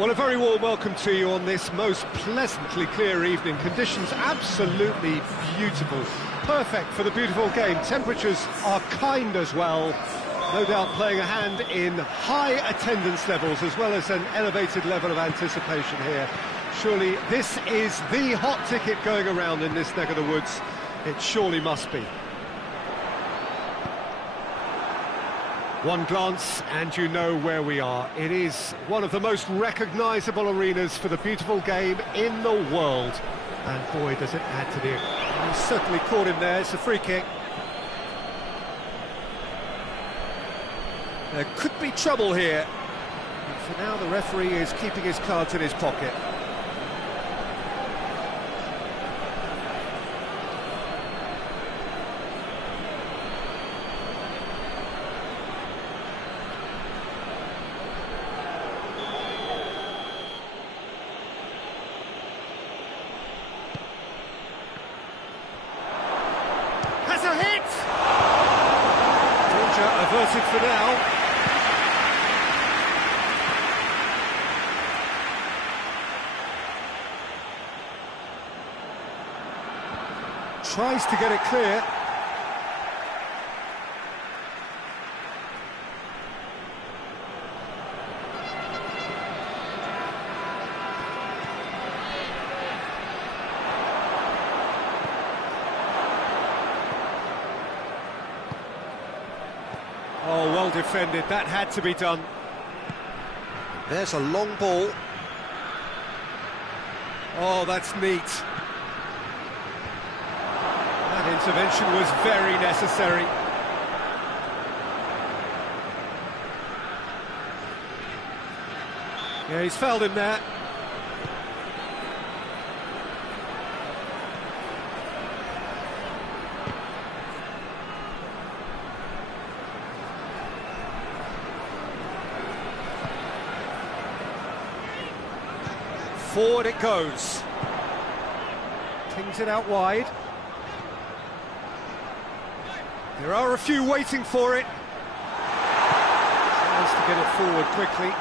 Well, a very warm welcome to you on this most pleasantly clear evening. Conditions absolutely beautiful. Perfect for the beautiful game. Temperatures are kind as well. No doubt playing a hand in high attendance levels as well as an elevated level of anticipation here. Surely this is the hot ticket going around in this neck of the woods. It surely must be. One glance and you know where we are. It is one of the most recognisable arenas for the beautiful game in the world. And boy, does it add to the... He's certainly caught him there. It's a free kick. There could be trouble here. But for now, the referee is keeping his cards in his pocket. Has a hit! Danger averted for now. Tries to get it clear. Oh, well defended. That had to be done. There's a long ball. Oh, that's neat. That intervention was very necessary. Yeah, he's fouled him there. Forward it goes. Kings it out wide. There are a few waiting for it. Tries to get it forward quickly.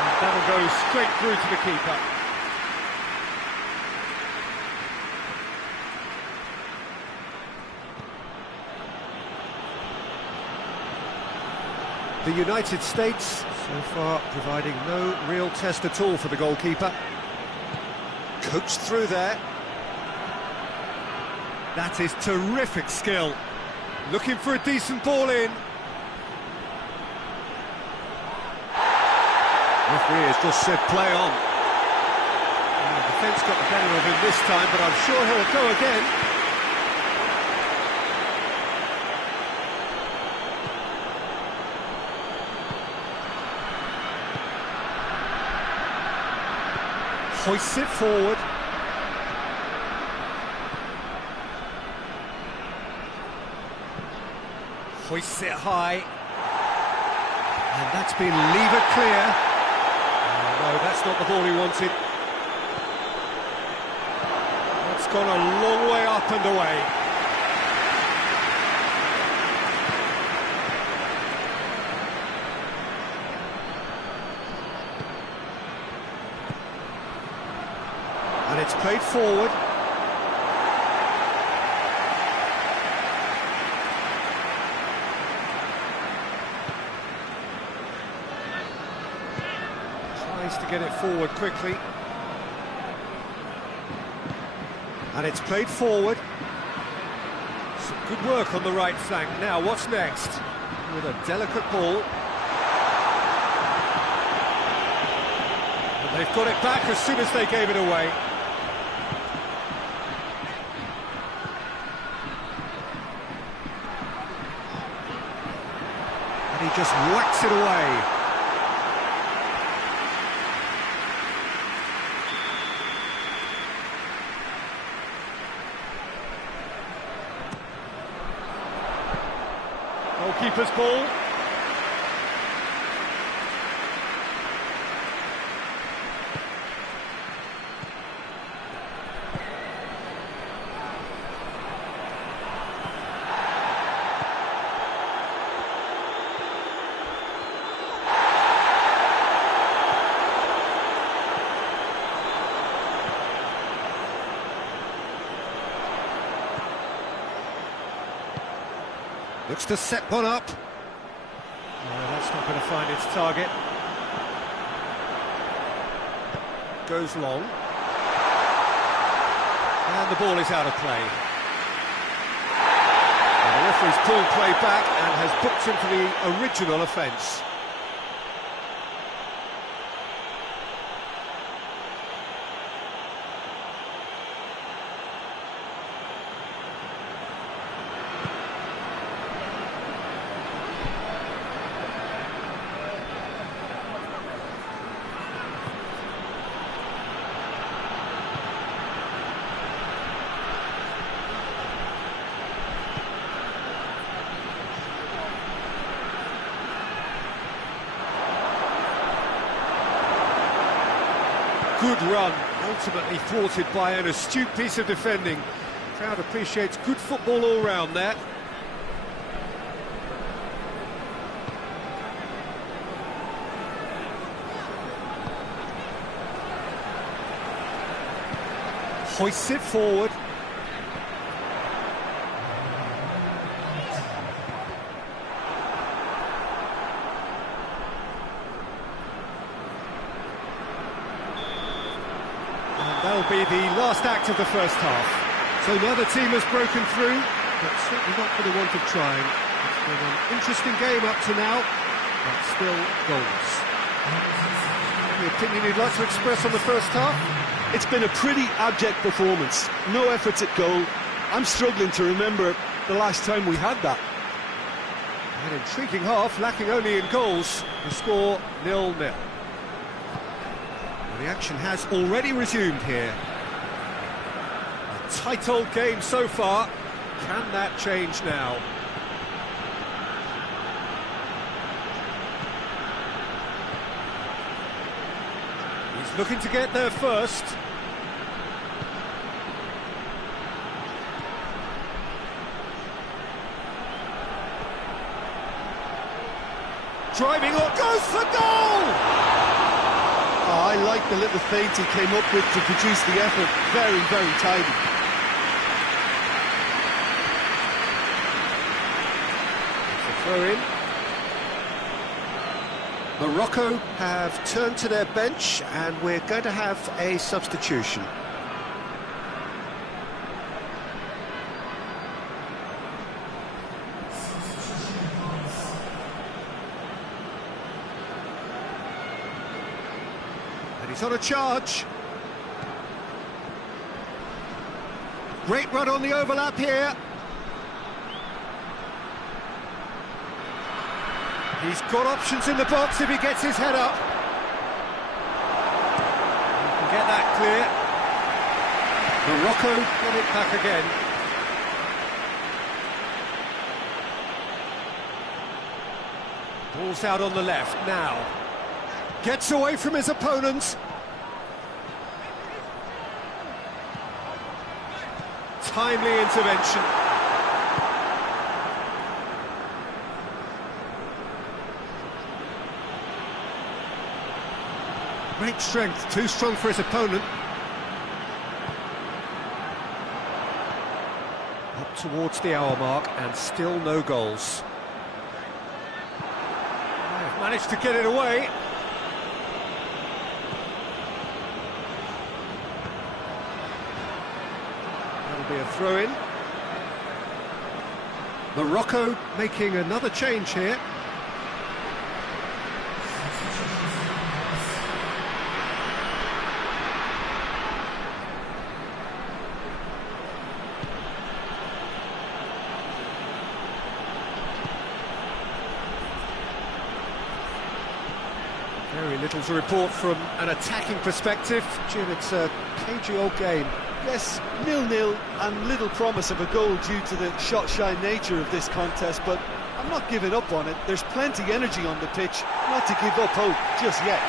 And that'll go straight through to the keeper. The United States, so far, providing no real test at all for the goalkeeper. Coached through there. That is terrific skill. Looking for a decent ball in. Referee has just said play on. The defence got the better of him this time, but I'm sure he'll go again. Hoists it forward. Hoists it high. And that's been levered clear. Oh, no, that's not the ball he wanted. That's gone a long way up and away. And it's played forward. Tries to get it forward quickly. And it's played forward. Some good work on the right flank. Now, what's next? With a delicate ball. And they've got it back as soon as they gave it away. He just whacks it away. Goalkeeper's ball. Looks to set one up. No, that's not going to find its target. Goes long. And the ball is out of play. And the referee's pulled play back and has booked him for the original offence. Good run, ultimately thwarted by an astute piece of defending. Crowd appreciates good football all round there. Hoists it forward. That'll be the last act of the first half. So now the team has broken through, but certainly not for the want of trying. It's been an interesting game up to now, but still goals. Any opinion you'd like to express on the first half? It's been a pretty abject performance. No efforts at goal. I'm struggling to remember the last time we had that. An intriguing half, lacking only in goals. The score 0-0. The action has already resumed here. A tight old game so far. Can that change now? He's looking to get there first. Driving on, goes for goal! Oh, I like the little feint he came up with to produce the effort. Very, very tidy. It's a throw-in. Morocco have turned to their bench, and we're going to have a substitution. He's on a charge. Great run on the overlap here. He's got options in the box if he gets his head up. He can get that clear. Morocco got it back again. Ball's out on the left now. Gets away from his opponents. Timely intervention. Great strength, too strong for his opponent. Up towards the hour mark and still no goals. They've managed to get it away. Be a throw-in. Morocco making another change here. Very little to report from an attacking perspective. Jim, it's a cagey old game. Yes, 0-0 and little promise of a goal due to the shot-shy nature of this contest, but I'm not giving up on it. There's plenty energy on the pitch, not to give up hope just yet.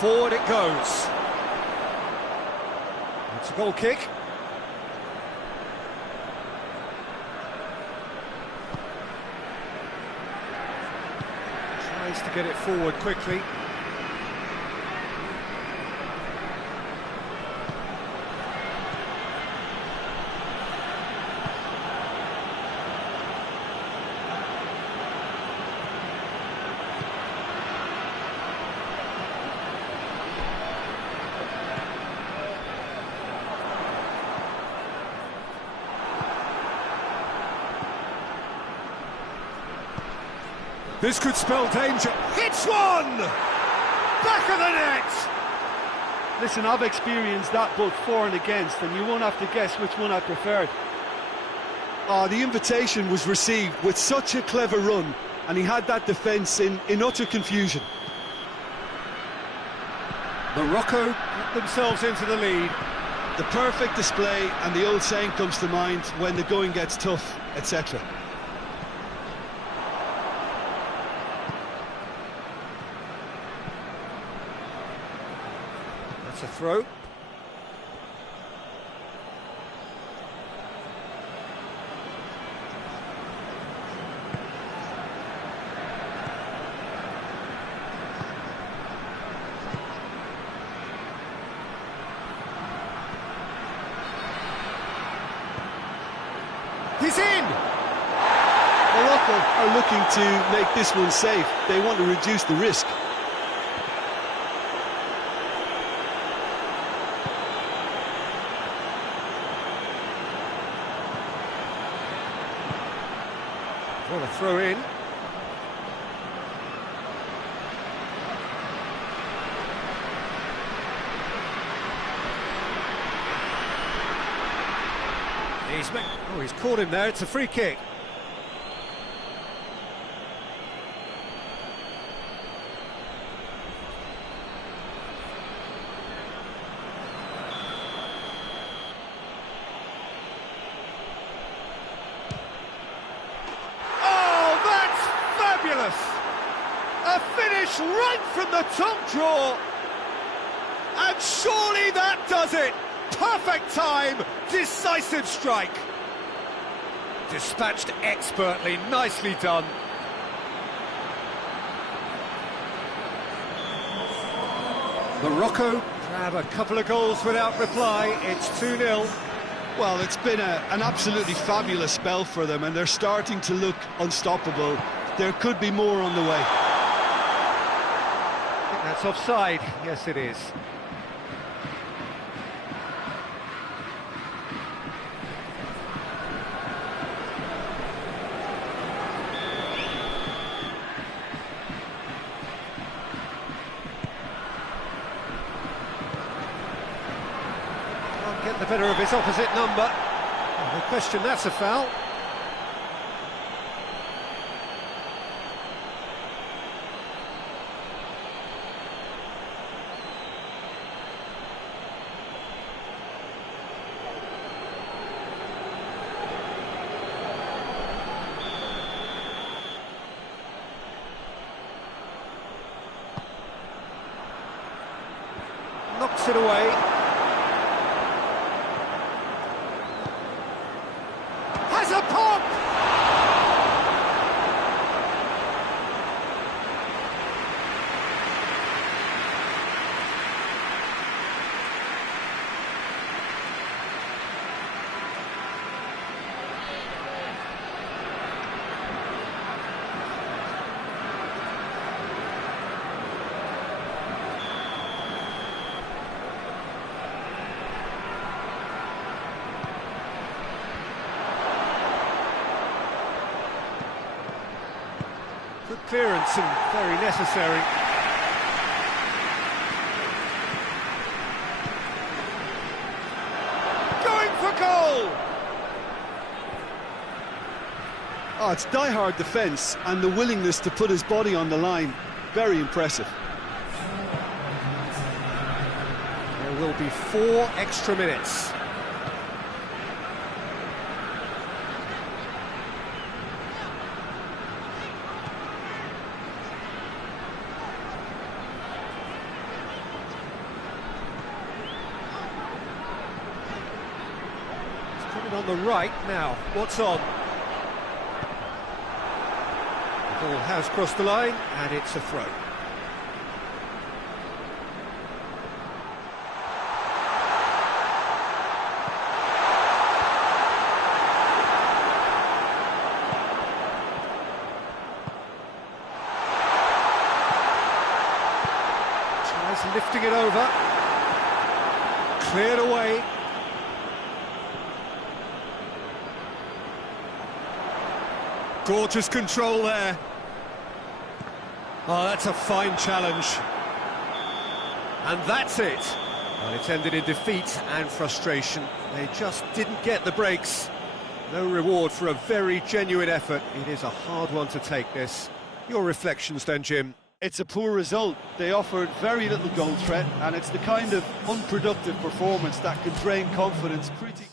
Forward it goes. It's a goal kick. Tries to get it forward quickly. This could spell danger. Hits one! Back of the net! Listen, I've experienced that both for and against, and you won't have to guess which one I preferred. Oh, the invitation was received with such a clever run, and he had that defence in utter confusion. Morocco put themselves into the lead. The perfect display, and the old saying comes to mind, when the going gets tough, etc. That's a throw. He's in! Morocco are looking to make this one safe. They want to reduce the risk. What a throw in. He's caught him there, it's a free kick. Oh, that's fabulous! A finish right from the top draw. And surely that does it! Perfect time, decisive strike. Dispatched expertly, nicely done. Morocco grab a couple of goals without reply, it's 2-0. Well, it's been an absolutely fabulous spell for them, and they're starting to look unstoppable. There could be more on the way. I think that's offside, yes it is. Get the better of his opposite number. No question, that's a foul. Knocks it away. Has a pop! Good clearance and very necessary. Going for goal! Oh, it's die-hard defence and the willingness to put his body on the line. Very impressive. There will be 4 extra minutes. And on the right now, what's on? The ball has crossed the line, and it's a throw. Tries lifting it over. Cleared away. Gorgeous control there. Oh, that's a fine challenge. And that's it. Well, it's ended in defeat and frustration. They just didn't get the breaks. No reward for a very genuine effort. It is a hard one to take, this. Your reflections then, Jim? It's a poor result. They offered very little goal threat, and it's the kind of unproductive performance that can drain confidence pretty.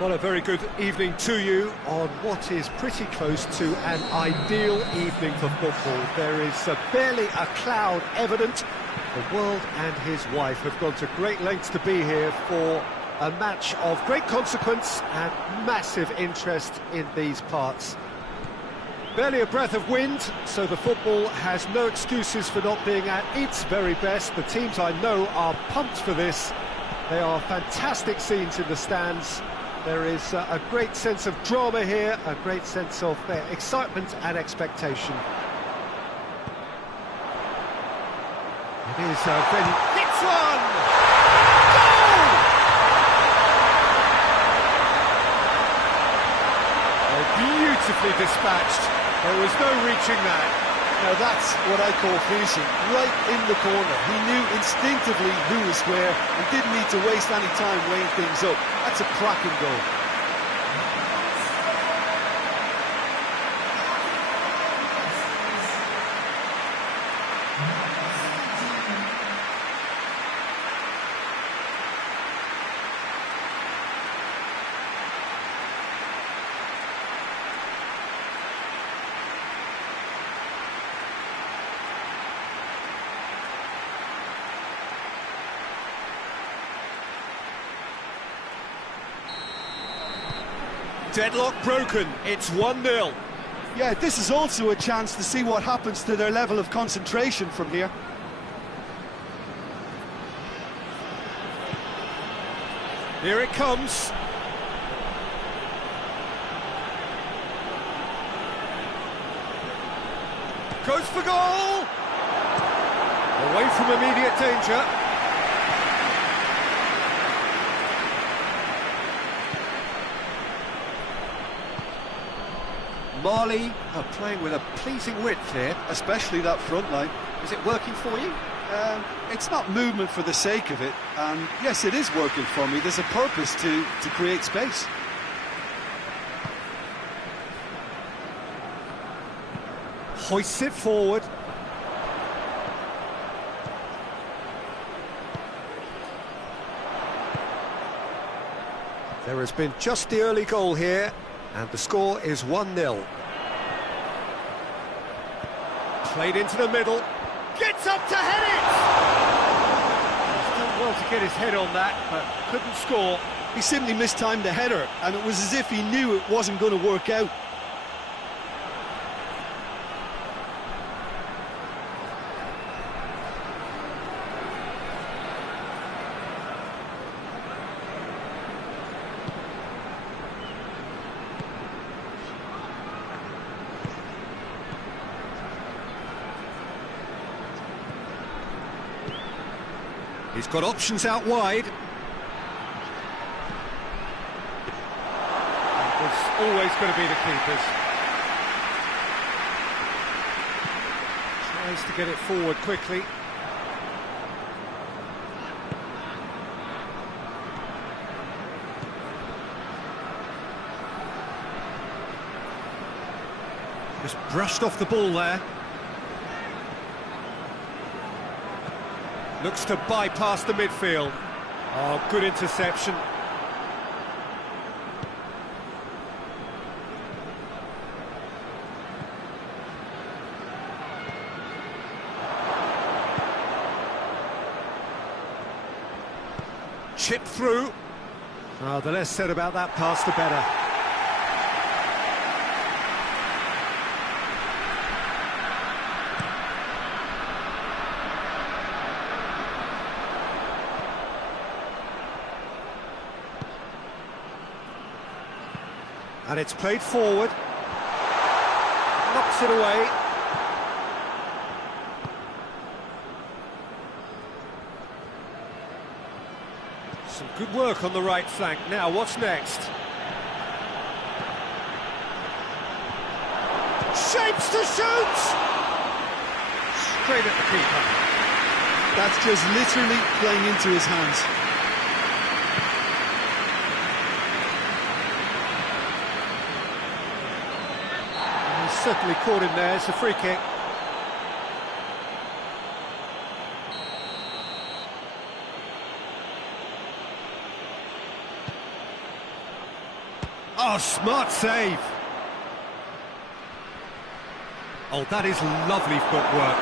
Well, a very good evening to you on what is pretty close to an ideal evening for football. There is barely a cloud evident. The world and his wife have gone to great lengths to be here for a match of great consequence and massive interest in these parts. Barely a breath of wind, so the football has no excuses for not being at its very best. The teams I know are pumped for this. They are fantastic scenes in the stands. There is a great sense of drama here, a great sense of excitement and expectation. It is very... Hits one! Goal! Oh, beautifully dispatched. There was no reaching that. Now that's what I call finishing, right in the corner. He knew instinctively who was where and didn't need to waste any time weighing things up. That's a cracking goal. Deadlock broken, it's 1-0. Yeah, this is also a chance to see what happens to their level of concentration from here. Here it comes. Goes for goal! Away from immediate danger. Marley are playing with a pleasing width here. Especially that front line. Is it working for you? It's not movement for the sake of it, and yes, it is working for me. There's a purpose to create space. Hoists it forward. There has been just the early goal here, and the score is 1-0. Played into the middle. Gets up to head it! He's done well to get his head on that, but couldn't score. He simply mistimed the header, and it was as if he knew it wasn't going to work out. He's got options out wide. It's always going to be the keepers. Tries to get it forward quickly. Just brushed off the ball there. Looks to bypass the midfield. Oh, good interception. Chip through. Oh, the less said about that pass, the better. And it's played forward. Knocks it away. Some good work on the right flank. Now, what's next? Shapes to shoot! Straight at the keeper. That's just literally playing into his hands. Certainly caught him there. It's a free kick. Oh, smart save. Oh, that is lovely footwork.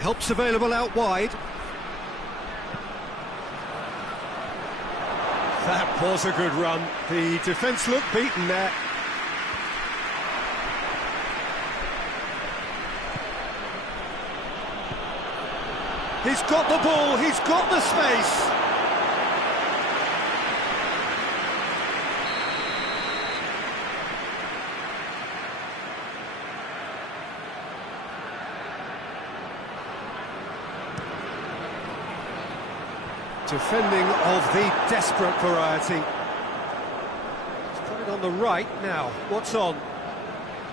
Help's available out wide. That was a good run. The defence looked beaten there. He's got the ball, he's got the space. Defending of the desperate variety. He's put it on the right now. What's on?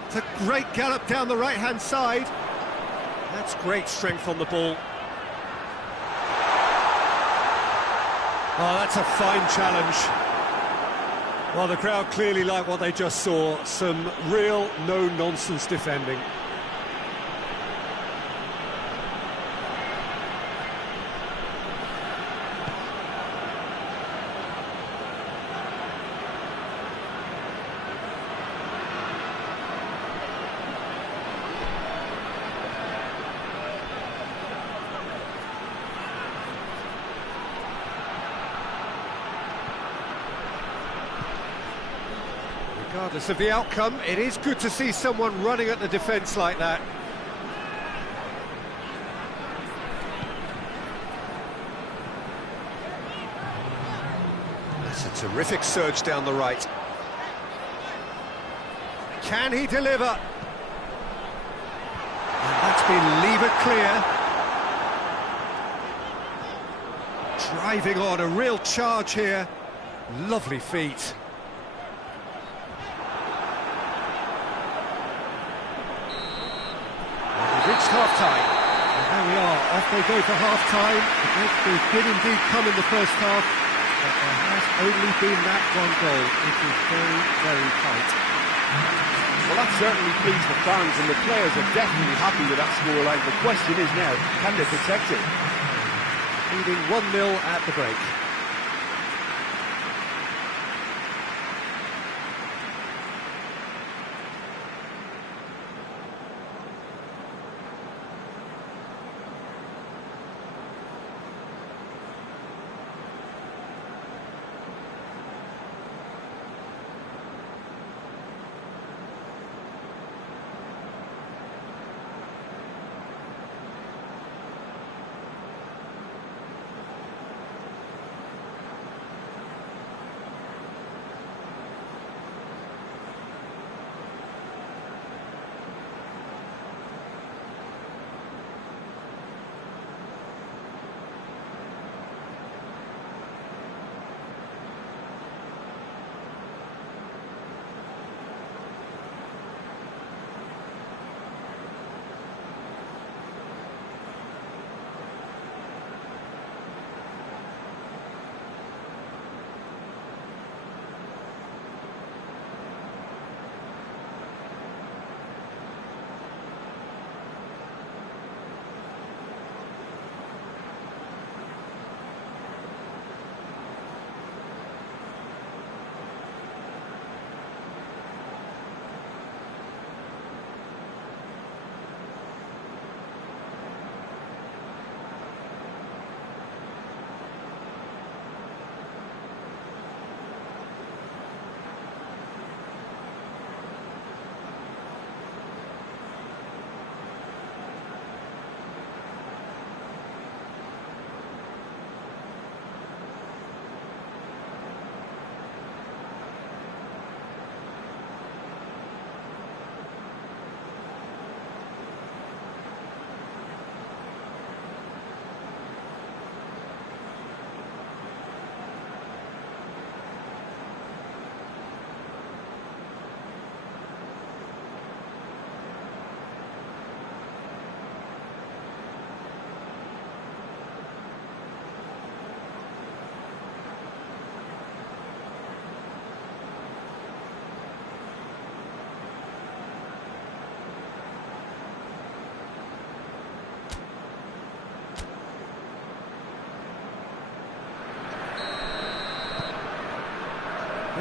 It's a great gallop down the right-hand side. That's great strength on the ball. Oh, that's a fine challenge. Well, the crowd clearly like what they just saw. Some real no-nonsense defending. Regardless of the outcome, it is good to see someone running at the defence like that. That's a terrific surge down the right. Can he deliver? And that's been levered clear. Driving on, a real charge here. Lovely feet. Reached half-time. And there we are, off they go for half-time. The breakthrough did indeed come in the first half, but there has only been that one goal. It is very, very tight. Well, that certainly pleased the fans, and the players are definitely happy with that scoreline. The question is now, can they protect it? Leading 1-0 at the break.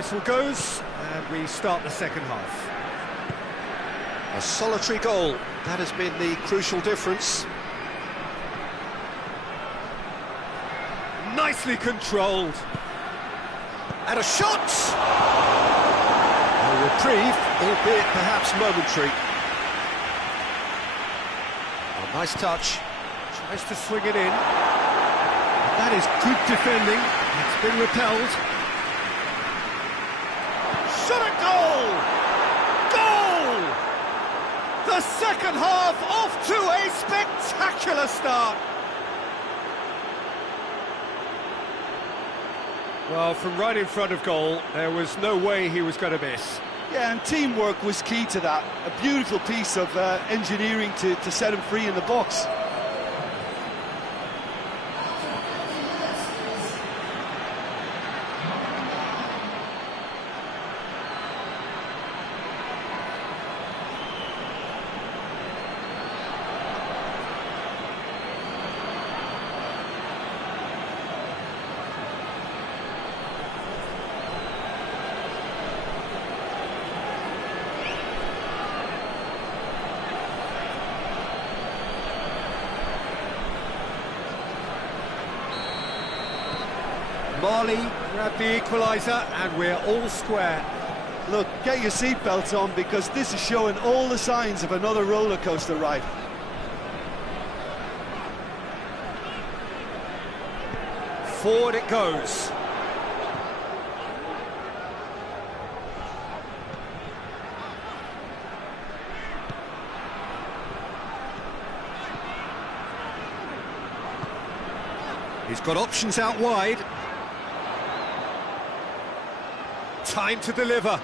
Whistle goes, and we start the second half. A solitary goal, that has been the crucial difference. Nicely controlled. And a shot! A reprieve, albeit perhaps momentary. A nice touch. Tries to swing it in. That is good defending. It's been repelled. Shot at goal! Goal! The second half off to a spectacular start. Well, from right in front of goal, there was no way he was going to miss. Yeah, and teamwork was key to that. A beautiful piece of engineering to set him free in the box. Marley grabbed the equaliser, and we're all square. Look, get your seatbelts on, because this is showing all the signs of another roller coaster ride. Forward it goes. He's got options out wide. Time to deliver.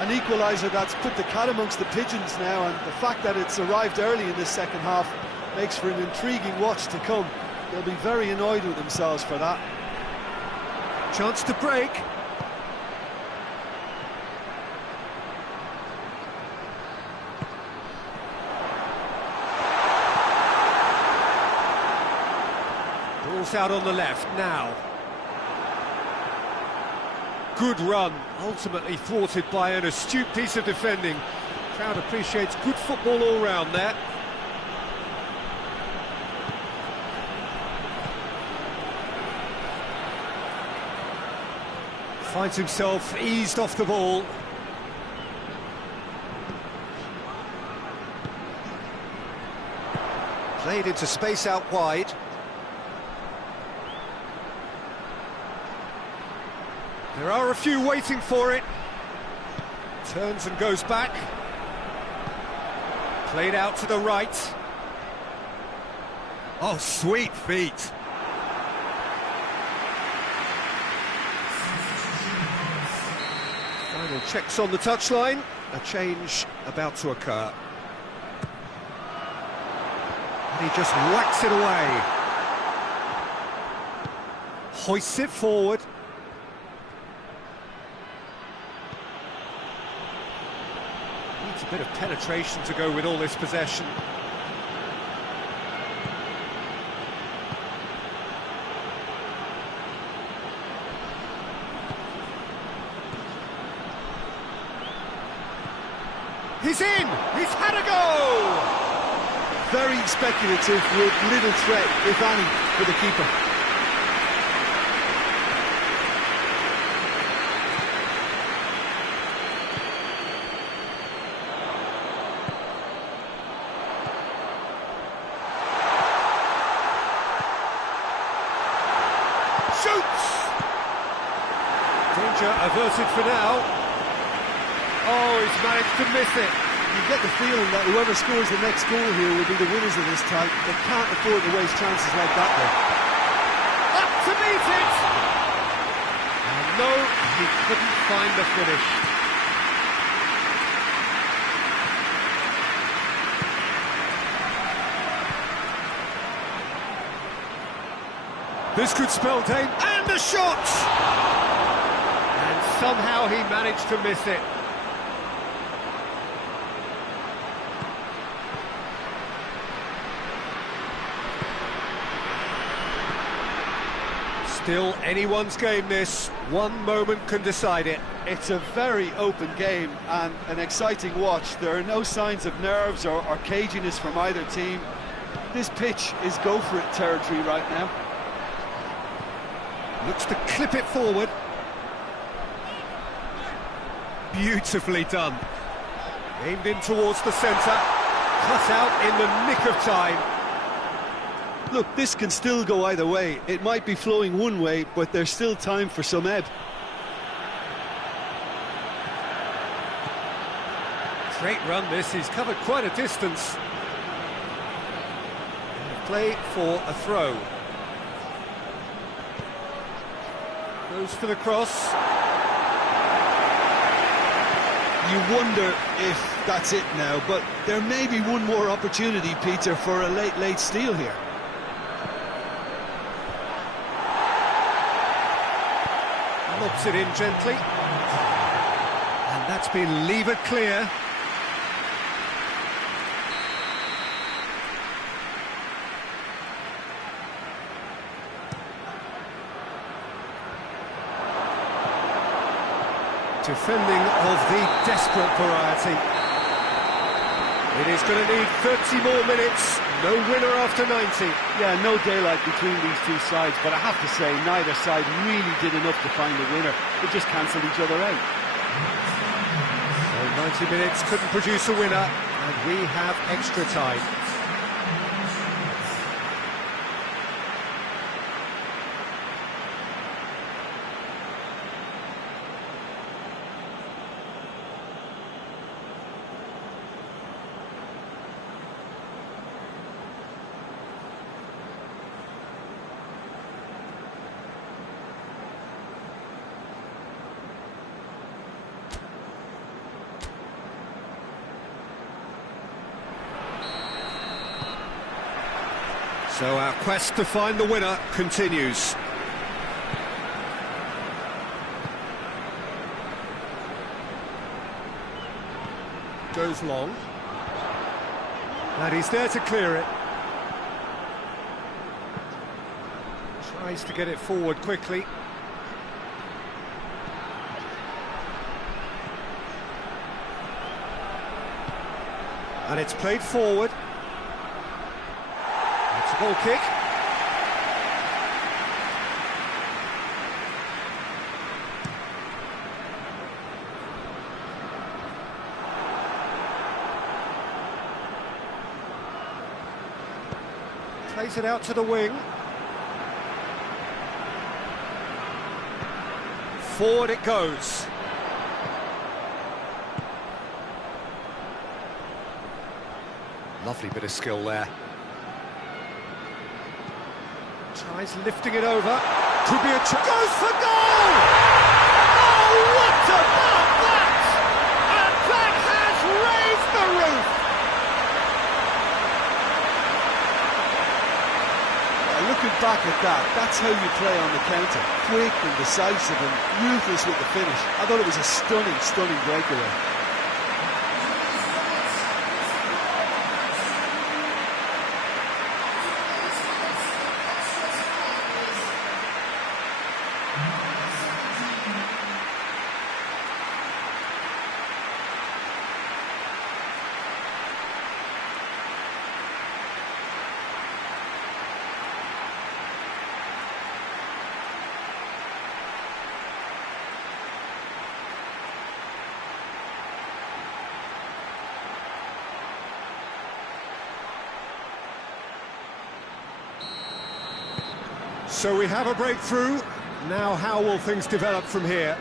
An equaliser that's put the cat amongst the pigeons now, and the fact that it's arrived early in this second half makes for an intriguing watch to come. They'll be very annoyed with themselves for that. Chance to break. Ball's out on the left now. Good run, ultimately thwarted by an astute piece of defending. Crowd appreciates good football all round there. Finds himself eased off the ball. Played into space out wide. There are a few waiting for it. Turns and goes back. Played out to the right. Oh, sweet feet. Final checks on the touchline. A change about to occur. And he just whacks it away. Hoists it forward. Needs a bit of penetration to go with all this possession. He's in! He's had a go! Very speculative with little threat, if any, for the keeper. Shoots! Danger averted for now. Oh, he's managed to miss it. You get the feeling that whoever scores the next goal here will be the winners of this tie. They can't afford to waste chances like that there. Up to meet it! And no, he couldn't find the finish. This could spell danger. And a shot! And somehow he managed to miss it. Still anyone's game this, one moment can decide it. It's a very open game and an exciting watch. There are no signs of nerves or caginess from either team. This pitch is go-for-it territory right now. Looks to clip it forward. Beautifully done. Aimed in towards the centre. Cut out in the nick of time. Look, this can still go either way. It might be flowing one way, but there's still time for some ebb. Straight run this, he's covered quite a distance. Play for a throw. Goes for the cross. You wonder if that's it now, but there may be one more opportunity, Peter, for a late steal here. Lobs it in gently. And that's been levered clear. Defending of the desperate variety. It is going to need 30 more minutes. No winner after 90. Yeah, no daylight between these two sides, but I have to say, neither side really did enough to find a winner. They just cancelled each other out. So 90 minutes couldn't produce a winner, and we have extra time. So our quest to find the winner continues. Goes long. And he's there to clear it. Tries to get it forward quickly. And it's played forward. Goal kick. Plays it out to the wing. Forward it goes. Lovely bit of skill there. Tries lifting it over. Could be a chance. Goes for goal! Oh, what about that? And that has raised the roof! Looking back at that, that's how you play on the counter. Quick and decisive and ruthless with the finish. I thought it was a stunning breakaway. So we have a breakthrough. Now how will things develop from here?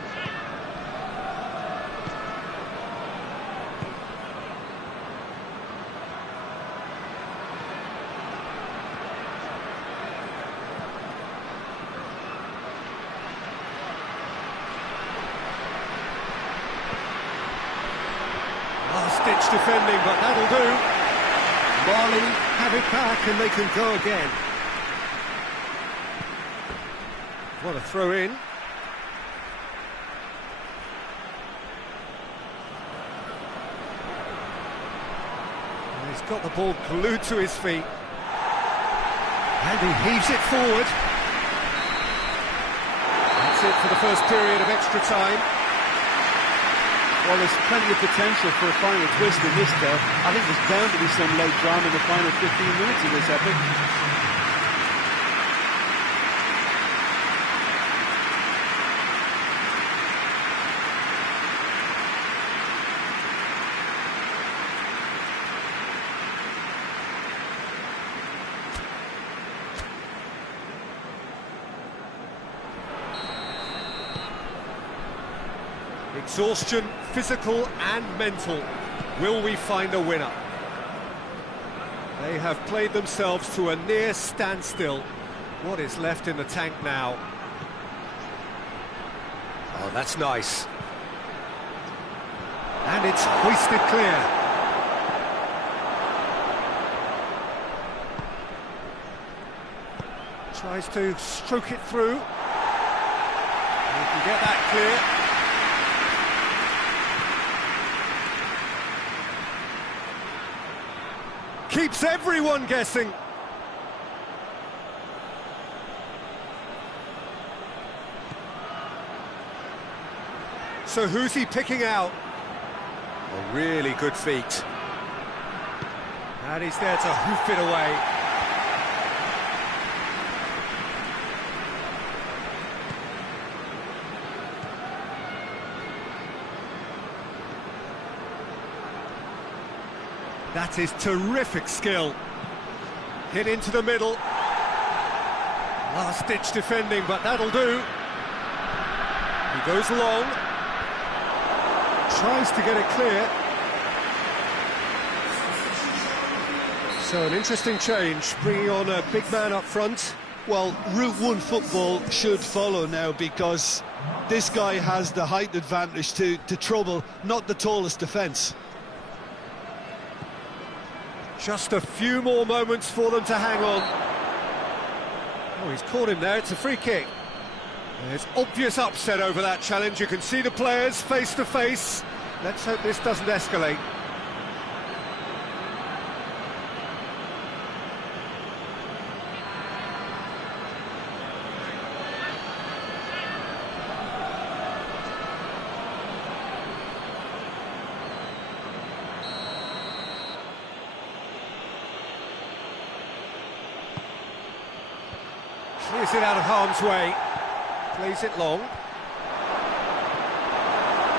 Last-ditch defending, but that'll do. Marley have it back and they can go again. What a throw in. got the ball glued to his feet. And he heaves it forward. That's it for the first period of extra time. Well, there's plenty of potential for a final twist in this there. I think there's bound to be some late drama in the final 15 minutes of this epic. Exhaustion, physical and mental. Will we find a winner? They have played themselves to a near standstill. What is left in the tank now? Oh, that's nice. And it's hoisted clear. Tries to stroke it through. He can get that clear. Keeps everyone guessing. So who's he picking out? A really good feat. And he's there to hoof it away. That is terrific skill. Hit into the middle. Last-ditch defending, but that'll do. He goes long. Tries to get it clear. So an interesting change, bringing on a big man up front. Well, Route 1 football should follow now, because this guy has the height advantage to trouble not the tallest defence. Just a few more moments for them to hang on. Oh, he's caught him there, it's a free kick. There's obvious upset over that challenge. You can see the players face to face. Let's hope this doesn't escalate. Clears it out of harm's way. Plays it long.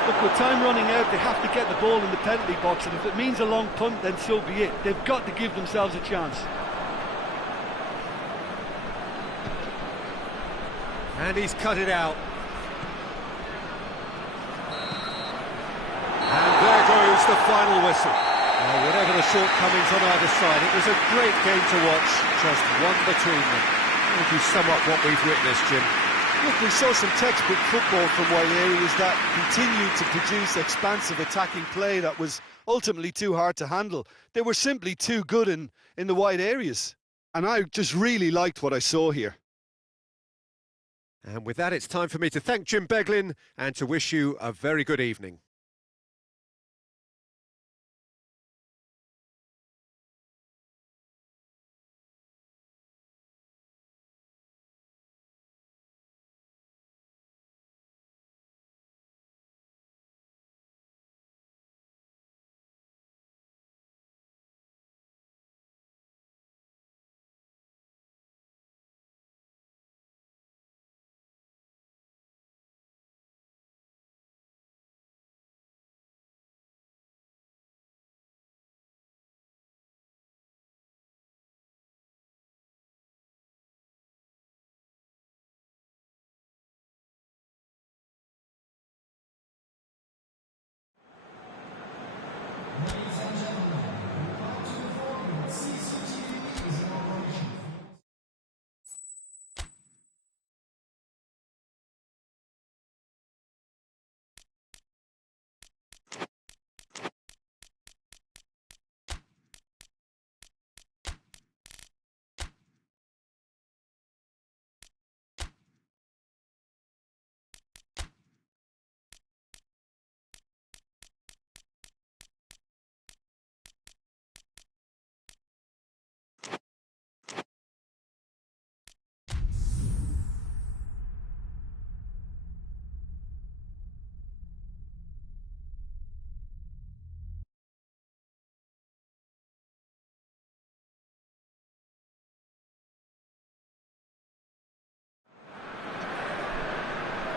Look, with time running out, they have to get the ball in the penalty box, and if it means a long punt, then so be it. They've got to give themselves a chance. And he's cut it out. And there goes the final whistle. Whatever the shortcomings on either side, it was a great game to watch, just one between them. How would you sum up what we've witnessed, Jim? Look, we saw some textbook football from wide areas that continued to produce expansive attacking play that was ultimately too hard to handle. They were simply too good in the wide areas. And I just really liked what I saw here. And with that, it's time for me to thank Jim Beglin and to wish you a very good evening.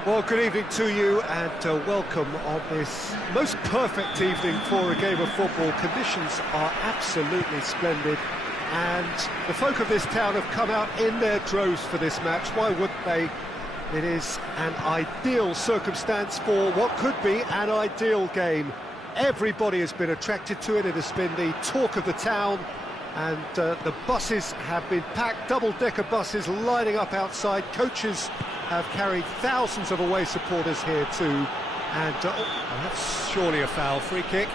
Well, good evening to you and welcome on this most perfect evening for a game of football. Conditions are absolutely splendid and the folk of this town have come out in their droves for this match. Why wouldn't they? It is an ideal circumstance for what could be an ideal game. Everybody has been attracted to it. It has been the talk of the town. And the buses have been packed, double-decker buses lining up outside. Coaches have carried thousands of away supporters here too. And that's surely a foul. Free kick.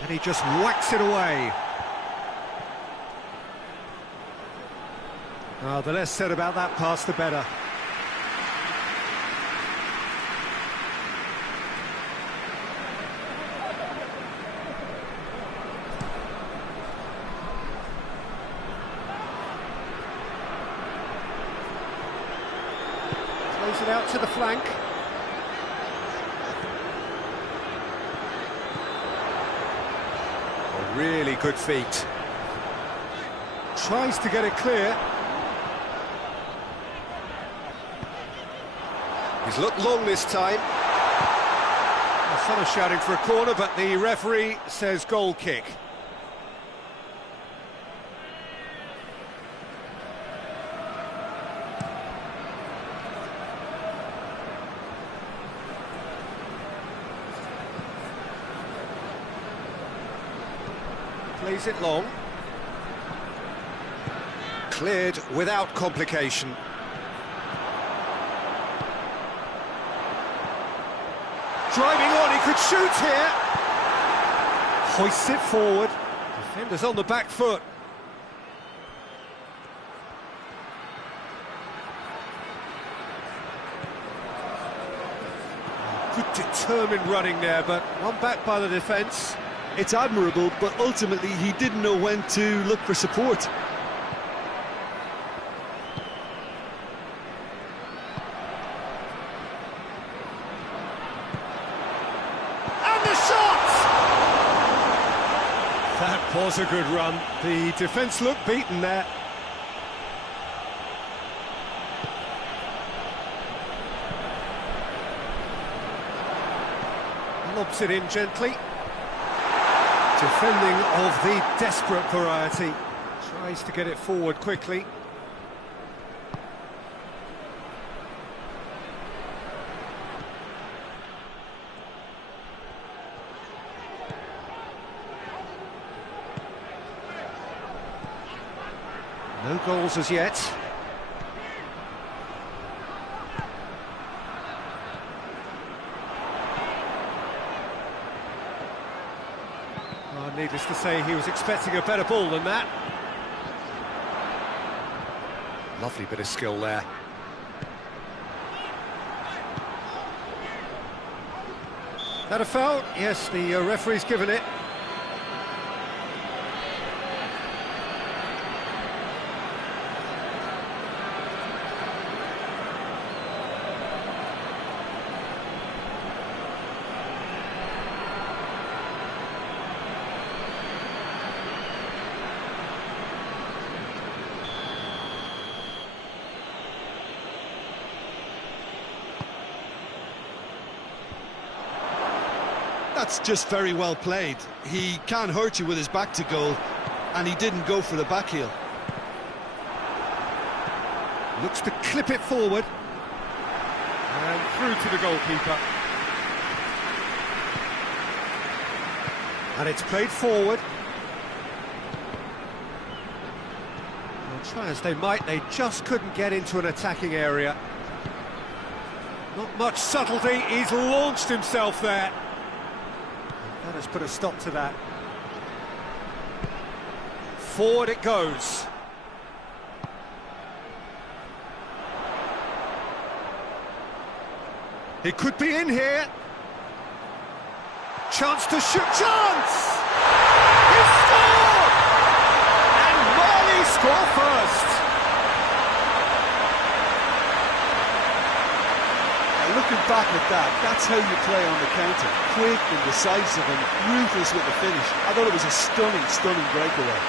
And he just whacks it away. The less said about that pass, the better. Plays it out to the flank. Really good feet. Tries to get it clear. He's looked long this time. The sun is shouting for a corner, but the referee says goal kick. Plays it long. Cleared without complication. Driving on, he could shoot here. Hoists it forward. Defender's on the back foot. Good determined running there, but one back by the defence. It's admirable, but ultimately he didn't know when to look for support. And the shot! That was a good run. The defence looked beaten there. Lobs it in gently. Defending of the desperate variety. Tries to get it forward quickly. No goals as yet. Needless to say, he was expecting a better ball than that. Lovely bit of skill there. That a foul? Yes, the referee's given it. That's just very well played. He can't hurt you with his back to goal, and he didn't go for the back heel. Looks to clip it forward. And through to the goalkeeper. And it's played forward. Well, try as they might, they just couldn't get into an attacking area. Not much subtlety, he's launched himself there. That has put a stop to that. Forward it goes. It could be in here. Chance to shoot. Chance! He scored! And Mali score first. back at that. That's how you play on the counter. Quick and decisive and ruthless with the finish. I thought it was a stunning, stunning breakaway.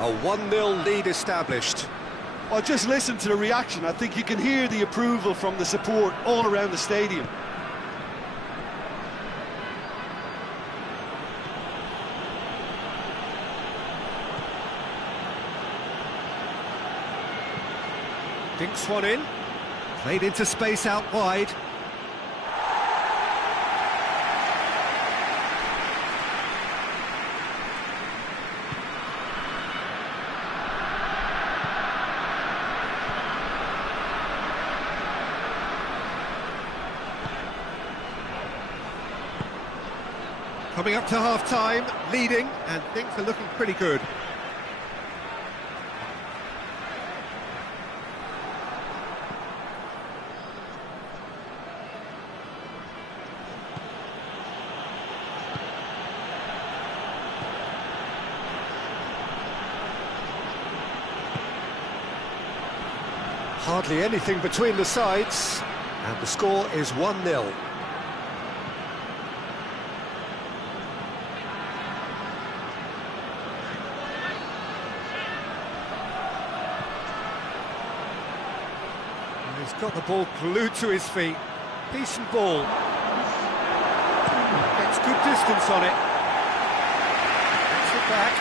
A 1-0 lead established. Well, just listen to the reaction. I think you can hear the approval from the support all around the stadium. Dinks one in, played into space out wide. Coming up to half-time, leading, and things are looking pretty good. Hardly anything between the sides, and the score is 1-0. He's got the ball glued to his feet. Decent ball. Gets good distance on it. Gets it back.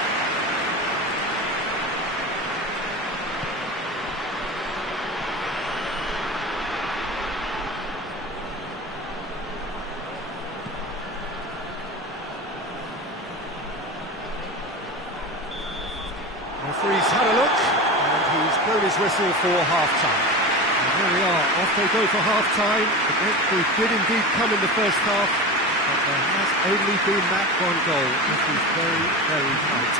Referee's had a look, and he's blown his whistle for half-time. And there we are, off they go for half-time. The breakthrough did indeed come in the first half, but there has only been that one goal. This was very, very tight.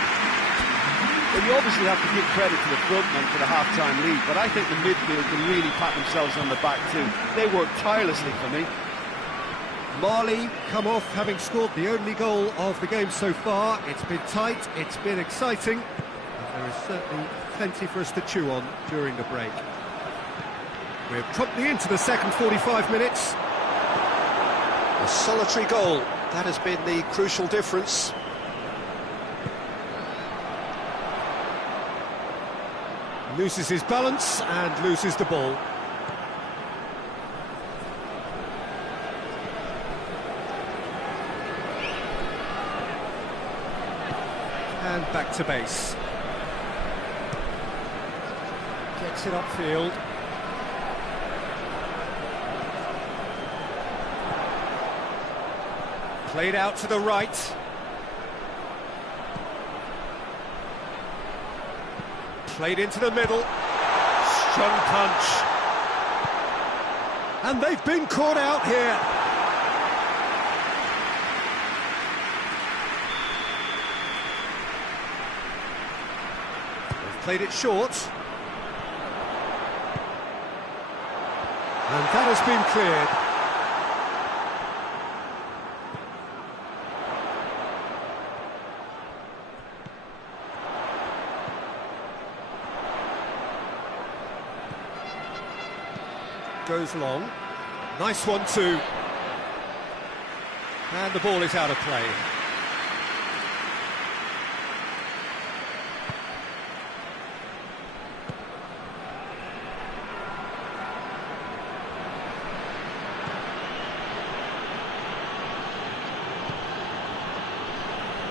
Well, you obviously have to give credit to the frontmen for the half-time lead, but I think the midfield can really pat themselves on the back too. They worked tirelessly for me. Marley come off having scored the only goal of the game so far. It's been tight, it's been exciting, and there is certainly plenty for us to chew on during the break. We're promptly into the second 45 minutes. A solitary goal, that has been the crucial difference. Loses his balance and loses the ball. And back to base. Gets it upfield. Played out to the right. Played into the middle. Strong punch. And they've been caught out here. They've played it short. And that has been cleared. Goes long. Nice one too. And the ball is out of play.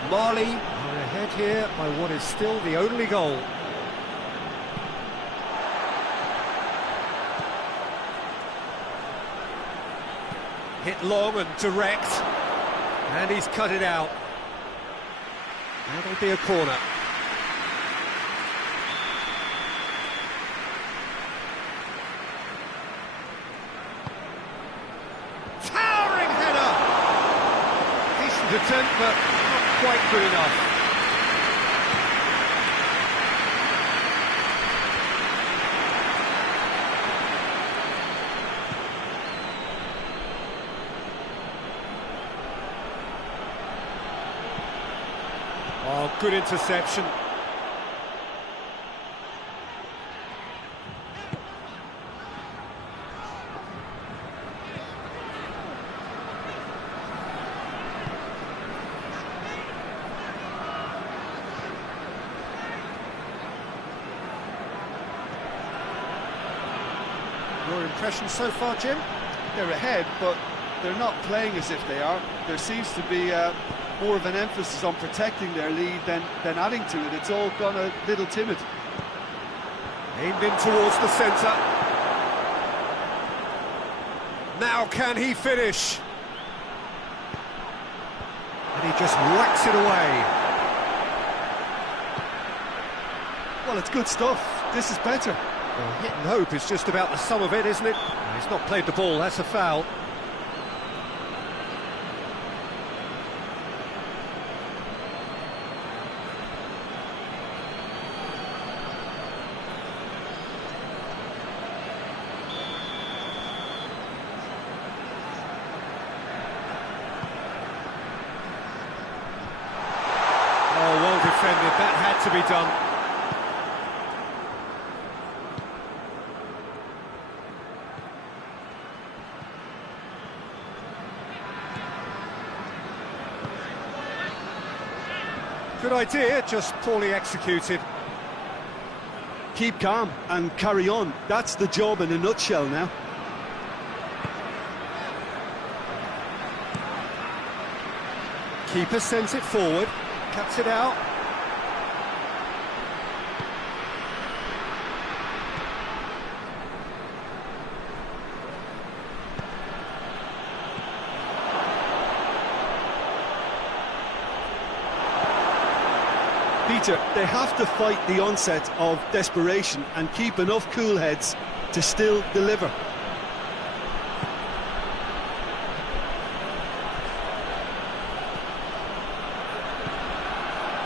Marley are ahead here by what is still the only goal. Hit long and direct, and he's cut it out. That'll be a corner. attempt, but not quite good enough. Oh, good interception. Your impression so far, Jim? They're ahead, but they're not playing as if they are. There seems to be more of an emphasis on protecting their lead than adding to it. It's all gone a little timid. Aimed in towards the centre. Now can he finish? And he just whacks it away. Well, it's good stuff. This is better. Well, hit and hope is just about the sum of it, isn't it? He's not played the ball, that's a foul. Oh, well defended, that had to be done. Good idea, just poorly executed. Keep calm and carry on. That's the job in a nutshell now. Keeper sends it forward, cuts it out. Peter, they have to fight the onset of desperation and keep enough cool heads to still deliver.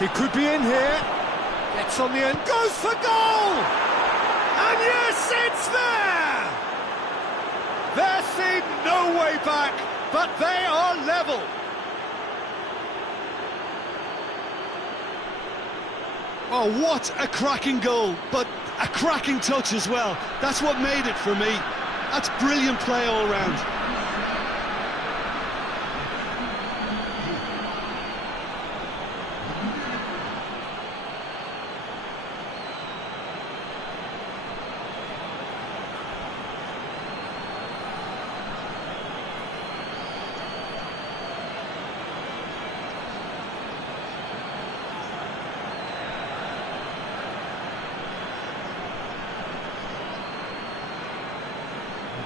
He could be in here. Gets on the end, goes for goal! And yes, it's there! There seemed no way back, but they are level. Oh, what a cracking goal, but a cracking touch as well. That's what made it for me. That's brilliant play all round.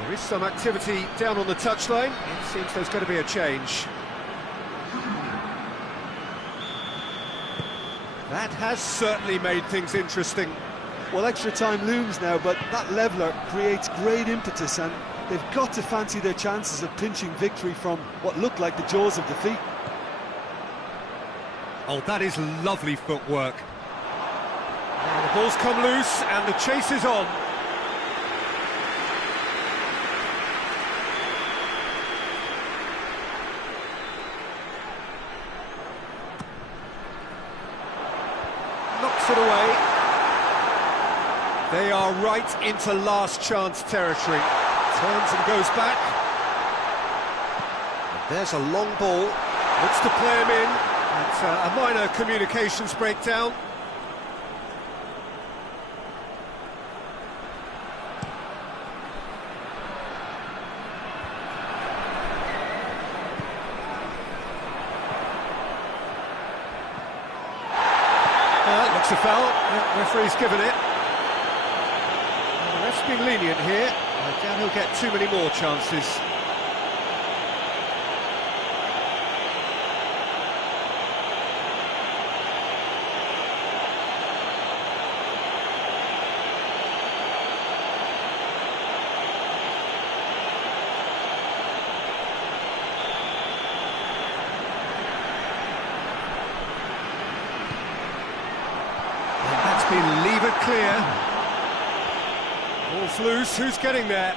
There is some activity down on the touchline. It seems there's going to be a change. That has certainly made things interesting. Well, extra time looms now, but that leveller creates great impetus, and they've got to fancy their chances of pinching victory from what looked like the jaws of defeat. Oh, that is lovely footwork. Now the ball's come loose and the chase is on. Knocks it away. They are right into last chance territory. Turns and goes back. And there's a long ball. Looks to play him in. It's a minor communications breakdown. Looks a foul. The referee's given it. The ref's been lenient here. I doubt he'll get too many more chances. been levered clear. Ball's loose, who's getting there?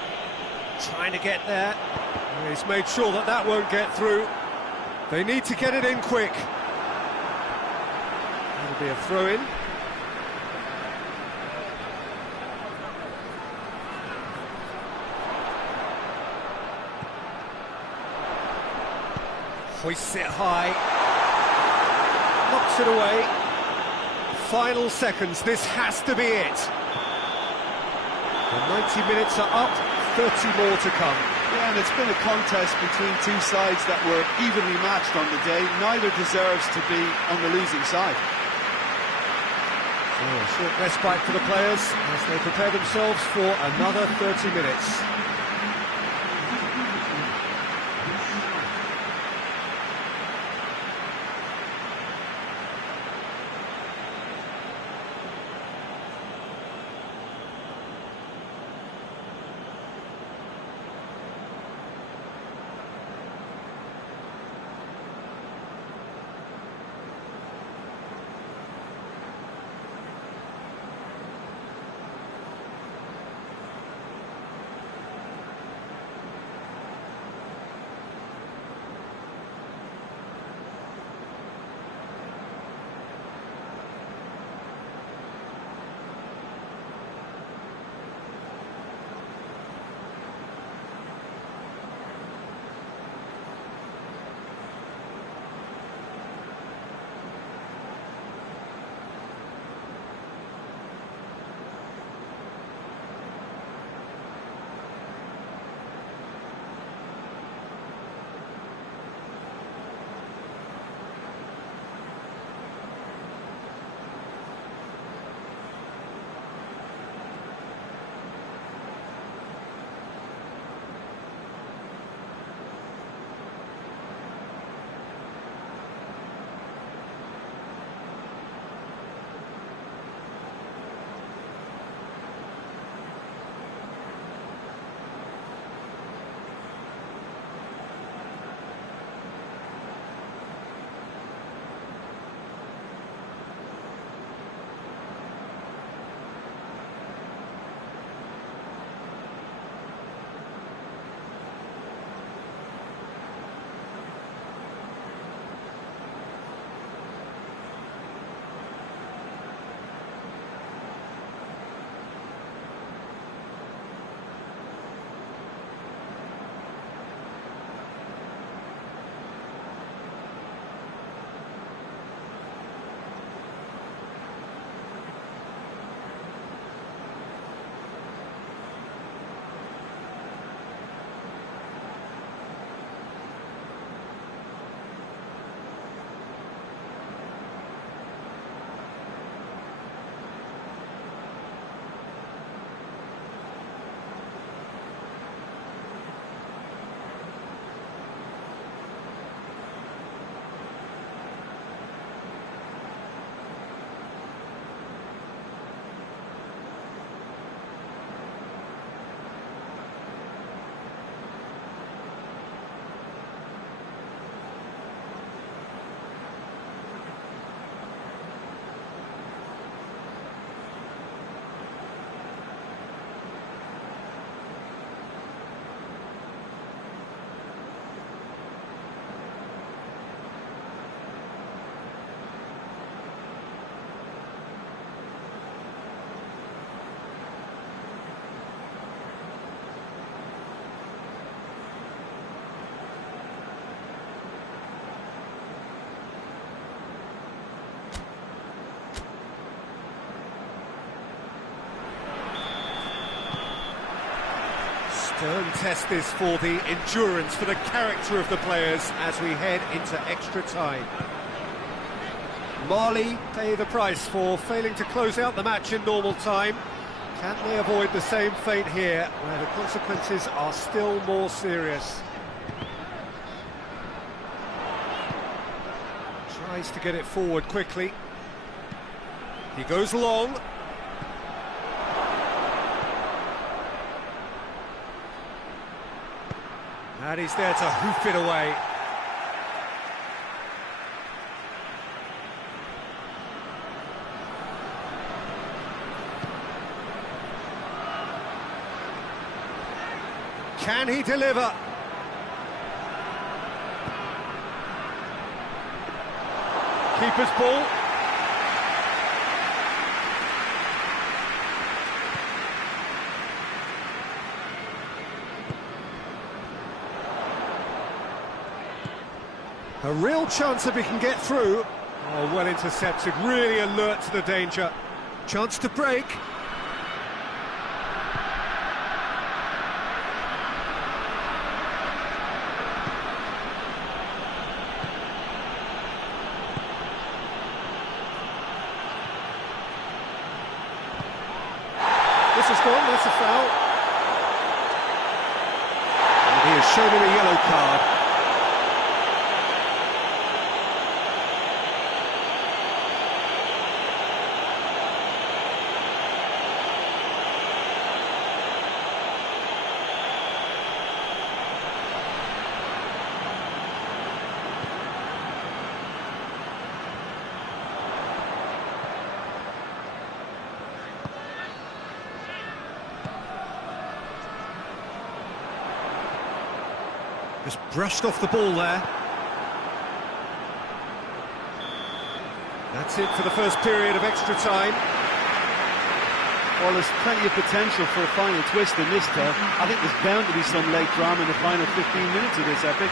Trying to get there. He's made sure that that won't get through. They need to get it in quick. That'll be a throw-in. Hoists it high, knocks it away. Final seconds, this has to be it. The 90 minutes are up, 30 more to come. Yeah, and it's been a contest between two sides that were evenly matched on the day. Neither deserves to be on the losing side. So a short respite for the players as they prepare themselves for another 30 minutes. Stern test this for the endurance, for the character of the players as we head into extra time. Mali pay the price for failing to close out the match in normal time. Can they avoid the same fate here, where the consequences are still more serious? Tries to get it forward quickly. He goes long. And he's there to hoof it away. Can he deliver? Keeper's ball. A real chance if he can get through. Oh, well intercepted, really alert to the danger. Chance to break. This has gone, that's a foul. And he has shown him a yellow card. Just brushed off the ball there. That's it for the first period of extra time. Well, there's plenty of potential for a final twist in this, Tel. I think there's bound to be some late drama in the final 15 minutes of this epic.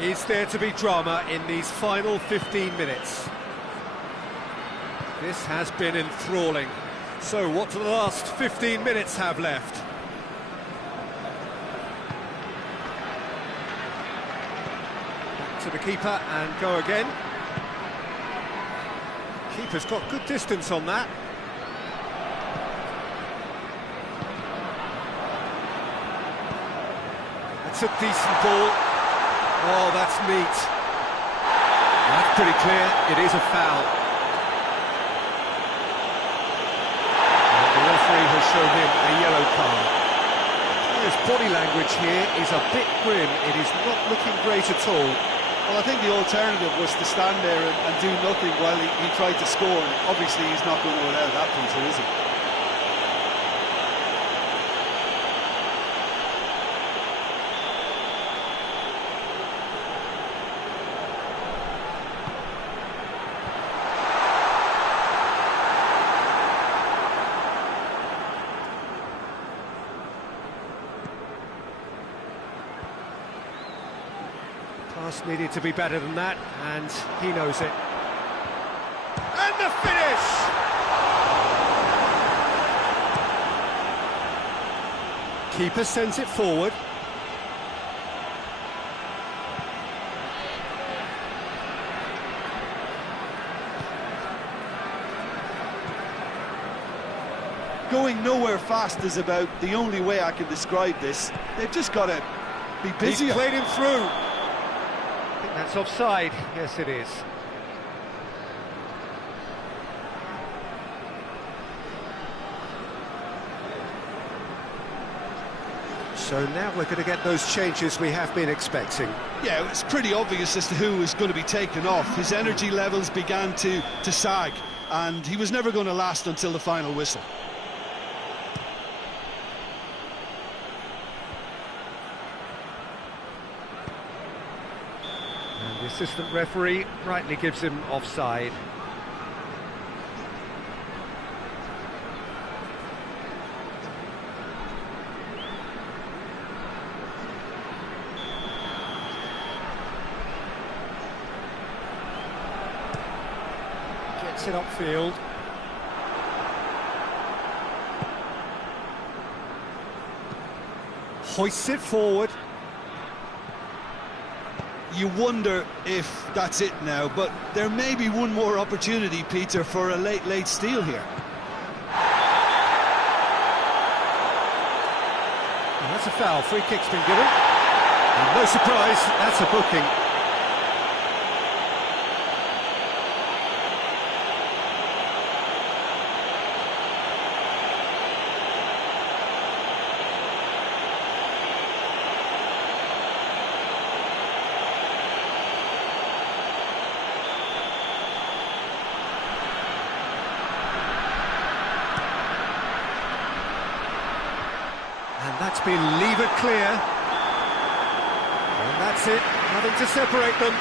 Is there to be drama in these final 15 minutes? This has been enthralling. So what do the last 15 minutes have left? Back to the keeper and go again. Keeper's got good distance on that. That's a decent ball. Oh, that's neat. That's pretty clear. It is a foul. And the referee has shown him a yellow card. His body language here is a bit grim. It is not looking great at all. Well, I think the alternative was to stand there and do nothing while he tried to score. And obviously, he's not going to allow that, Peter, is he? Pass needed to be better than that, and he knows it. And the finish! Keeper sends it forward. Going nowhere fast is about the only way I can describe this. They've just got to be busy. He's played him through. I think that's offside. Yes, it is. So now we're going to get those changes we have been expecting. Yeah, it's pretty obvious as to who was going to be taken off. His energy levels began to sag, and he was never going to last until the final whistle. And the assistant referee rightly gives him offside. Gets it upfield. Hoists it forward. You wonder if that's it now, but there may be one more opportunity, Peter, for a late steal here. And that's a foul. Free kick's been given. And no surprise, that's a booking. And that's been levered clear. And that's it, nothing to separate them.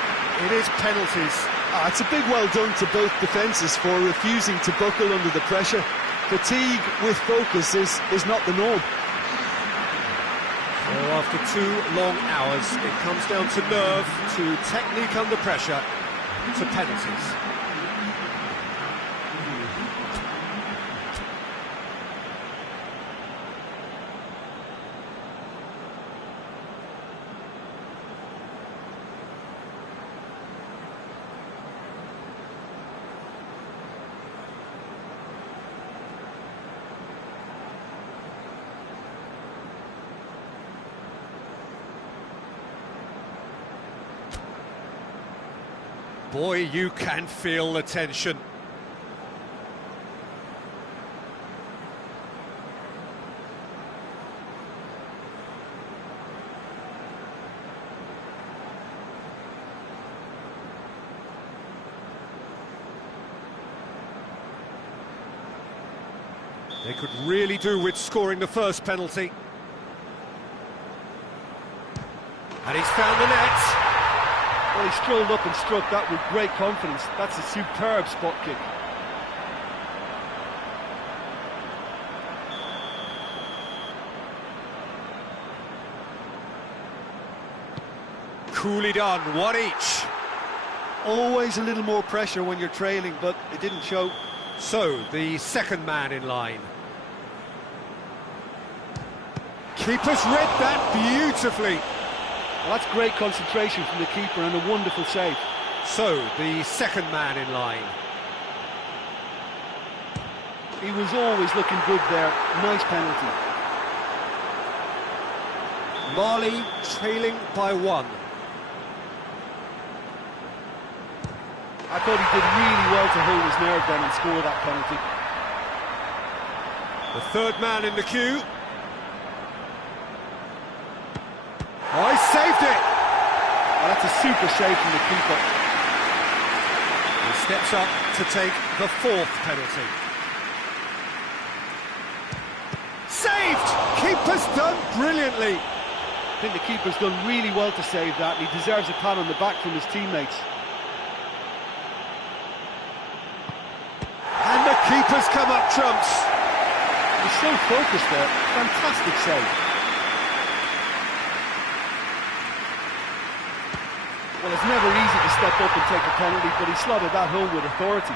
It is penalties. It's a big well done to both defences for refusing to buckle under the pressure. Fatigue with focus is not the norm. So after 2 long hours, it comes down to nerve, to technique under pressure, to penalties. Boy, you can feel the tension. They could really do with scoring the first penalty. And he's found the net. Well, he strolled up and struck that with great confidence. That's a superb spot kick. Coolly done, one each. Always a little more pressure when you're trailing, but it didn't show. So, the second man in line. Keeper's read that beautifully. Well, that's great concentration from the keeper and a wonderful save. So, the second man in line. He was always looking good there. Nice penalty. Mali trailing by one. I thought he did really well to hold his nerve then and score that penalty. The third man in the queue. Oh, he saved it! Well, that's a super save from the keeper. He steps up to take the fourth penalty. Saved! Keeper's done brilliantly. I think the keeper's done really well to save that, and he deserves a pat on the back from his teammates. And the keeper's come up trumps. He's so focused there. Fantastic save. Well, it's never easy to step up and take a penalty, but he slotted that home with authority.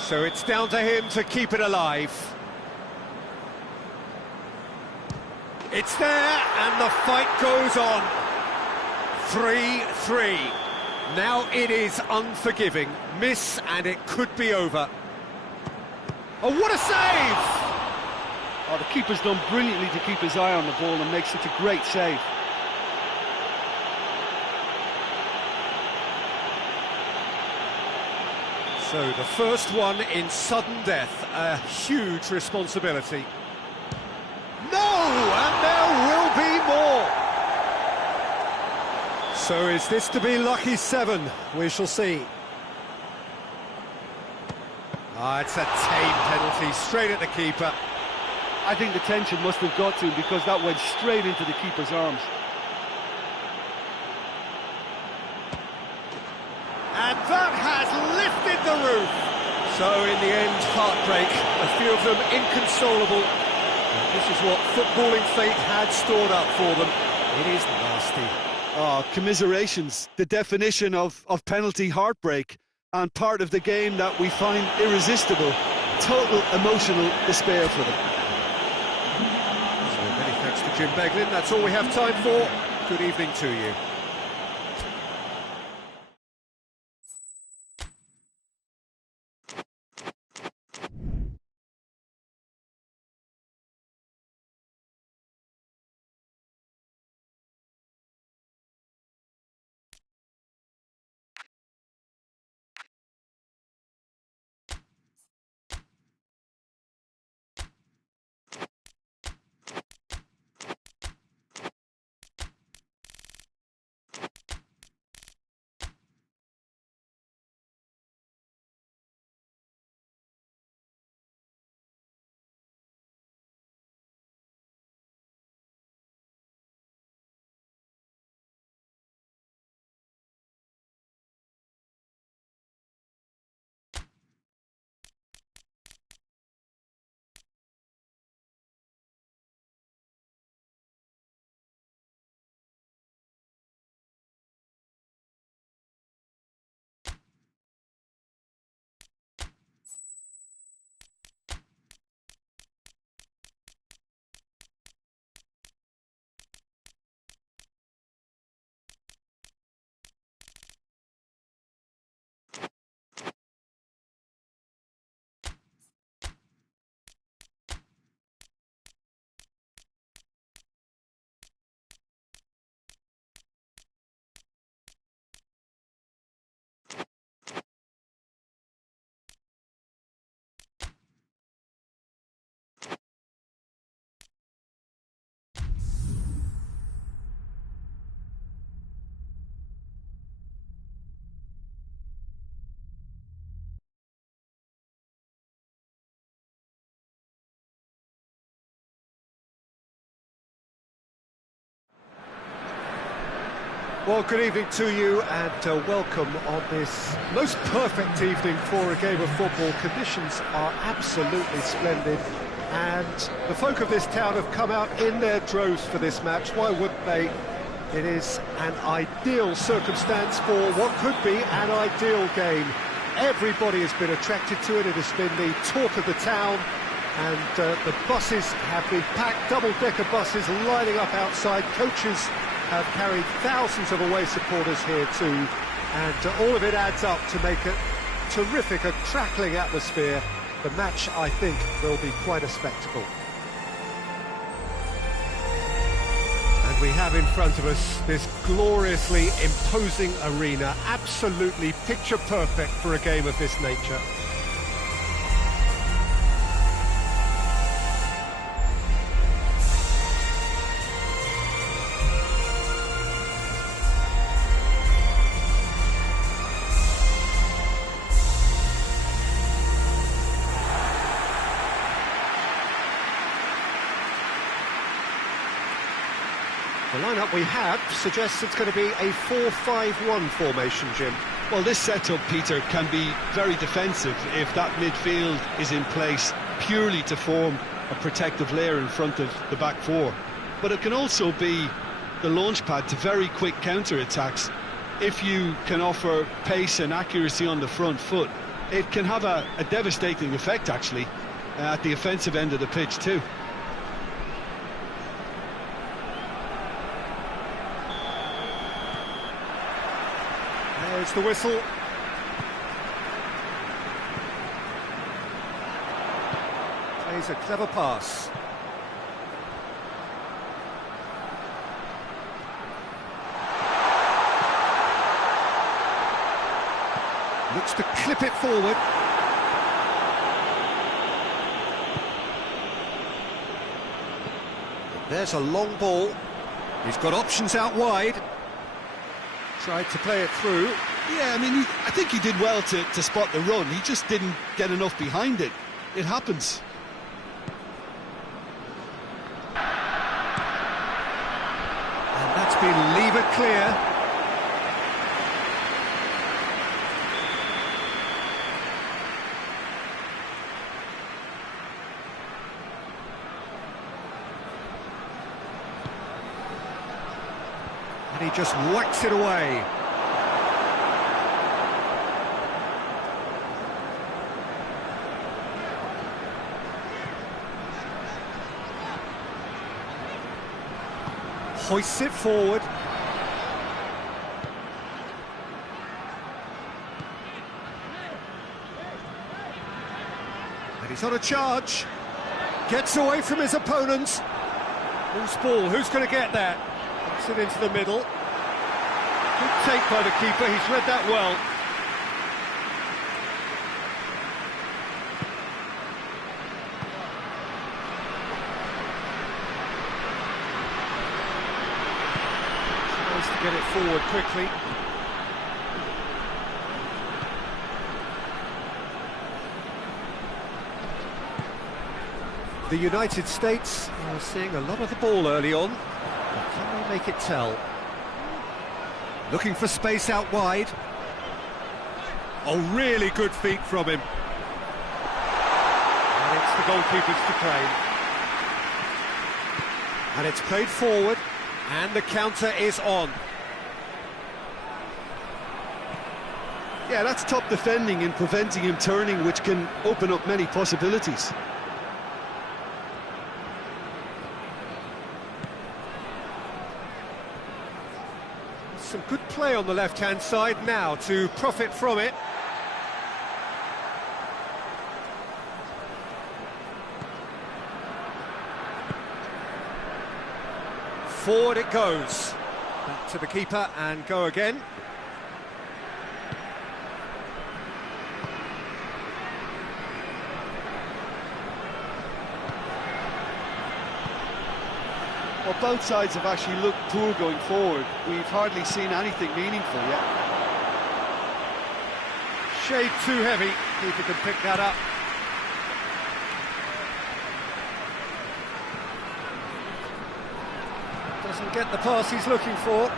So it's down to him to keep it alive. It's there, and the fight goes on. 3-3. Now it is unforgiving. Miss, and it could be over. Oh, what a save! Oh, the keeper's done brilliantly to keep his eye on the ball and make such a great save. So the first one in sudden death, a huge responsibility. No, and there will be more. So is this to be lucky 7? We shall see. Ah, it's a tame penalty, straight at the keeper. I think the tension must have got to him because that went straight into the keeper's arms. And that has lifted the roof. So in the end, heartbreak, a few of them inconsolable. And this is what footballing fate had stored up for them. It is nasty. Oh, commiserations, the definition of penalty heartbreak, and part of the game that we find irresistible. Total emotional despair for them. So many thanks to Jim Beglin. That's all we have time for. Good evening to you. Well, good evening to you and welcome on this most perfect evening for a game of football. Conditions are absolutely splendid and the folk of this town have come out in their droves for this match. Why wouldn't they? It is an ideal circumstance for what could be an ideal game. Everybody has been attracted to it. It has been the talk of the town, and the buses have been packed, double-decker buses lining up outside. Coaches have carried thousands of away supporters here too, and all of it adds up to make a terrific, a crackling atmosphere. The match, I think, will be quite a spectacle. And we have in front of us this gloriously imposing arena, absolutely picture perfect for a game of this nature. The lineup we have suggests it's going to be a 4-5-1 formation, Jim. Well, this setup, Peter, can be very defensive if that midfield is in place purely to form a protective layer in front of the back four. But it can also be the launch pad to very quick counter-attacks. If you can offer pace and accuracy on the front foot, it can have a devastating effect, actually, at the offensive end of the pitch too. There's the whistle. Plays a clever pass. Looks to clip it forward. There's a long ball. He's got options out wide. Tried to play it through. Yeah, I mean, I think he did well to spot the run. He just didn't get enough behind it. It happens. And that's been levered clear. And he just whacks it away. Hoists it forward. And he's on a charge. Gets away from his opponents. Loose ball, who's going to get that? Puts it into the middle. Good take by the keeper, he's read that well. Tries to get it forward quickly. The United States are seeing a lot of the ball early on. Can they make it tell? Looking for space out wide. Oh, really good feet from him. And it's the goalkeepers to claim. And it's played forward, and the counter is on. Yeah, that's top defending and preventing him turning, which can open up many possibilities. Some good play on the left-hand side now to profit from it. Forward it goes. Back to the keeper and go again. Well, both sides have actually looked poor going forward. We've hardly seen anything meaningful yet. Shade too heavy. Keeper can pick that up. Doesn't get the pass he's looking for.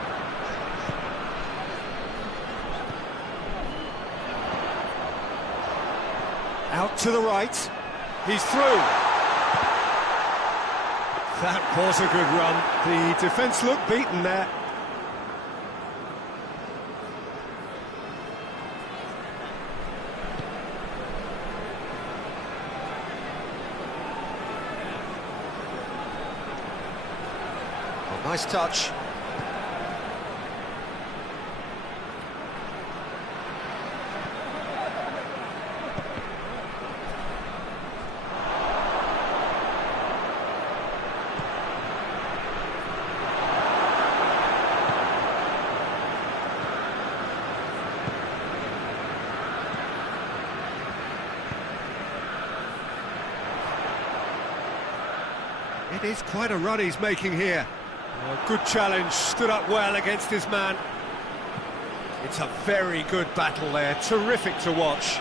Out to the right. He's through. That was a good run. The defence looked beaten there. Oh, nice touch. It is quite a run he's making here. Good challenge, stood up well against his man. It's a very good battle there, terrific to watch.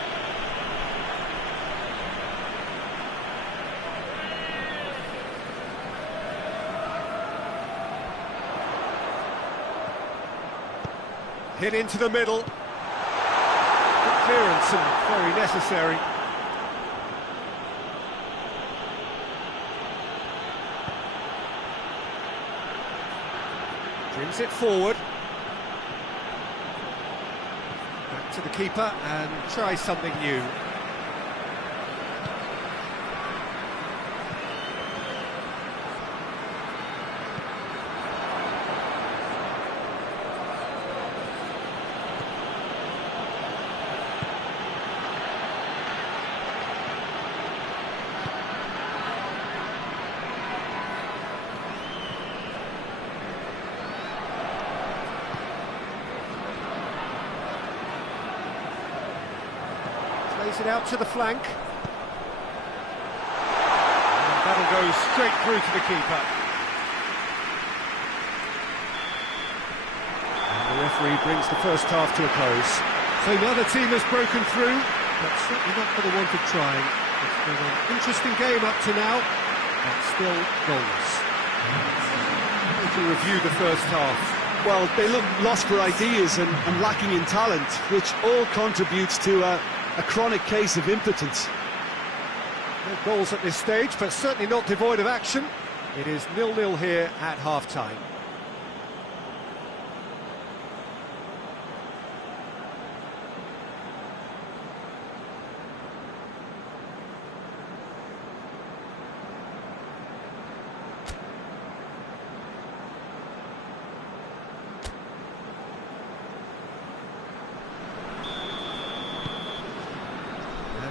Hit into the middle. Good clearance and very necessary. Trims it forward. Back to the keeper and try something new. Plays it out to the flank. And that'll go straight through to the keeper. And the referee brings the first half to a close. So now the team has broken through, but certainly not for the want of trying. It's been an interesting game up to now, but still goalless. To review the first half. Well, they look lost for ideas and lacking in talent, which all contributes to a chronic case of impotence. No goals at this stage, but certainly not devoid of action. It is 0-0 here at half-time.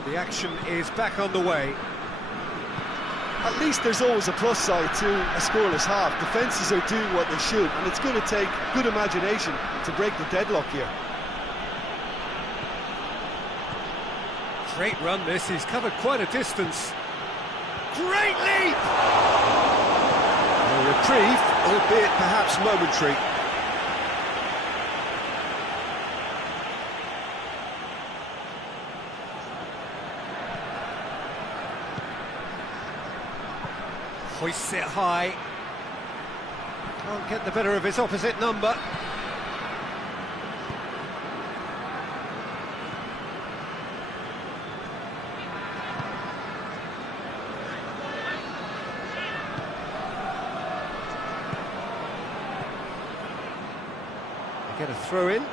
The action is back on the way. At least there's always a plus side to a scoreless half. Defences are doing what they should, and it's going to take good imagination to break the deadlock here. Great run this, he's covered quite a distance. Great leap! A reprieve, albeit perhaps momentary. Hoists it high. Can't get the better of his opposite number. They get a throw in.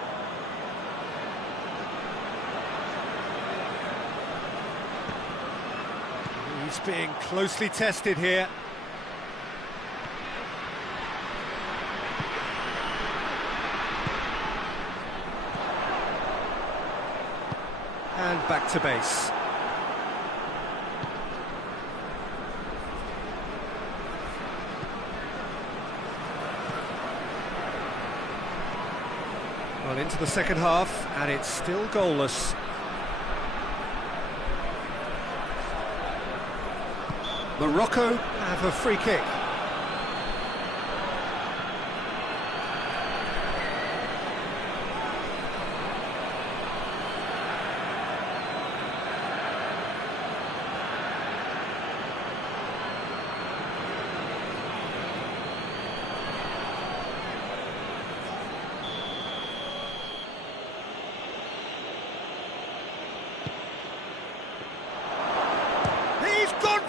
He's being closely tested here. And back to base. Well, into the second half, and it's still goalless. Morocco have a free kick.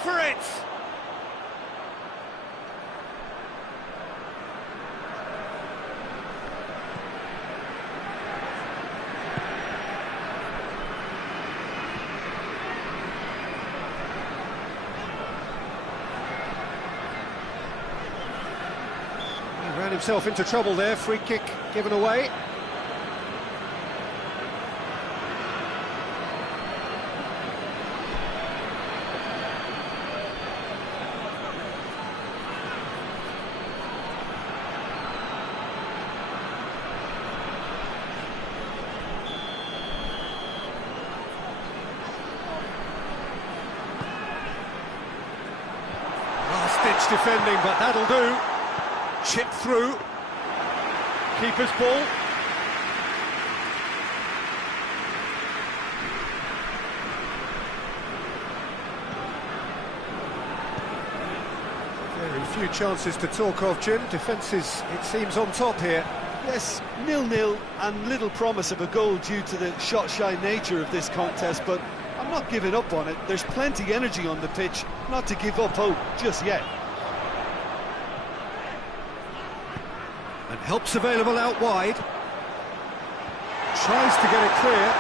for it! He ran himself into trouble there, free kick given away. Last-ditch defending, but that'll do. Chip through. Keeper's ball. Very few chances to talk of, Jim. Defence is, it seems, on top here. Yes, 0-0 and little promise of a goal due to the shot-shy nature of this contest, but I'm not giving up on it. There's plenty energy on the pitch, not to give up hope just yet. And help's available out wide. Tries to get it clear.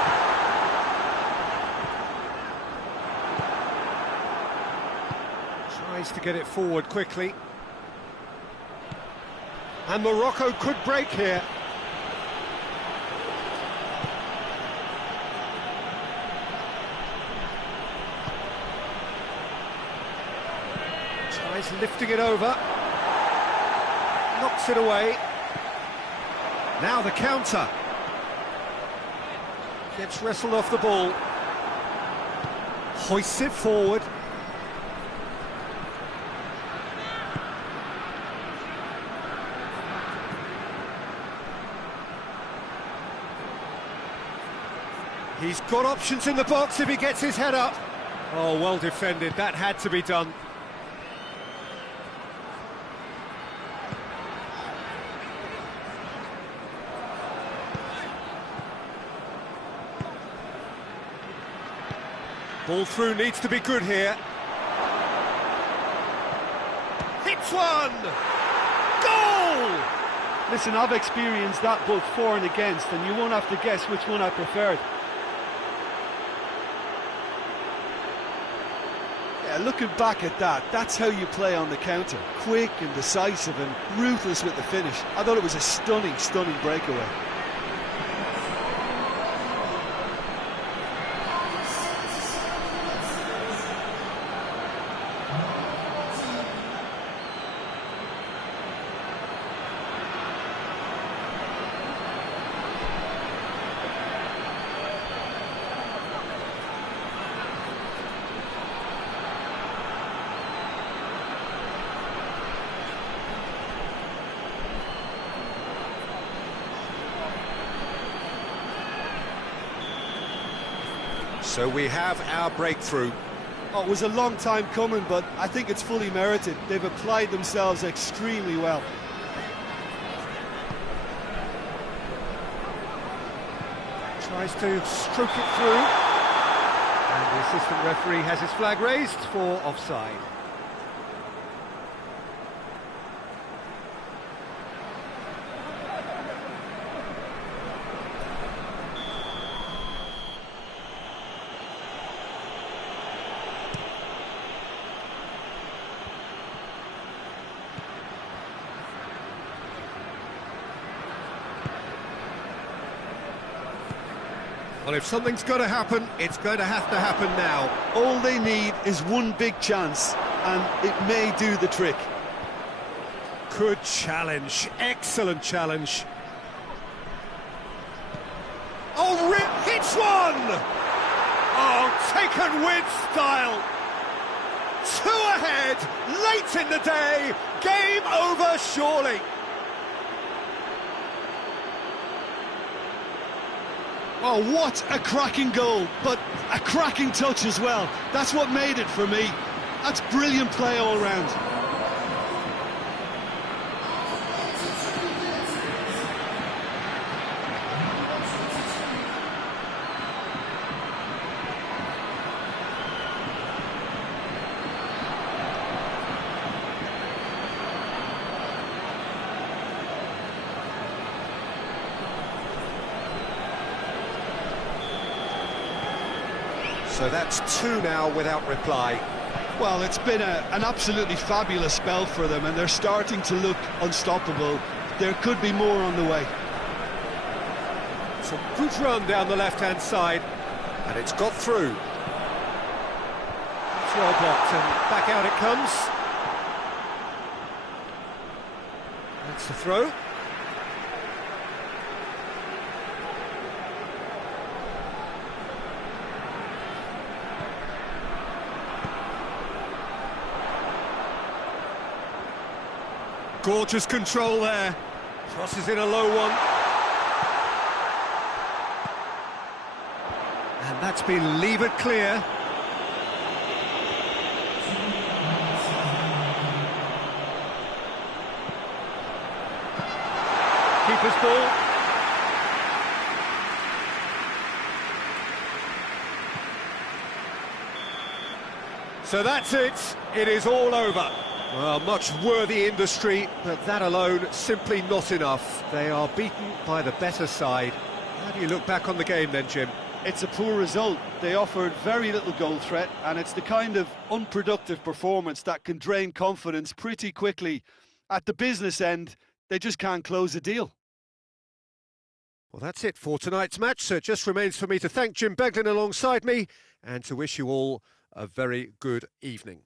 Tries to get it forward quickly. And Morocco could break here. Tries lifting it over. Knocks it away. Now the counter. Gets wrestled off the ball. Hoists it forward. He's got options in the box if he gets his head up. Oh, well defended. That had to be done. Ball through needs to be good here. Hits one! Goal! Listen, I've experienced that both for and against, and you won't have to guess which one I preferred. Yeah, looking back at that, that's how you play on the counter. Quick and decisive and ruthless with the finish. I thought it was a stunning, stunning breakaway. So we have our breakthrough. Oh, it was a long time coming, but I think it's fully merited. They've applied themselves extremely well. Tries to stroke it through. And the assistant referee has his flag raised for offside. Well, if something's got to happen, it's going to happen now. All they need is one big chance, and it may do the trick. Good challenge, excellent challenge. Oh, Rip hits one! Oh, taken with style. 2 ahead, late in the day, game over surely. Oh, what a cracking goal, but a cracking touch as well. That's what made it for me. That's brilliant play all round. So that's two now without reply. Well, it's been an absolutely fabulous spell for them, and they're starting to look unstoppable. There could be more on the way. It's a good run down the left-hand side. And it's got through. It's well blocked, and back out it comes. That's the throw. Gorgeous control there. Crosses in a low one. And that's been levered clear. Keeper's ball. So that's it. It is all over. Well, much worthy industry, but that alone simply not enough. They are beaten by the better side. How do you look back on the game then, Jim? It's a poor result. They offered very little goal threat, and it's the kind of unproductive performance that can drain confidence pretty quickly. At the business end, they just can't close a deal. Well, that's it for tonight's match, so it just remains for me to thank Jim Beglin alongside me and to wish you all a very good evening.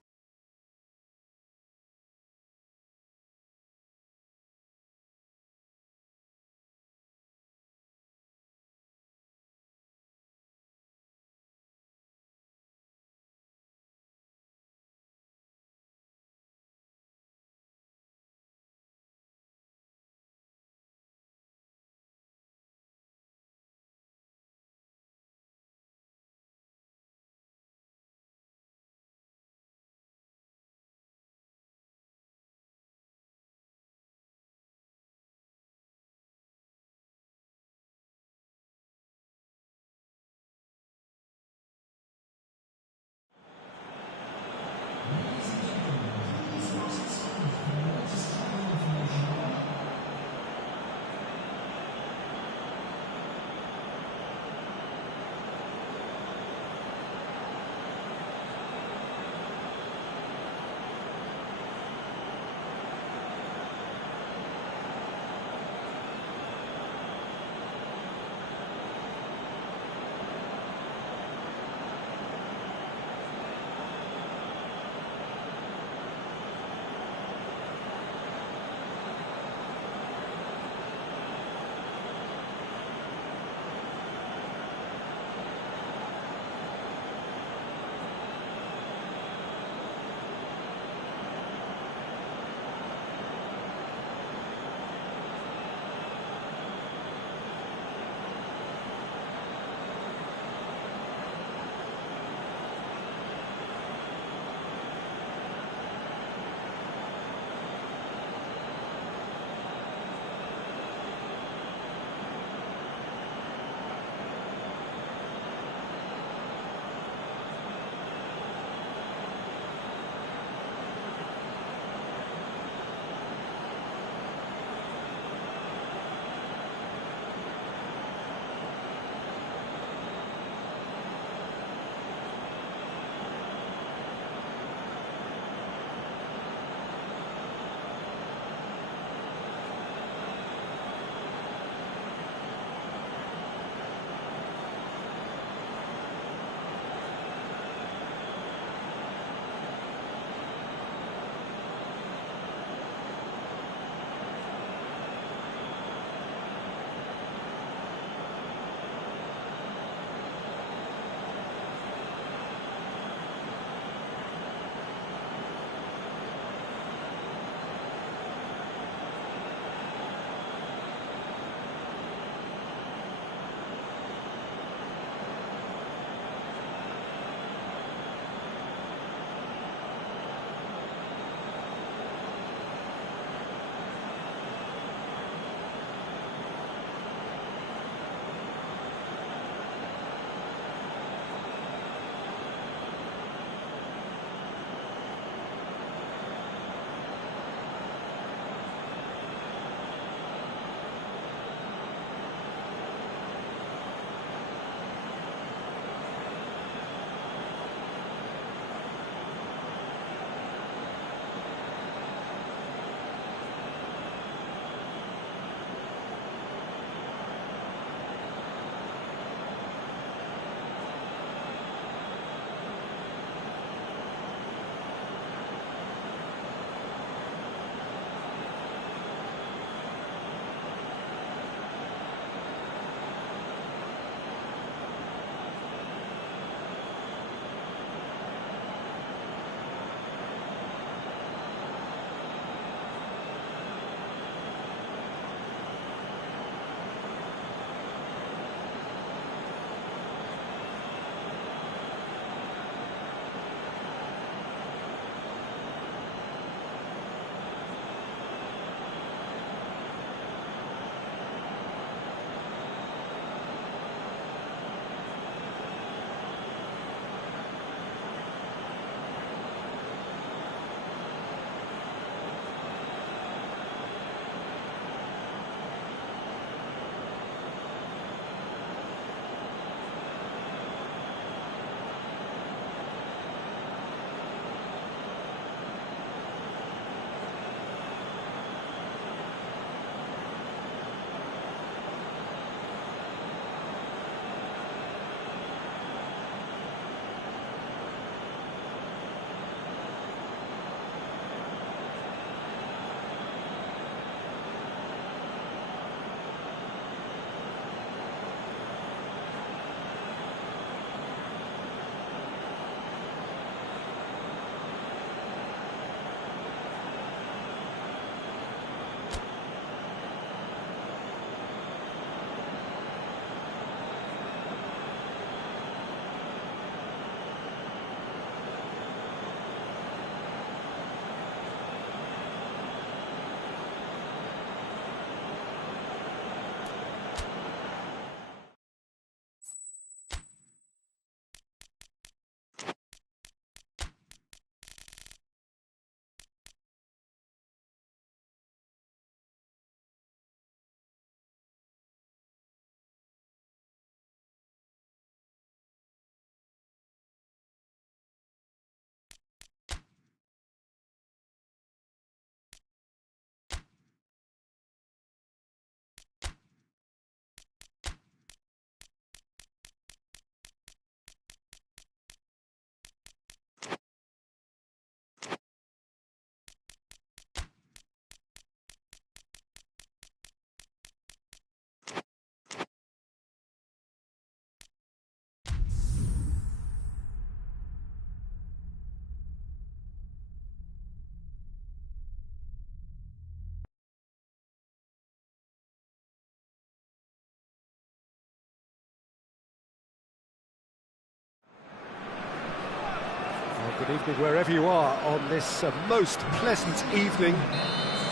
Good evening wherever you are on this most pleasant evening.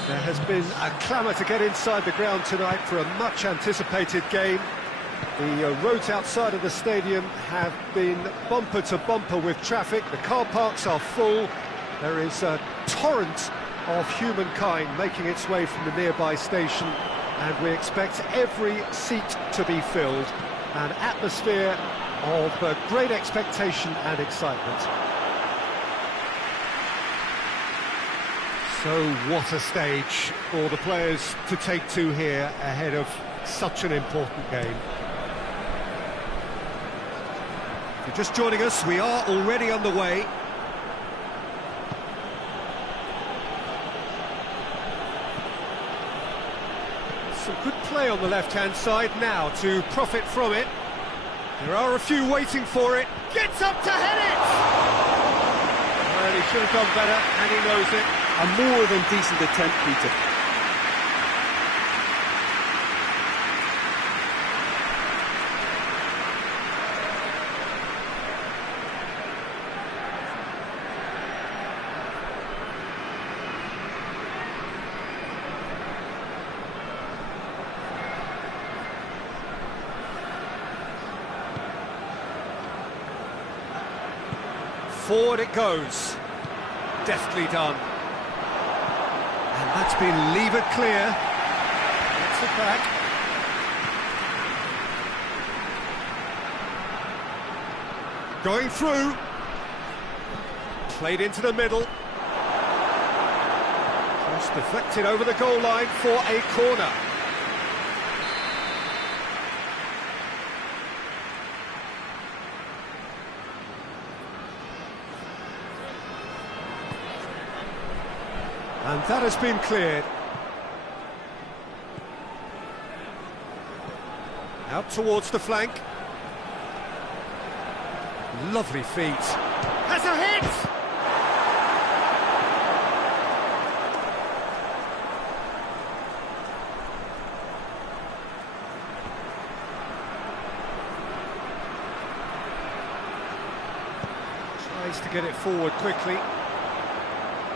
There has been a clamour to get inside the ground tonight for a much anticipated game. The roads outside of the stadium have been bumper to bumper with traffic. The car parks are full. There is a torrent of humankind making its way from the nearby station, and we expect every seat to be filled. An atmosphere of great expectation and excitement. So what a stage for the players to take to here ahead of such an important game. If you're just joining us, we are already underway. Some good play on the left-hand side now to profit from it. There are a few waiting for it. Gets up to head it! Well, he should have done better, and he knows it. A more than decent attempt, Peter. Forward it goes. Deftly done. And that's been levered clear. Gets it back. Going through. Played into the middle. Just deflected over the goal line for a corner. And that has been cleared. Out towards the flank. Lovely feet. Has a hit! Tries to get it forward quickly.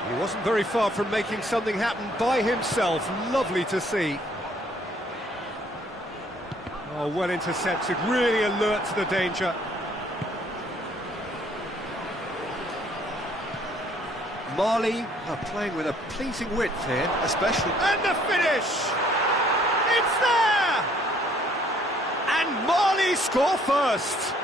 He wasn't very far from making something happen by himself. Lovely to see. Oh, well intercepted, really alert to the danger. Marley are playing with a pleasing width here, especially... And the finish! It's there! And Marley score first!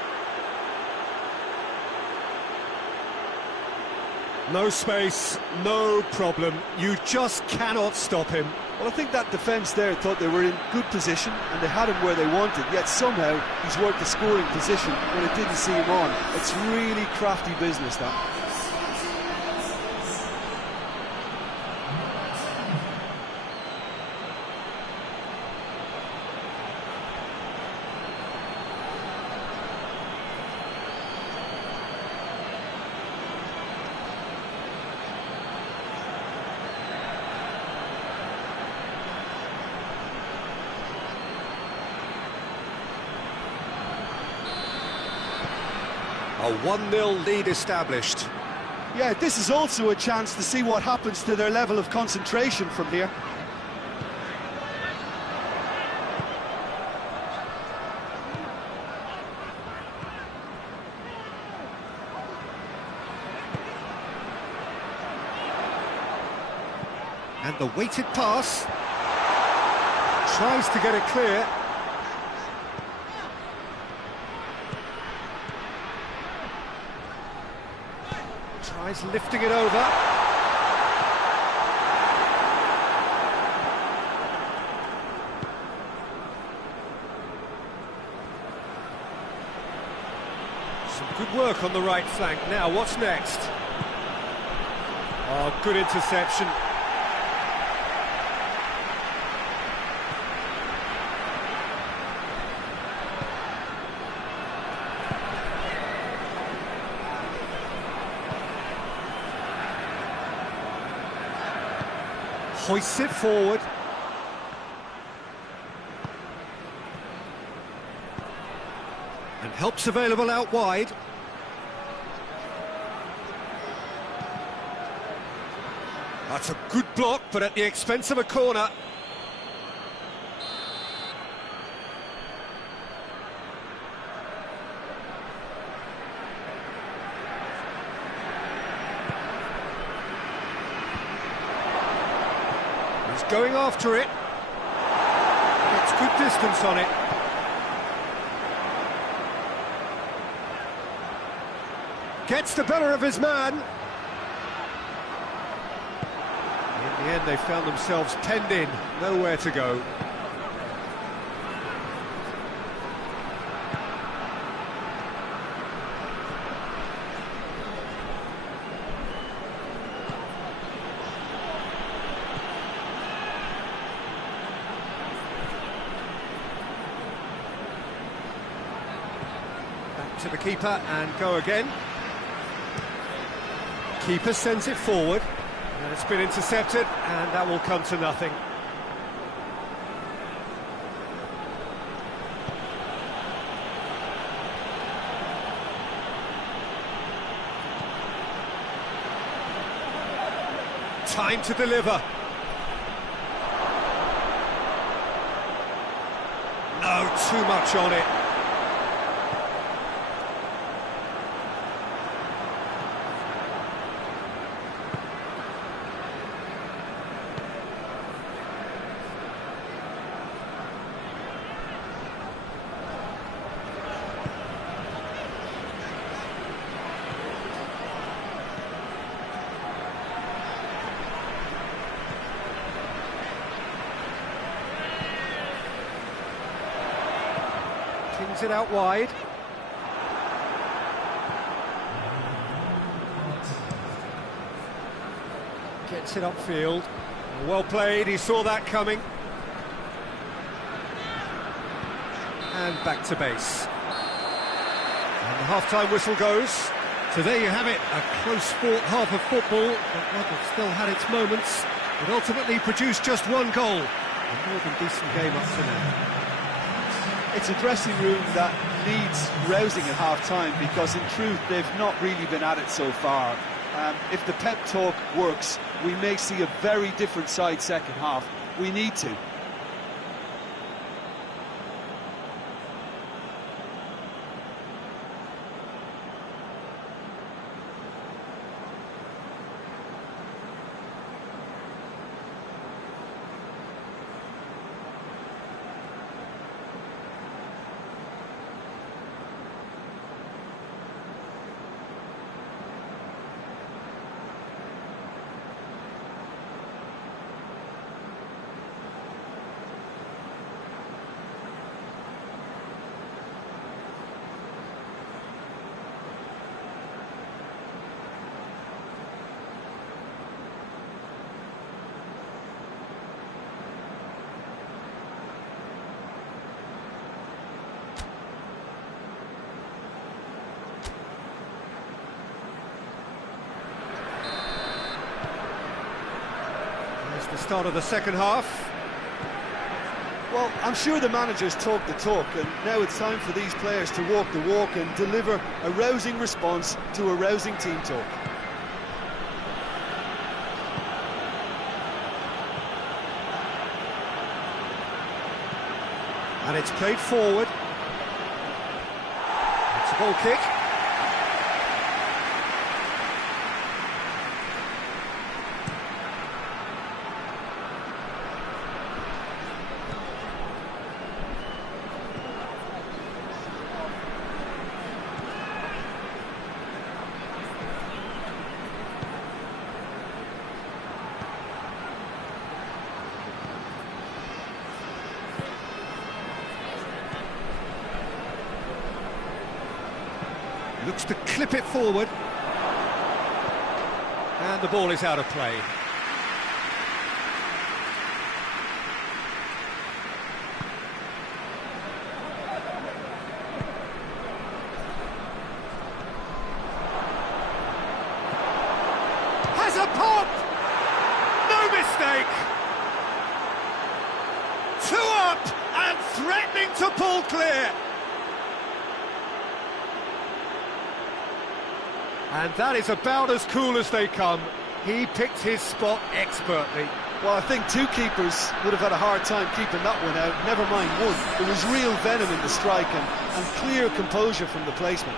No space, no problem. You just cannot stop him. Well, I think that defence there thought they were in good position and they had him where they wanted, yet somehow he's worked the scoring position when it didn't see him on. It's really crafty business, that. A 1-0 lead established. Yeah, this is also a chance to see what happens to their level of concentration from here. And the weighted pass. Tries to get it clear. Tries lifting it over. Some good work on the right flank. Now, what's next? Oh, good interception. Hoists it forward. And help's available out wide. That's a good block, but at the expense of a corner. He's going after it. It's good distance on it. Gets the better of his man. In the end, they found themselves penned in, nowhere to go. Back to the keeper and go again. Keeper sends it forward. And it's been intercepted, and that will come to nothing. Time to deliver. No, too much on it. Kings it out wide. Gets it upfield. Well played, he saw that coming. And back to base. And the half-time whistle goes. So there you have it, a close-fought half of football, but one that still had its moments. It ultimately produced just one goal. A more than decent game up to now. It's a dressing room that needs rousing at half-time, because in truth they've not really been at it so far. If the pep talk works, we may see a very different side second half. We need to. The start of the second half. Well, I'm sure the managers talk the talk, and now it's time for these players to walk the walk and deliver a rousing response to a rousing team talk. And it's played forward. It's a goal kick. Looks to clip it forward. And the ball is out of play. Has a pop! No mistake! 2 up and threatening to pull clear. And that is about as cool as they come. He picked his spot expertly. Well, I think two keepers would have had a hard time keeping that one out, never mind one. There was real venom in the strike and clear composure from the placement.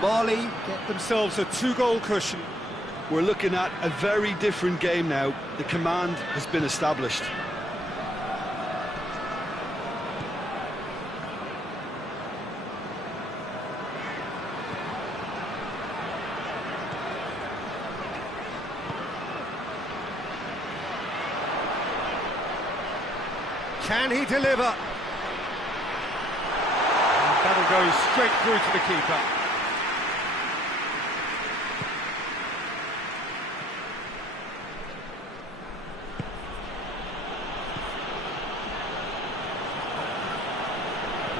Mali get themselves a 2-goal cushion. We're looking at a very different game now. The command has been established. Can he deliver? And that'll go straight through to the keeper.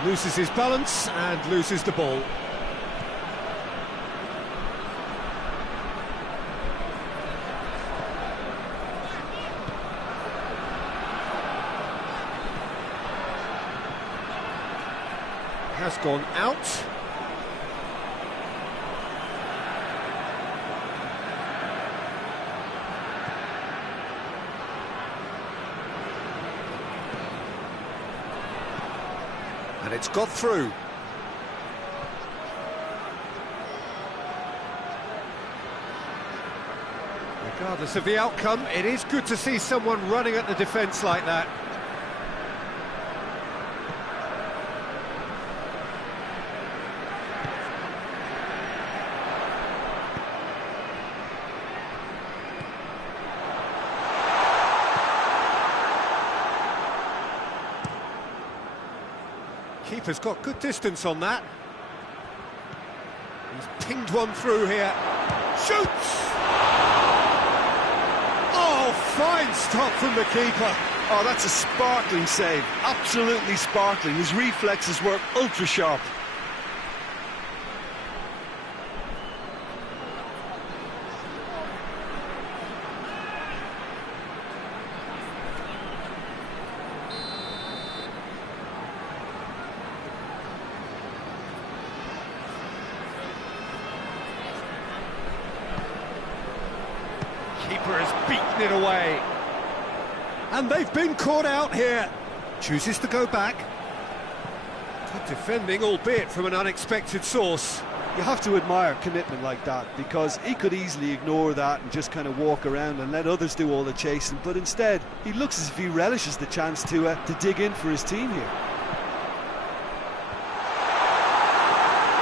Loses his balance and loses the ball. Has gone out. And it's got through. Regardless of the outcome, it is good to see someone running at the defence like that. Keeper's got good distance on that. He's pinged one through here. Shoots! Oh, fine stop from the keeper. Oh, that's a sparkling save. Absolutely sparkling. His reflexes were ultra sharp. Keeper has beaten it away. And they've been caught out here. Chooses to go back. Good defending, albeit from an unexpected source. You have to admire commitment like that, because he could easily ignore that and just kind of walk around and let others do all the chasing, but instead he looks as if he relishes the chance to dig in for his team here.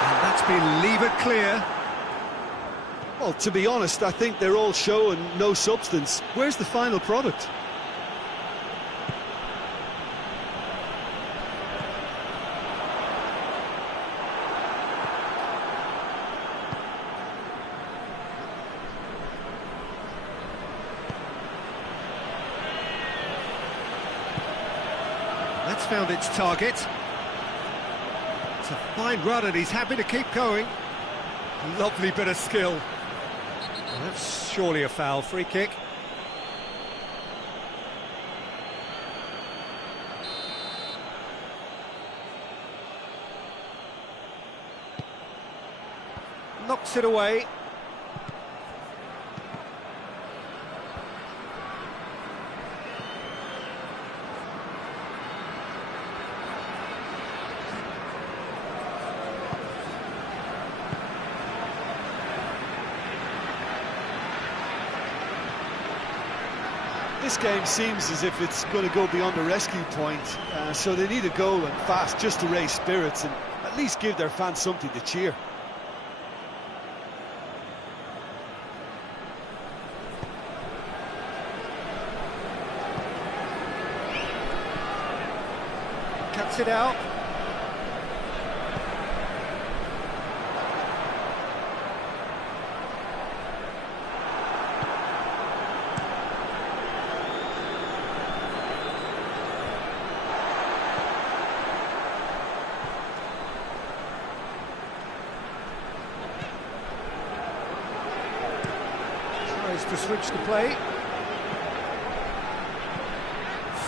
And that's been levered clear. Well, to be honest, I think they're all show and no substance. Where's the final product? That's found its target. It's a fine run and he's happy to keep going. Lovely bit of skill. Well, that's surely a foul. Free kick. Knocks it away. This game seems as if it's going to go beyond the rescue point, so they need a goal and fast just to raise spirits and at least give their fans something to cheer. Cuts it out. Tries to switch the play.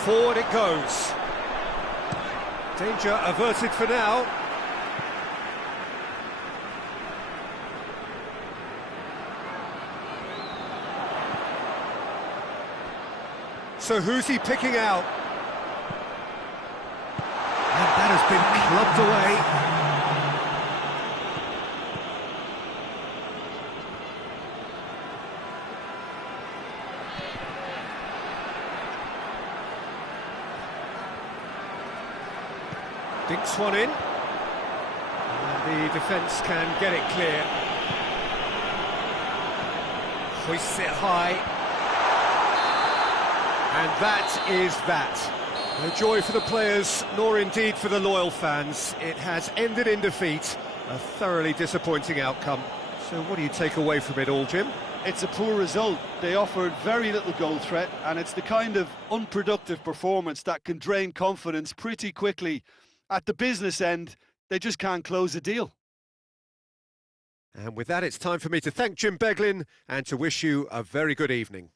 Forward it goes. Danger averted for now. So who's he picking out? And that has been clubbed away. Dinks one in. And the defence can get it clear. Hoists it high. And that is that. No joy for the players, nor indeed for the loyal fans. It has ended in defeat. A thoroughly disappointing outcome. So what do you take away from it all, Jim? It's a poor result. They offered very little goal threat, and it's the kind of unproductive performance that can drain confidence pretty quickly. At the business end, they just can't close a deal. And with that, it's time for me to thank Jim Beglin and to wish you a very good evening.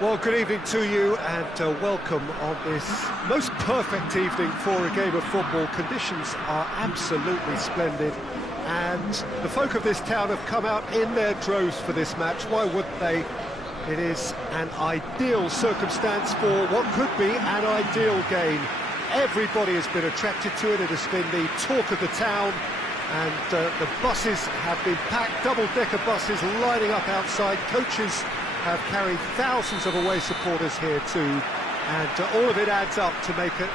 Well, good evening to you and welcome on this most perfect evening for a game of football. Conditions are absolutely splendid and the folk of this town have come out in their droves for this match. Why wouldn't they? It is an ideal circumstance for what could be an ideal game. Everybody has been attracted to it. It has been the talk of the town, and the buses have been packed, double-decker buses lining up outside. Coaches have carried thousands of away supporters here too, and all of it adds up to make a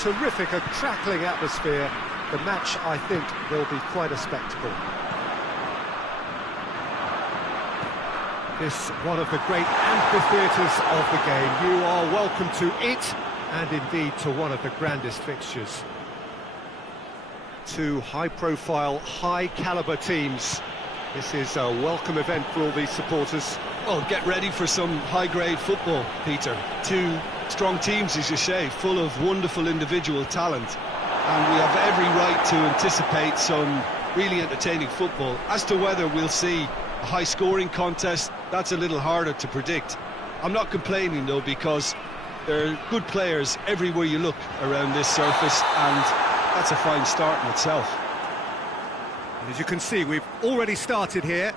terrific, a crackling atmosphere. The match, I think, will be quite a spectacle. This one of the great amphitheatres of the game. You are welcome to it, and indeed to one of the grandest fixtures. Two high-profile, high-calibre teams. This is a welcome event for all these supporters. Well, get ready for some high-grade football, Peter. Two strong teams, as you say, full of wonderful individual talent. And we have every right to anticipate some really entertaining football. As to whether we'll see a high-scoring contest, that's a little harder to predict. I'm not complaining, though, because there are good players everywhere you look around this surface, and that's a fine start in itself. And as you can see, we've already started here.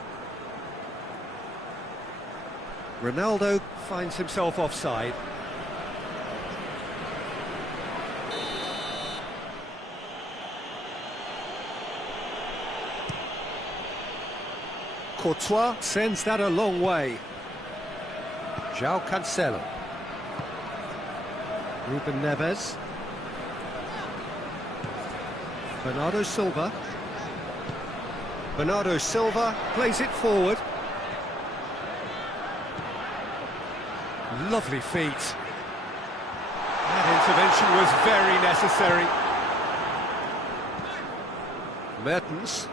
Ronaldo finds himself offside. Courtois sends that a long way. João Cancelo. Ruben Neves. Bernardo Silva. Bernardo Silva plays it forward. Lovely feet. That intervention was very necessary. Mertens.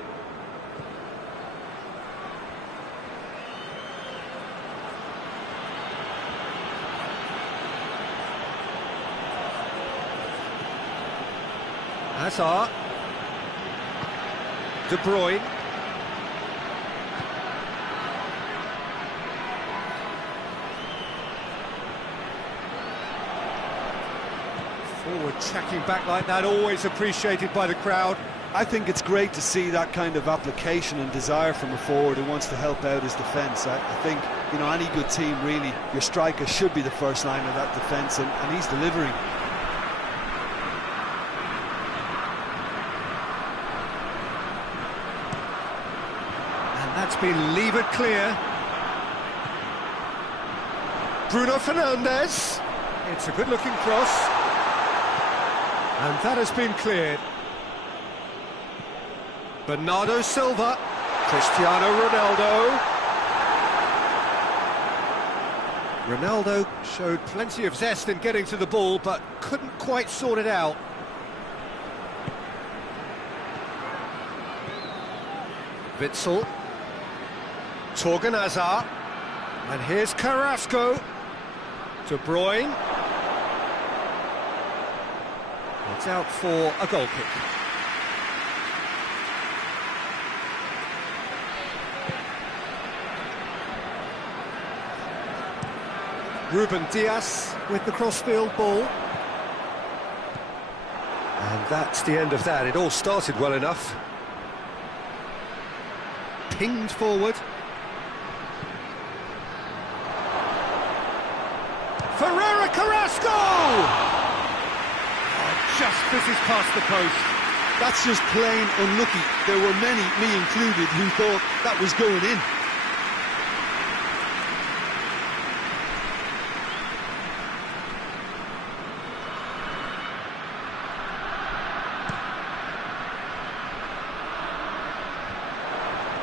Hazard. De Bruyne. Forward tracking back like that, always appreciated by the crowd. I think it's great to see that kind of application and desire from a forward who wants to help out his defence. I think, you know, any good team, really, your striker should be the first line of that defence, and he's delivering. That's been levered clear. Bruno Fernandes. It's a good-looking cross. And that has been cleared. Bernardo Silva. Cristiano Ronaldo. Ronaldo showed plenty of zest in getting to the ball, but couldn't quite sort it out. Witsel. Torgan Hazard, and here's Carrasco. De Bruyne. It's out for a goal kick. Ruben Dias with the crossfield ball. And that's the end of that. It all started well enough. Pinged forward. Ferreira Carrasco! Oh, just misses past the post. That's just plain unlucky. There were many, me included, who thought that was going in.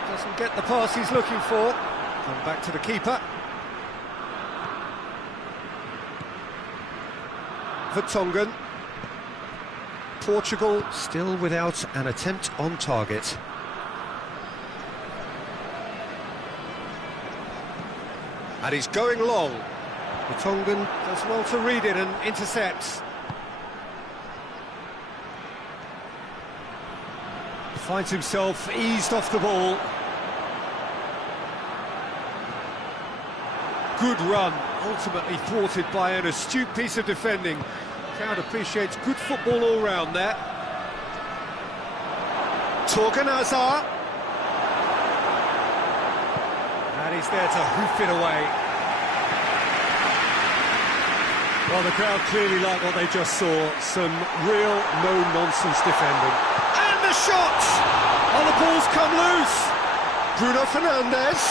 Doesn't get the pass he's looking for. Come back to the keeper. Vertonghen. Portugal still without an attempt on target. And he's going long. Vertonghen does well to read it and intercepts. Finds himself eased off the ball. Good run ultimately thwarted by an astute piece of defending. Crowd appreciates good football all round there. Torgan Hazard. And he's there to hoof it away. Well, the crowd clearly like what they just saw. Some real no-nonsense defending. And the shot! Oh, the ball's come loose. Bruno Fernandes.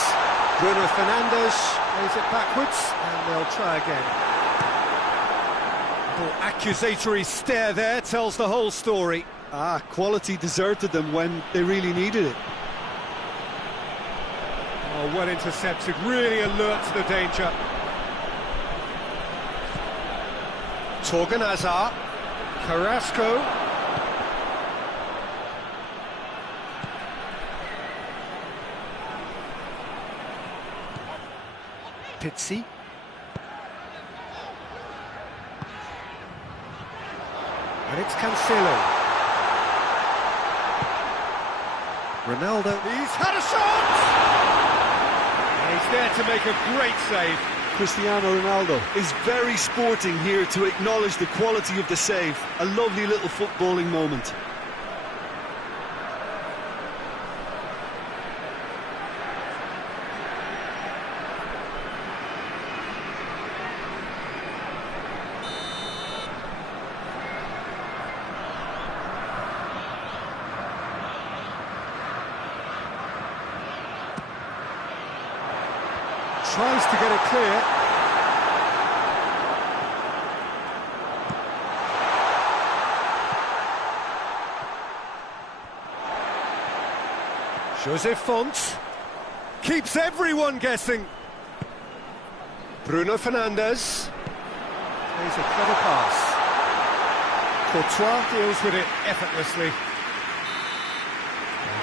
Bruno Fernandes plays it backwards, and they'll try again. Little accusatory stare there tells the whole story. Quality deserted them when they really needed it. Oh, well intercepted, really alert to the danger. Torgan Hazard, Carrasco. Pizzi. And it's Cancelo. Ronaldo. He's had a shot! And he's there to make a great save. Cristiano Ronaldo is very sporting here to acknowledge the quality of the save. A lovely little footballing moment. Tries to get it clear. José Font keeps everyone guessing. Bruno Fernandes plays a clever pass. Courtois deals with it effortlessly.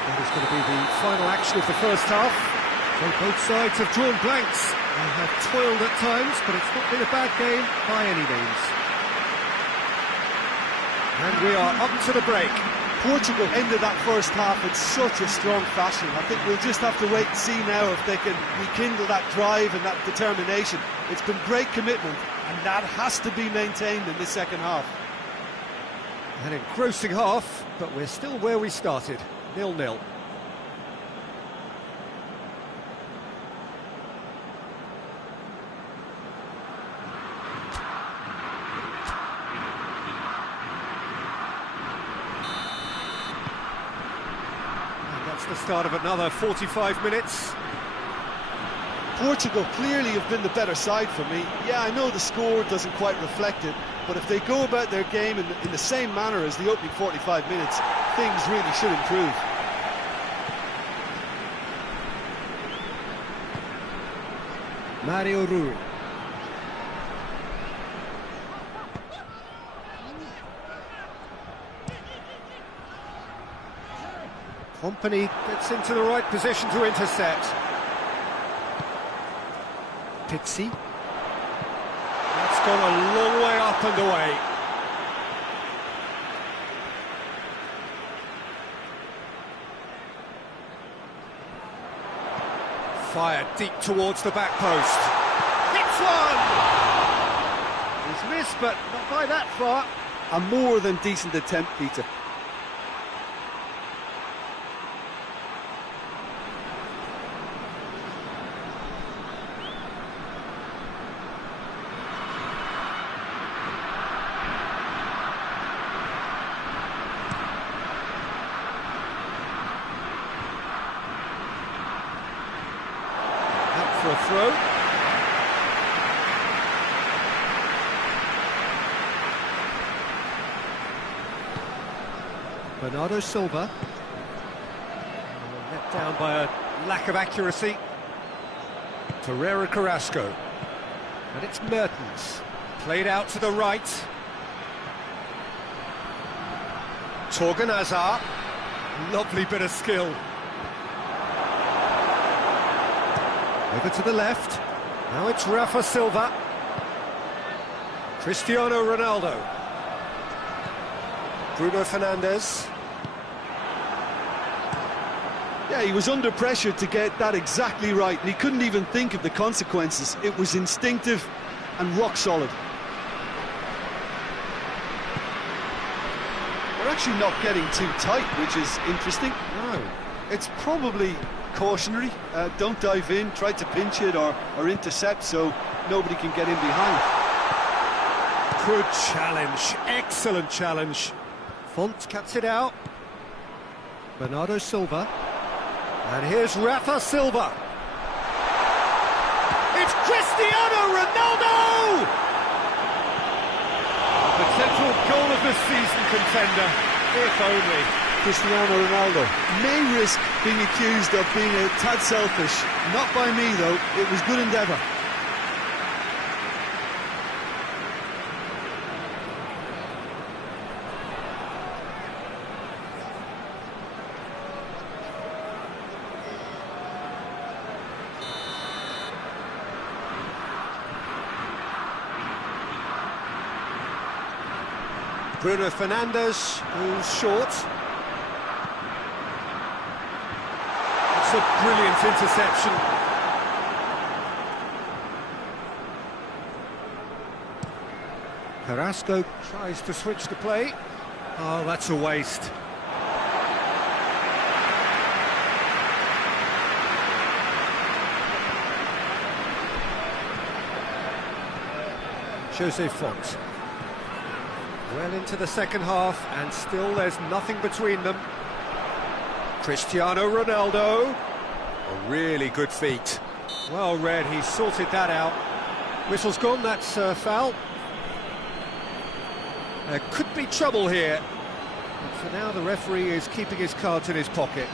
And that is going to be the final action of the first half. Well, both sides have drawn blanks and have toiled at times, but it's not been a bad game by any means. And we are up to the break. Portugal ended that first half in such a strong fashion. I think we'll just have to wait and see now if they can rekindle that drive and that determination. It's been great commitment, and that has to be maintained in this second half. An engrossing half, but we're still where we started, 0-0. The start of another 45 minutes. Portugal clearly have been the better side for me. Yeah, I know the score doesn't quite reflect it, but if they go about their game in the same manner as the opening 45 minutes, things really should improve. Mario Rui. Company gets into the right position to intercept. Pizzi. That's gone a long way up and away. Fired deep towards the back post. Hits one! He's missed, but not by that far. A more than decent attempt, Peter. For a throw. Bernardo Silva. Let down by a lack of accuracy. Torreira Carrasco. And it's Mertens. Played out to the right. Torgan Hazard. Lovely bit of skill. Over to the left. Now it's Rafa Silva. Cristiano Ronaldo. Bruno Fernandes. Yeah, he was under pressure to get that exactly right, and he couldn't even think of the consequences. It was instinctive and rock solid. They're actually not getting too tight, which is interesting. No. It's probably cautionary. Don't dive in, try to pinch it or intercept so nobody can get in behind. Good challenge, excellent challenge. Font cuts it out. Bernardo Silva. And here's Rafa Silva. It's Cristiano Ronaldo! The potential goal of the season contender, if only. Cristiano Ronaldo may risk being accused of being a tad selfish. Not by me, though. It was good endeavour. Bruno Fernandes, who's short. It's a brilliant interception. Carrasco tries to switch the play. Oh, that's a waste. Jose Font. Well into the second half, and still there's nothing between them. Cristiano Ronaldo. A really good feat. Well read, he sorted that out. Whistle's gone, that's foul. There could be trouble here. But for now, the referee is keeping his cards in his pocket.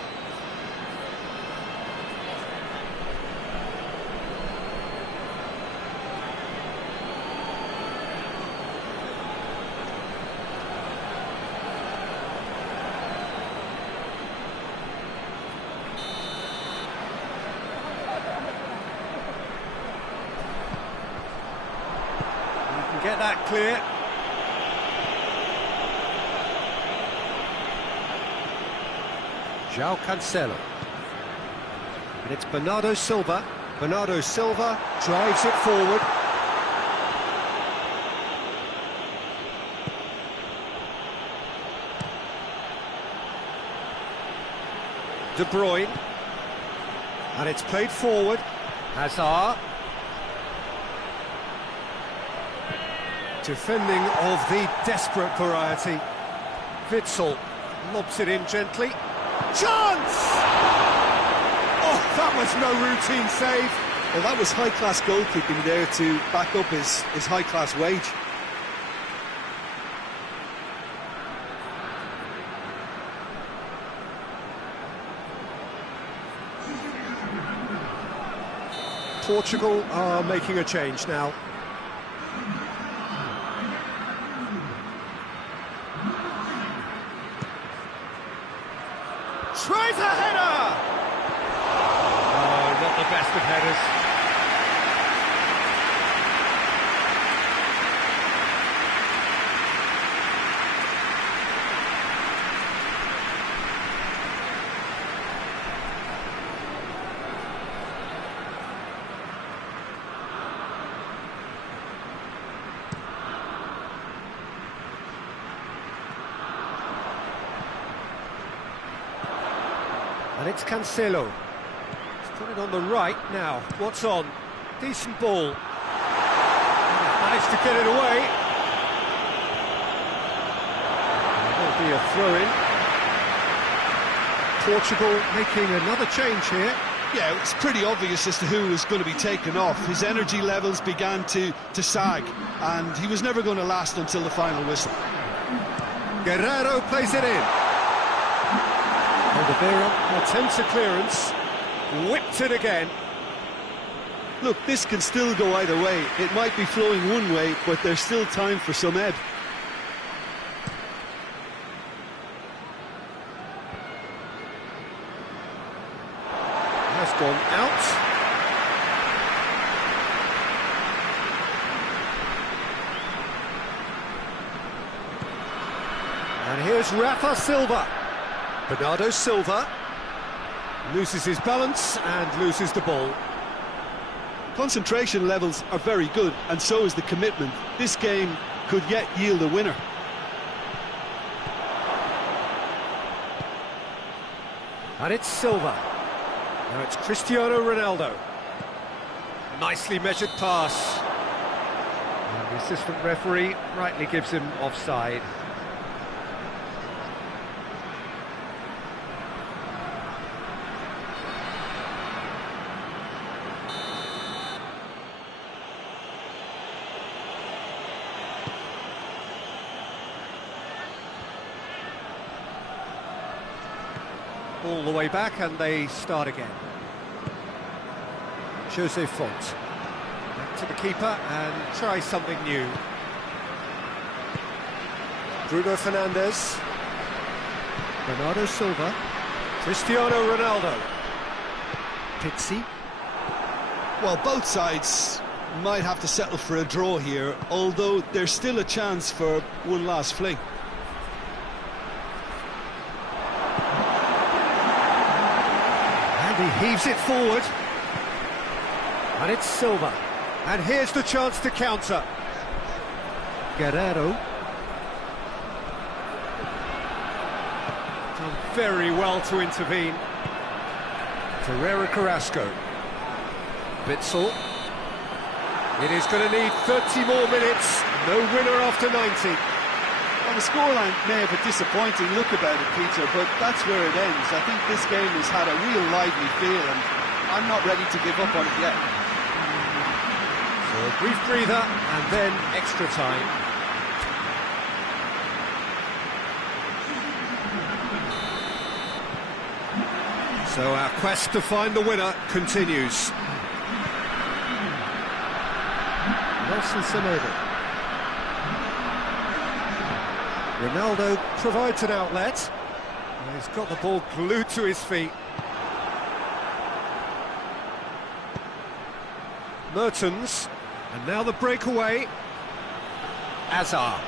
Get that clear. João Cancelo. And it's Bernardo Silva. Bernardo Silva drives it forward. De Bruyne. And it's played forward. Hazard. Defending of the desperate variety. Witsel lobs it in gently. Chance! Oh, that was no routine save. Well, that was high-class goalkeeping there to back up his high-class wage. Portugal are making a change now. Tries a header! Oh, not the best of headers. And it's Cancelo. He's put it on the right now. What's on? Decent ball. Managed to get it away. There'll be a throw-in. Portugal making another change here. Yeah, it's pretty obvious as to who was going to be taken off. His energy levels began to sag, and he was never going to last until the final whistle. Guerrero plays it in. Oliveira attempts a clearance, whipped it again. Look, this can still go either way. It might be flowing one way, but there's still time for some ebb. Has gone out. And here's Rafa Silva. Bernardo Silva. Loses his balance and loses the ball. Concentration levels are very good, and so is the commitment. This game could yet yield a winner. And it's Silva. Now it's Cristiano Ronaldo. Nicely measured pass. And the assistant referee rightly gives him offside. All the way back, and they start again. Jose Font. Back to the keeper and try something new. Bruno Fernandes. Bernardo Silva. Cristiano Ronaldo. Pizzi. Well, both sides might have to settle for a draw here, although there's still a chance for one last fling. And he heaves it forward. And it's Silva. And here's the chance to counter. Guerrero. Done very well to intervene. Ferreira Carrasco. Bitzel. It is going to need 30 more minutes. No winner after 90. Well, the scoreline may have a disappointing look about it, Peter, but that's where it ends. I think this game has had a real lively feel, and I'm not ready to give up on it yet. So a brief breather, and then extra time. So our quest to find the winner continues. Nelson Semedo. Ronaldo provides an outlet. He's got the ball glued to his feet. Mertens, and now the breakaway. Azar.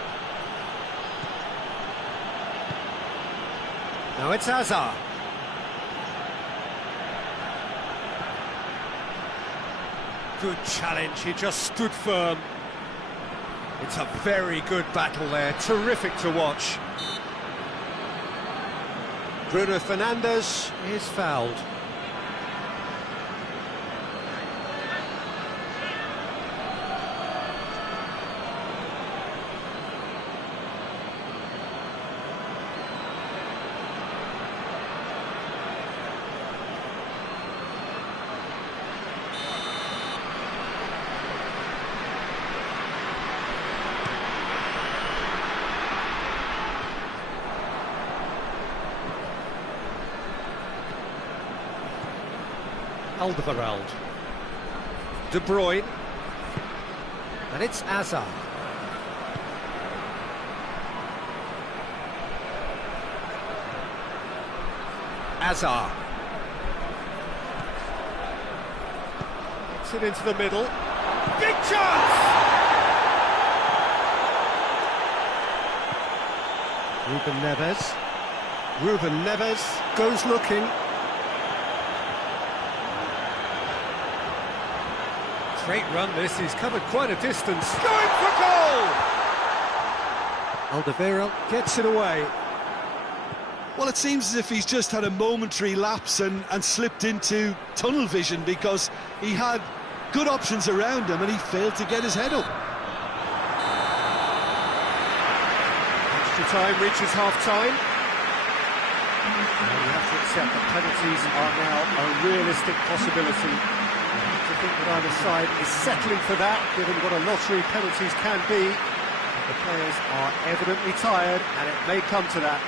Now it's Azar. Good challenge, he just stood firm. It's a very good battle there, terrific to watch. Bruno Fernandes is fouled. Alderweireld. De Bruyne. And it's Azar. Azar. Gets it into the middle. Big chance! Ruben Neves. Ruben Neves goes looking. Great run this, he's covered quite a distance. Going for goal! Alderweireld gets it away. Well, it seems as if he's just had a momentary lapse and slipped into tunnel vision, because he had good options around him and he failed to get his head up. Extra time reaches half-time. And we have to accept that penalties are now a realistic possibility. I think that either side is settling for that, given what a lottery penalties can be. The players are evidently tired, and it may come to that.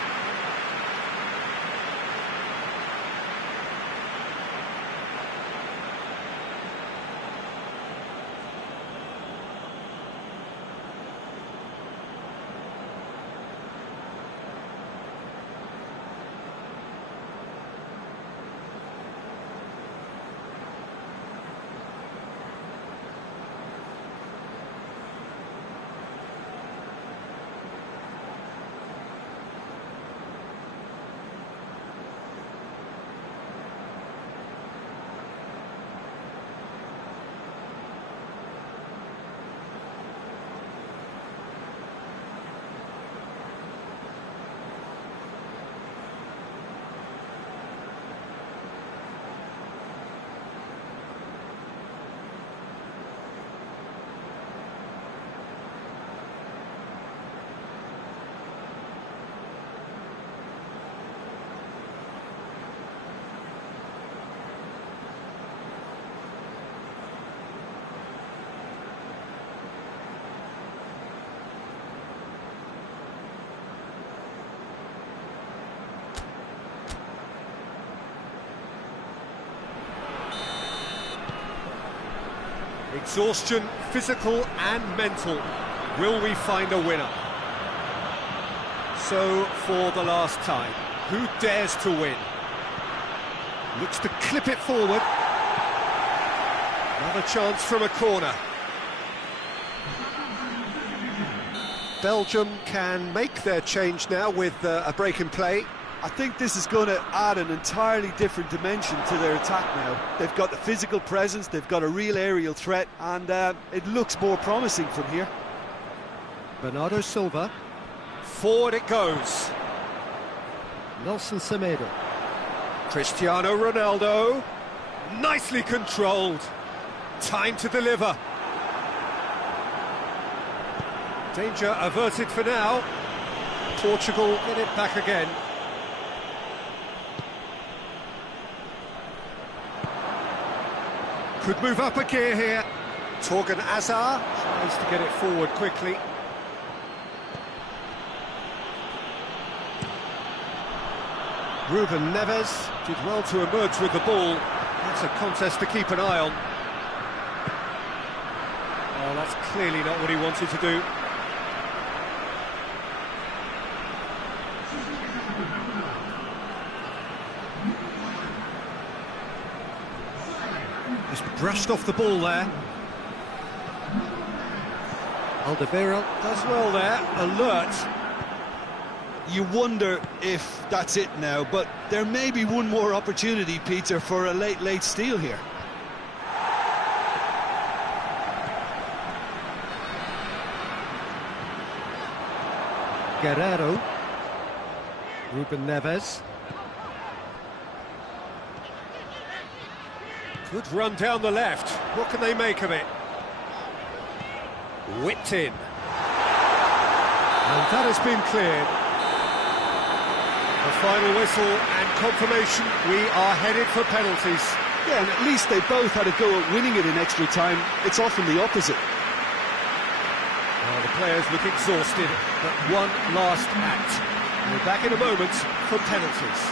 Exhaustion, physical and mental. Will we find a winner? So, for the last time, who dares to win? Looks to clip it forward. Another chance from a corner. Belgium can make their change now with a break in play. I think this is going to add an entirely different dimension to their attack now. They've got the physical presence, they've got a real aerial threat, and it looks more promising from here. Bernardo Silva. Forward it goes. Nelson Semedo. Cristiano Ronaldo. Nicely controlled. Time to deliver. Danger averted for now. Portugal get it back again. Could move up a gear here. Torgan Hazard tries to get it forward quickly. Ruben Neves did well to emerge with the ball. That's a contest to keep an eye on. Oh, that's clearly not what he wanted to do. Just brushed off the ball there. Alderweireld does well there, alert. You wonder if that's it now, but there may be one more opportunity, Peter, for a late steal here. Guerrero. Ruben Neves. Good run down the left. What can they make of it? Whipped in. And that has been cleared. The final whistle and confirmation, we are headed for penalties. Yeah, and at least they both had a go at winning it in extra time. It's often the opposite. Well, the players look exhausted, but one last act. We're back in a moment for penalties.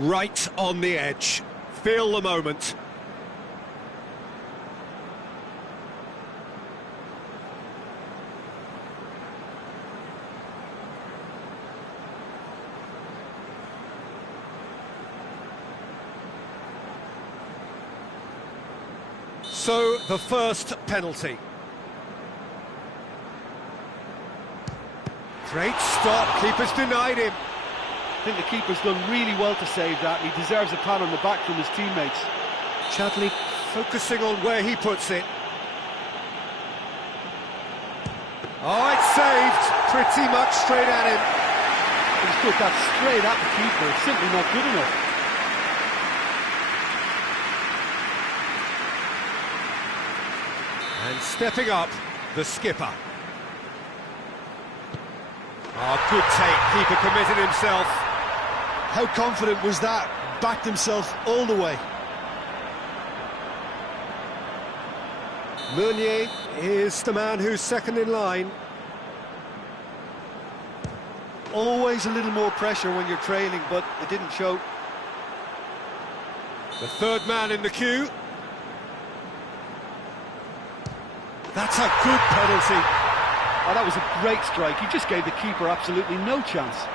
Right on the edge. Feel the moment. So, the first penalty. Great stop, keeper's denied him. I think the keeper's done really well to save that. He deserves a pat on the back from his teammates. Chadley focusing on where he puts it. Oh, it's saved. Pretty much straight at him. He's put that straight at the keeper. It's simply not good enough. And stepping up, the skipper. Oh, good take. Keeper committed himself. How confident was that? Backed himself all the way. Meunier is the man who's second in line. Always a little more pressure when you're trailing, but it didn't show. The third man in the queue. That's a good penalty. Oh, that was a great strike. He just gave the keeper absolutely no chance.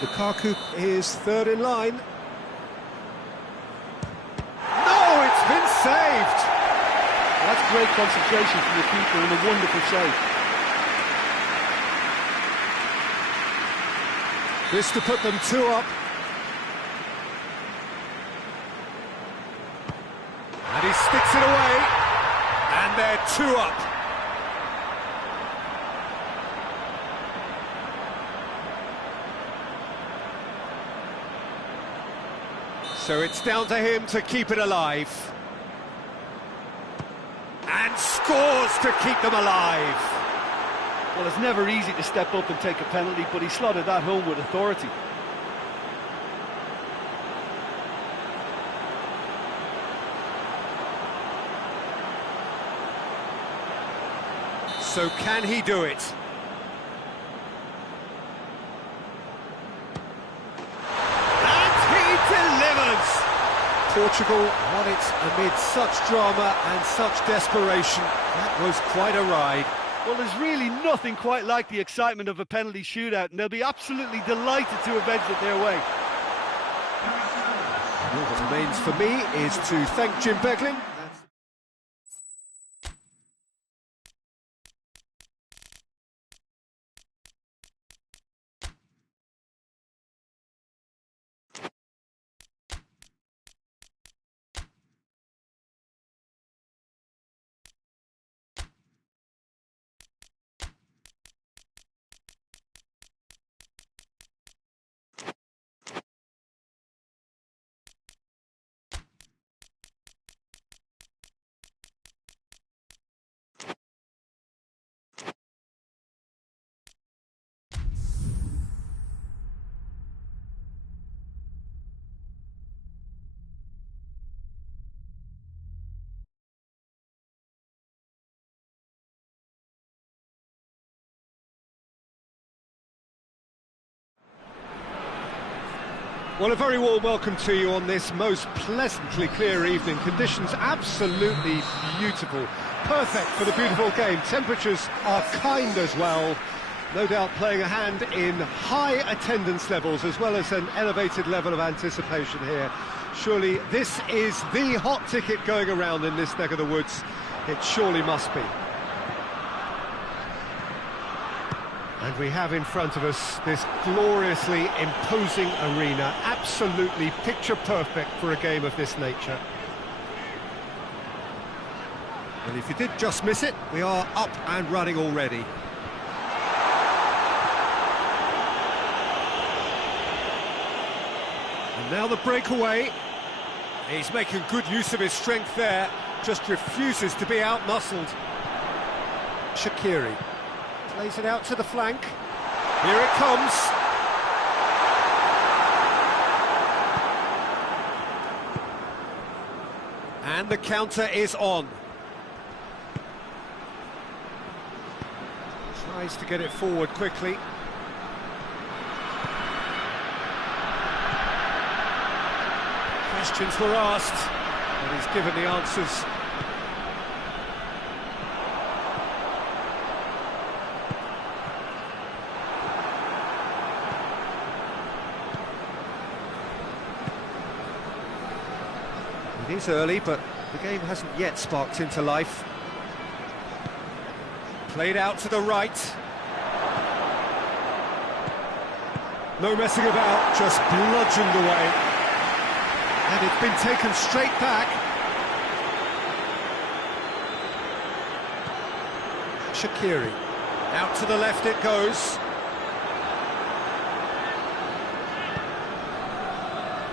Lukaku is third in line. No, it's been saved. That's great concentration from the keeper and a wonderful save. This to put them 2 up. And he sticks it away. And they're 2 up. So it's down to him to keep it alive. And scores to keep them alive. Well, it's never easy to step up and take a penalty, but he slotted that home with authority. So can he do it? And he delivers! Portugal won it amid such drama and such desperation. That was quite a ride. Well, there's really nothing quite like the excitement of a penalty shootout, and they'll be absolutely delighted to have edged it their way. All that remains for me is to thank Jim Beglin. Well, a very warm welcome to you on this most pleasantly clear evening. Conditions absolutely beautiful. Perfect for the beautiful game. Temperatures are kind as well. No doubt playing a hand in high attendance levels as well as an elevated level of anticipation here. Surely this is the hot ticket going around in this neck of the woods. It surely must be. And we have in front of us this gloriously imposing arena, absolutely picture perfect for a game of this nature. And if you did just miss it, we are up and running already. And now the breakaway. He's making good use of his strength there, just refuses to be out-muscled. Shaqiri. Plays it out to the flank. Here it comes. And the counter is on. Tries to get it forward quickly. Questions were asked, and he's given the answers. It is early, but the game hasn't yet sparked into life. Played out to the right. No messing about, just bludgeoned away. And it's been taken straight back. Shaqiri. Out to the left it goes.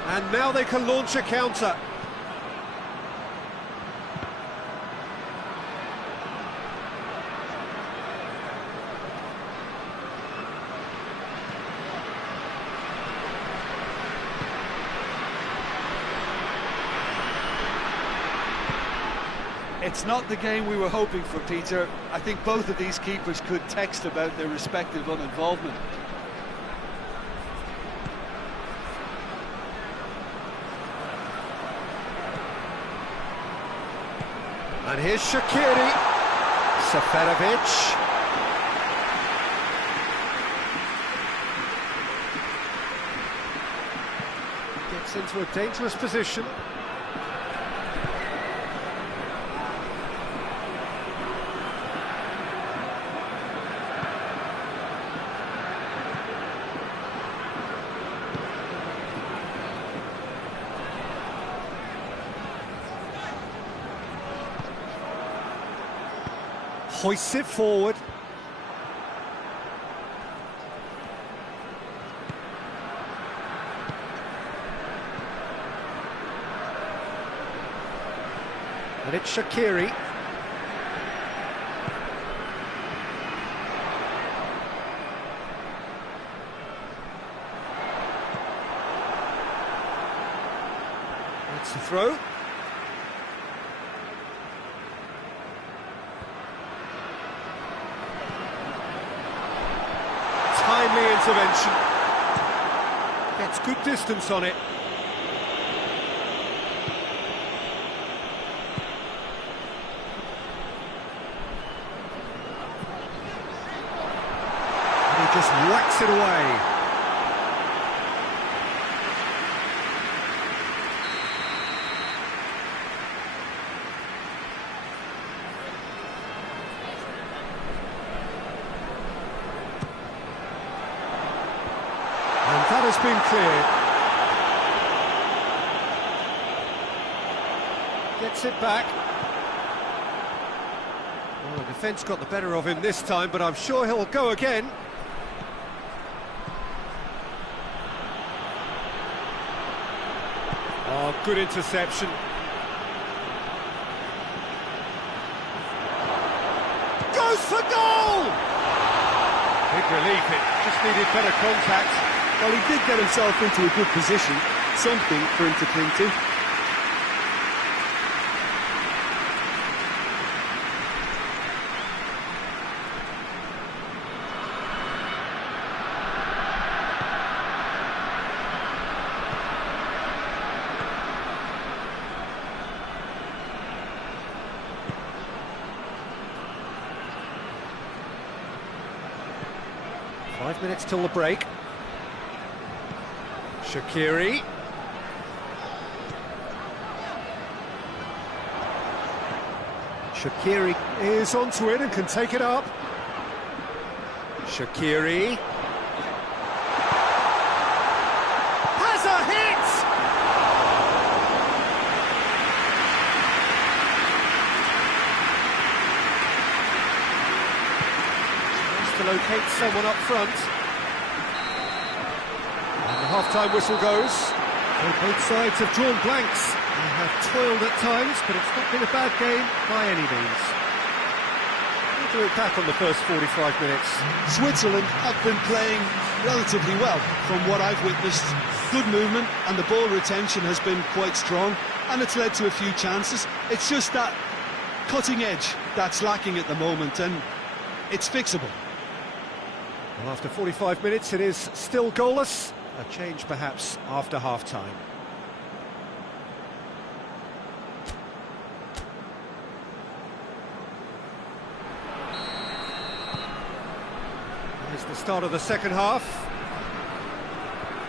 And now they can launch a counter. It's not the game we were hoping for, Peter. I think both of these keepers could text about their respective uninvolvement. And here's Shaqiri. Seferovic. Gets into a dangerous position. Hoists it forward. And it's Shaqiri. That's the throw. Timely intervention. Gets good distance on it. And he just whacks it away. That has been cleared. Gets it back. Well, the defence got the better of him this time, but I'm sure he'll go again. Oh, good interception. Goes for goal! Big relief, it just needed better contact. Well, he did get himself into a good position, something for him to cling to. Five minutes till the break. Shaqiri. Shaqiri is onto it and can take it up. Shaqiri. Has a hit! Has to locate someone up front. And the half-time whistle goes. Well, both sides have drawn blanks. They have toiled at times, but it's not been a bad game by any means. We'll do it back on the first 45 minutes. Switzerland have been playing relatively well from what I've witnessed. Good movement and the ball retention has been quite strong, and it's led to a few chances. It's just that cutting edge that's lacking at the moment, and it's fixable. Well, after 45 minutes it is still goalless. A change perhaps after half-time. Here's the start of the second half.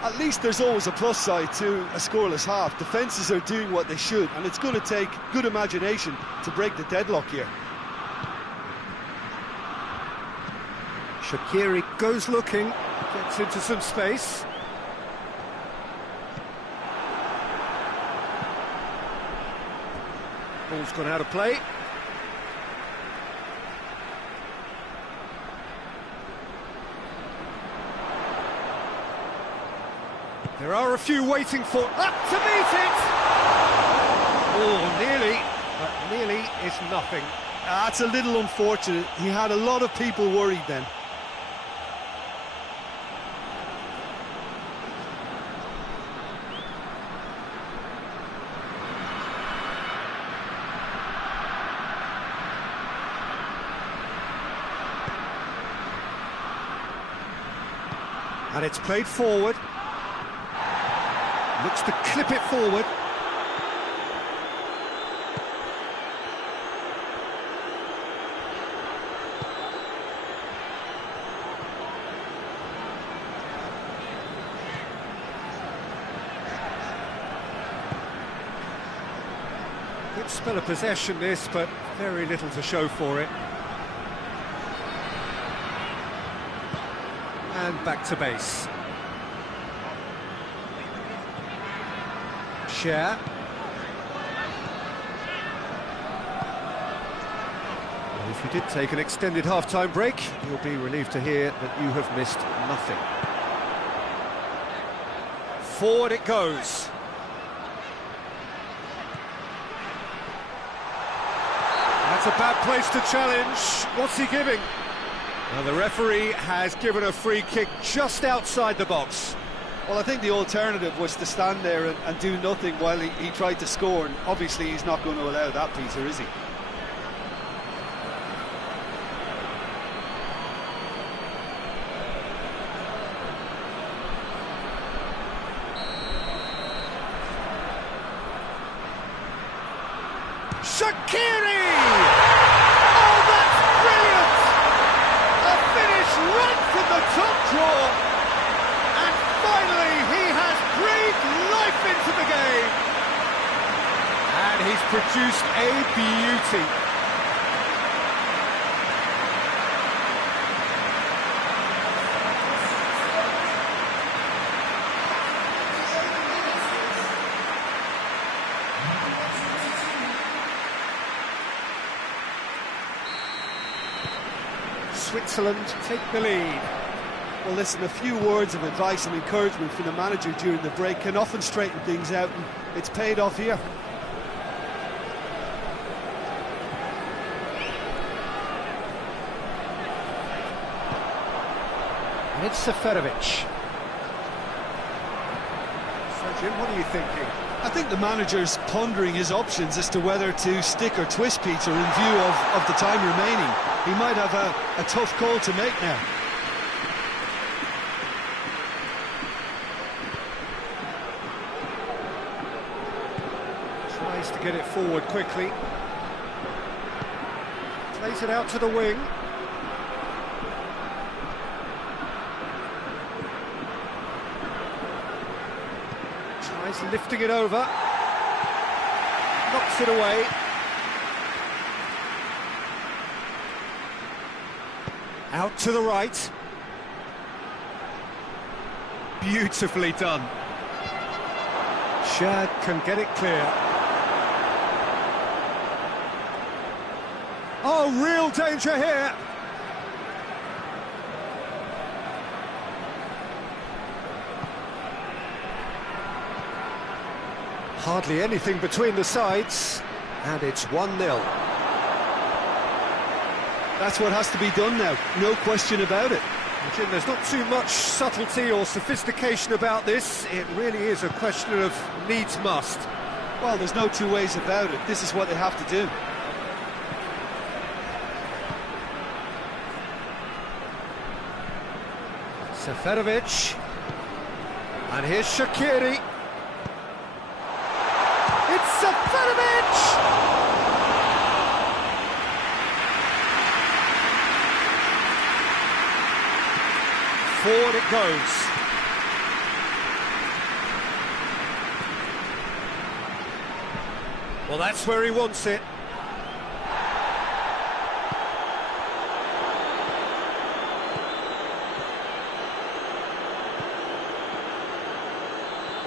At least there's always a plus side to a scoreless half. Defences are doing what they should, and it's going to take good imagination to break the deadlock here. Shaqiri goes looking, gets into some space. Ball's gone out of play. There are a few waiting for... Up to meet it! Oh, nearly, but nearly is nothing. That's a little unfortunate. He had a lot of people worried then. And it's played forward. Looks to clip it forward. Good spell of possession this, but very little to show for it. And back to base. Share. Well, if you did take an extended half-time break, you'll be relieved to hear that you have missed nothing. Forward it goes. a bad place to challenge. What's he giving? Now the referee has given a free kick just outside the box. Well, I think the alternative was to stand there and do nothing while he tried to score, and obviously he's not going to allow that, Peter, is he? Shaqiri! Oh, that's brilliant! A finish right from the top draw. And finally, he has breathed life into the game. And he's produced a beauty. Switzerland take the lead. Well, listen, a few words of advice and encouragement from the manager during the break can often straighten things out, and it's paid off here. And it's Seferovic. So, Jim, what are you thinking? I think the manager's pondering his options as to whether to stick or twist, Peter, in view of the time remaining. He might have a tough call to make now. Tries to get it forward quickly. Plays it out to the wing. Tries lifting it over. Knocks it away. Out to the right. Beautifully done. Shad can get it clear. Oh, real danger here. Hardly anything between the sides, and it's 1-0. That's what has to be done now, no question about it. Jim, there's not too much subtlety or sophistication about this. It really is a question of needs must. Well, there's no two ways about it. This is what they have to do. Seferovic. And here's Shaqiri. It's Seferovic! Forward it goes. Well, that's where he wants it.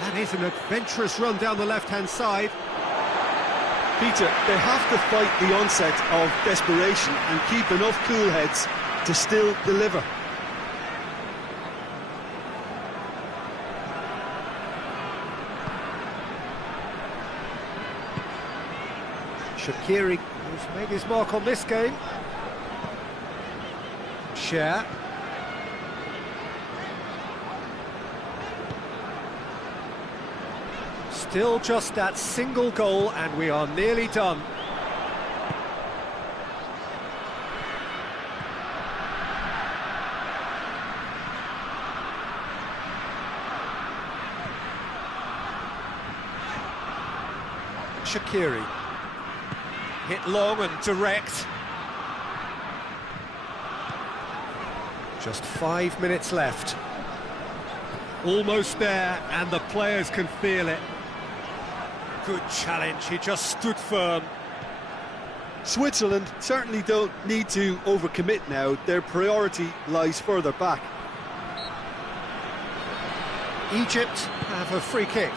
That is an adventurous run down the left-hand side. Peter, they have to fight the onset of desperation and keep enough cool heads to still deliver. Shaqiri has made his mark on this game. Cher. Still just that single goal and we are nearly done. Shaqiri. Hit long and direct. Just 5 minutes left. Almost there, and the players can feel it. Good challenge, he just stood firm. Switzerland certainly don't need to overcommit now. Their priority lies further back. Egypt have a free kick.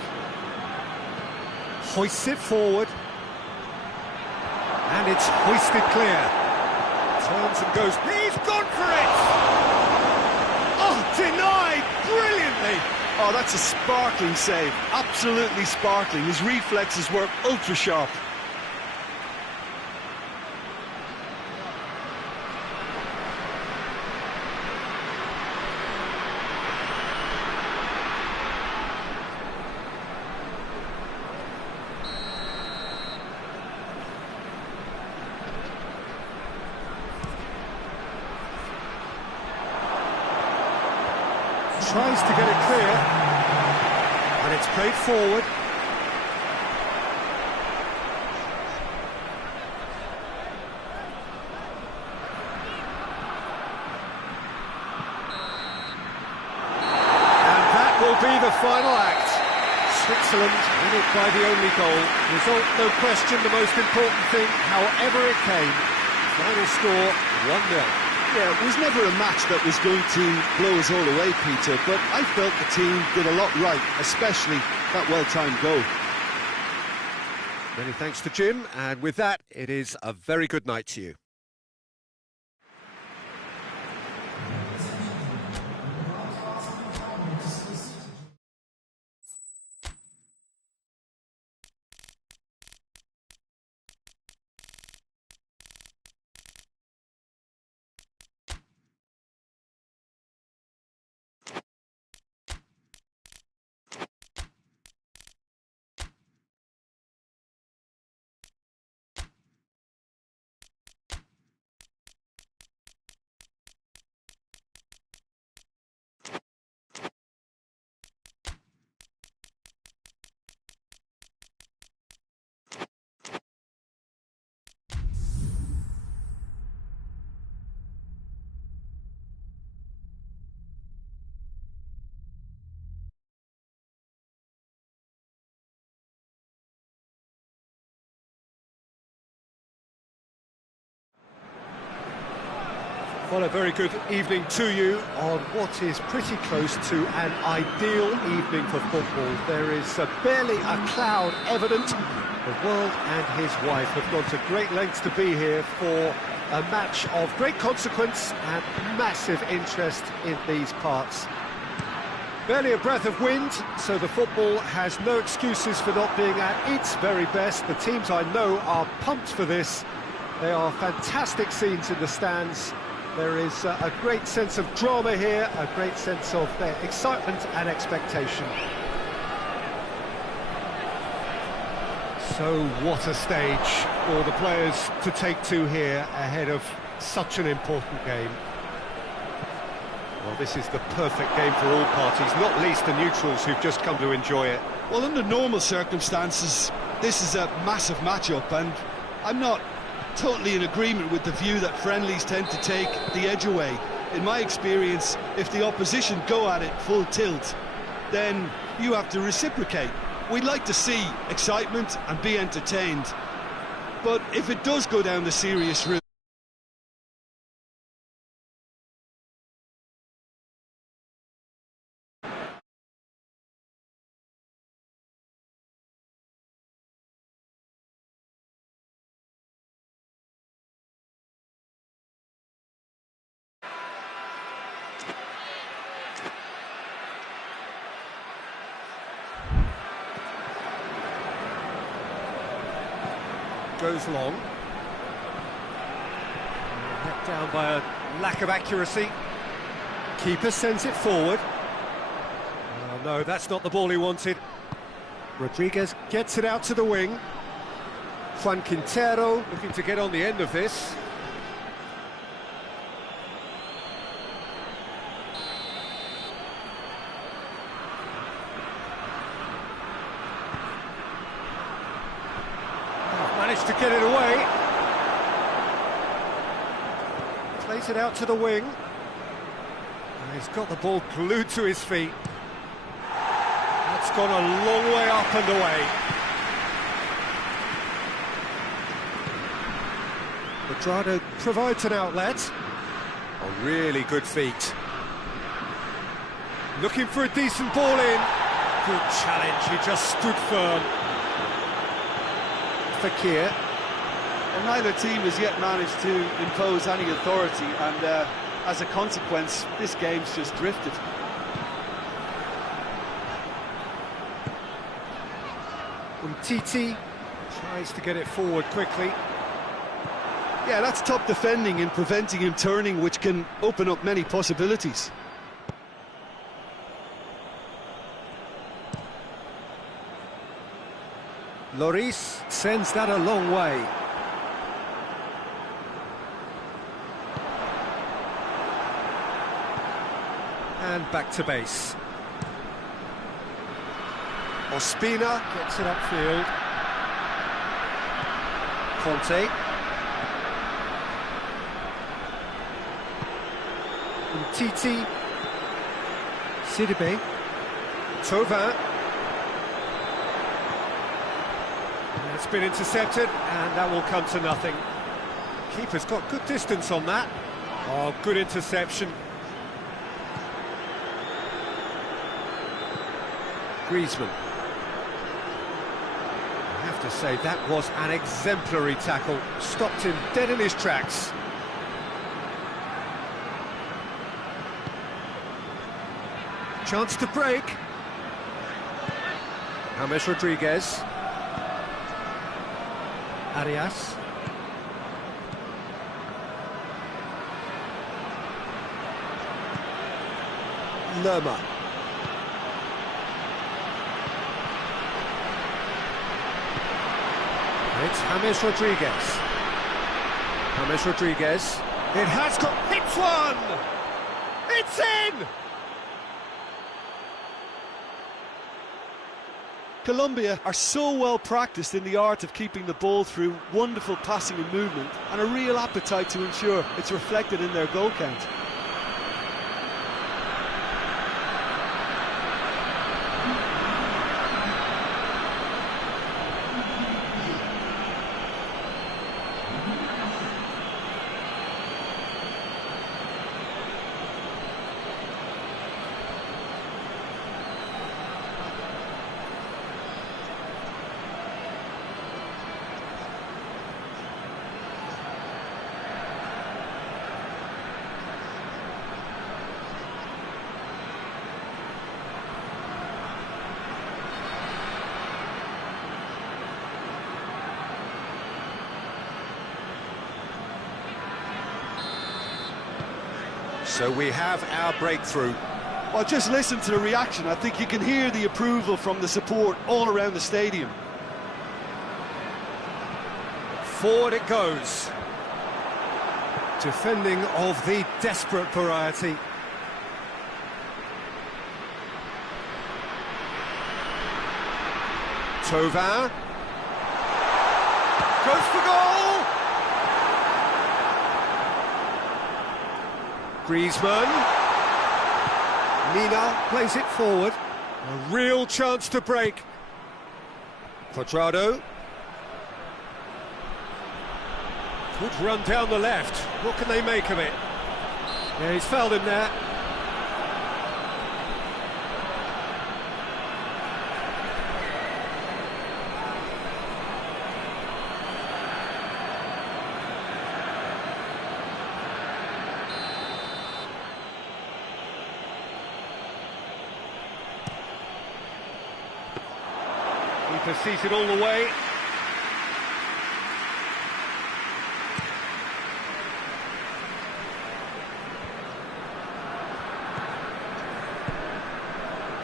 Hoists it forward. And it's hoisted clear. Turns and goes, he's gone for it! Oh, denied brilliantly! Oh, that's a sparkling save, absolutely sparkling. His reflexes were ultra-sharp. tries to get it clear, and it's played forward. And that will be the final act. Switzerland win it by the only goal. Result, no question, the most important thing, however it came. Final score, 1-0. Yeah, it was never a match that was going to blow us all away, Peter, but I felt the team did a lot right, especially that well-timed goal. Many thanks to Jim, and with that, it is a very good night to you. Well, a very good evening to you on what is pretty close to an ideal evening for football. There is barely a cloud evident. The world and his wife have gone to great lengths to be here for a match of great consequence and massive interest in these parts. Barely a breath of wind, so the football has no excuses for not being at its very best. The teams I know are pumped for this. They are fantastic scenes in the stands. There is a great sense of drama here, a great sense of excitement and expectation. So what a stage for the players to take to here ahead of such an important game. Well, this is the perfect game for all parties, not least the neutrals who've just come to enjoy it. Well, under normal circumstances, this is a massive match-up, and I'm not totally in agreement with the view that friendlies tend to take the edge away. In my experience, if the opposition go at it full tilt, then you have to reciprocate. We'd like to see excitement and be entertained, but if it does go down the serious route, goes long. Let down by a lack of accuracy. Keeper sends it forward. Oh no, that's not the ball he wanted. Rodriguez gets it out to the wing. Juan Quintero looking to get on the end of this. Managed to get it away. Plays it out to the wing. And he's got the ball glued to his feet. That's gone a long way up and away. Broadc provides an outlet. Oh, really good feet. Looking for a decent ball in. Good challenge, he just stood firm. Fakir. Well, neither team has yet managed to impose any authority, and as a consequence, this game's just drifted. Titi tries to get it forward quickly. Yeah, that's top defending and preventing him turning, which can open up many possibilities. Lloris sends that a long way. And back to base. Ospina. Gets it upfield. Conte. Titi. Sidibe. Thauvin. It's been intercepted, and that will come to nothing. Keeper's got good distance on that. Oh, good interception. Griezmann. I have to say, that was an exemplary tackle. Stopped him dead in his tracks. Chance to break. James Rodriguez. Arias. Lerma. It's James Rodriguez. James Rodriguez. It has got... Hits one! It's in! Colombia are so well practiced in the art of keeping the ball through wonderful passing and movement, and a real appetite to ensure it's reflected in their goal count. So we have our breakthrough. Well, just listen to the reaction. I think you can hear the approval from the support all around the stadium. Forward it goes. Defending of the desperate variety. Thauvin. Goes for goal! Griezmann. Mina plays it forward. A real chance to break. Cuadrado. Good run down the left. What can they make of it? Yeah, he's fouled him there. Keeper sees it all the way.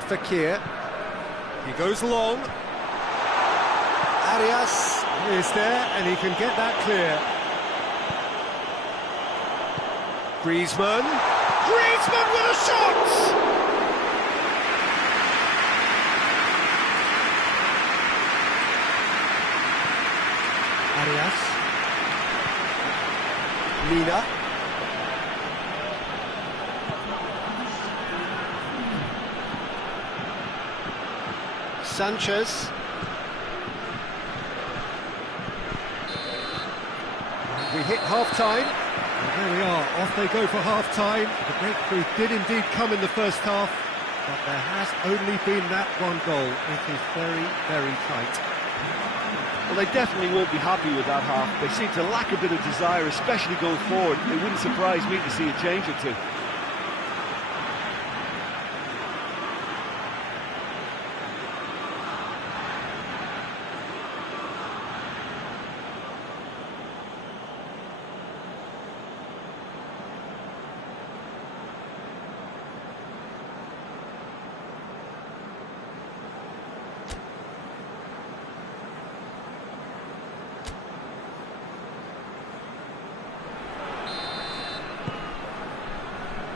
Fakir. He goes long. Arias. Is there, and he can get that clear. Griezmann. Griezmann with a shot! Arias. Mina. Sanchez. We hit half-time. There we are, off they go for half-time. The breakthrough did indeed come in the first half, but there has only been that one goal. It is very, very tight. Well, they definitely won't be happy with that half. They seem to lack a bit of desire, especially going forward. It wouldn't surprise me to see a change or two.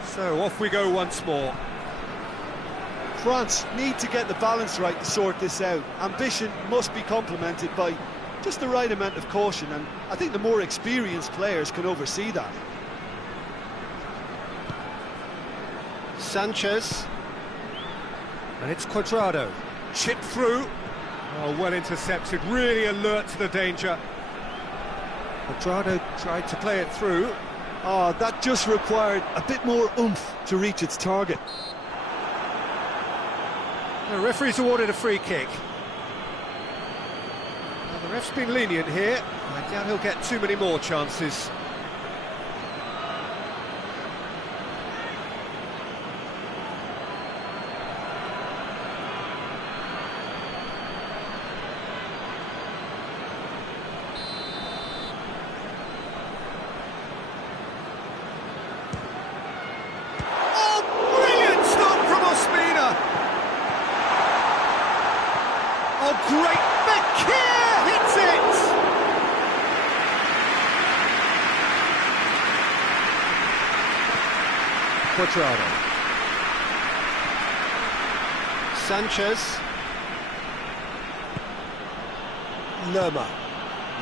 So off we go once more. France need to get the balance right to sort this out. Ambition must be complemented by just the right amount of caution, and I think the more experienced players can oversee that. Sanchez. And it's Cuadrado. Chipped through. Oh, well intercepted, really alert to the danger. Broadc tried to play it through. Oh, that just required a bit more oomph to reach its target. The referee's awarded a free kick. Well, the ref's been lenient here. I doubt he'll get too many more chances. Oh, great! Bekir hits it! Cuadrado. Sanchez. Lerma.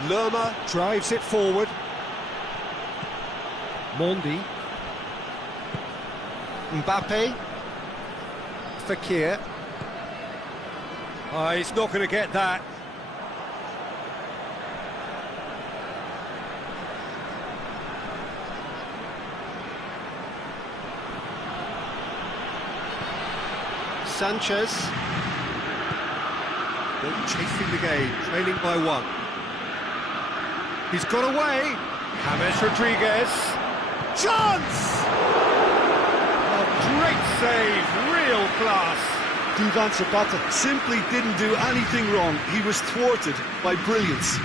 Lerma drives it forward. Mondi. Mbappe. Fekir. Oh, he's not going to get that. Sanchez. They're chasing the game, trailing by one. He's got away. James Rodriguez. Chance! A great save, real class. Duvan Zapata simply didn't do anything wrong. He was thwarted by brilliance.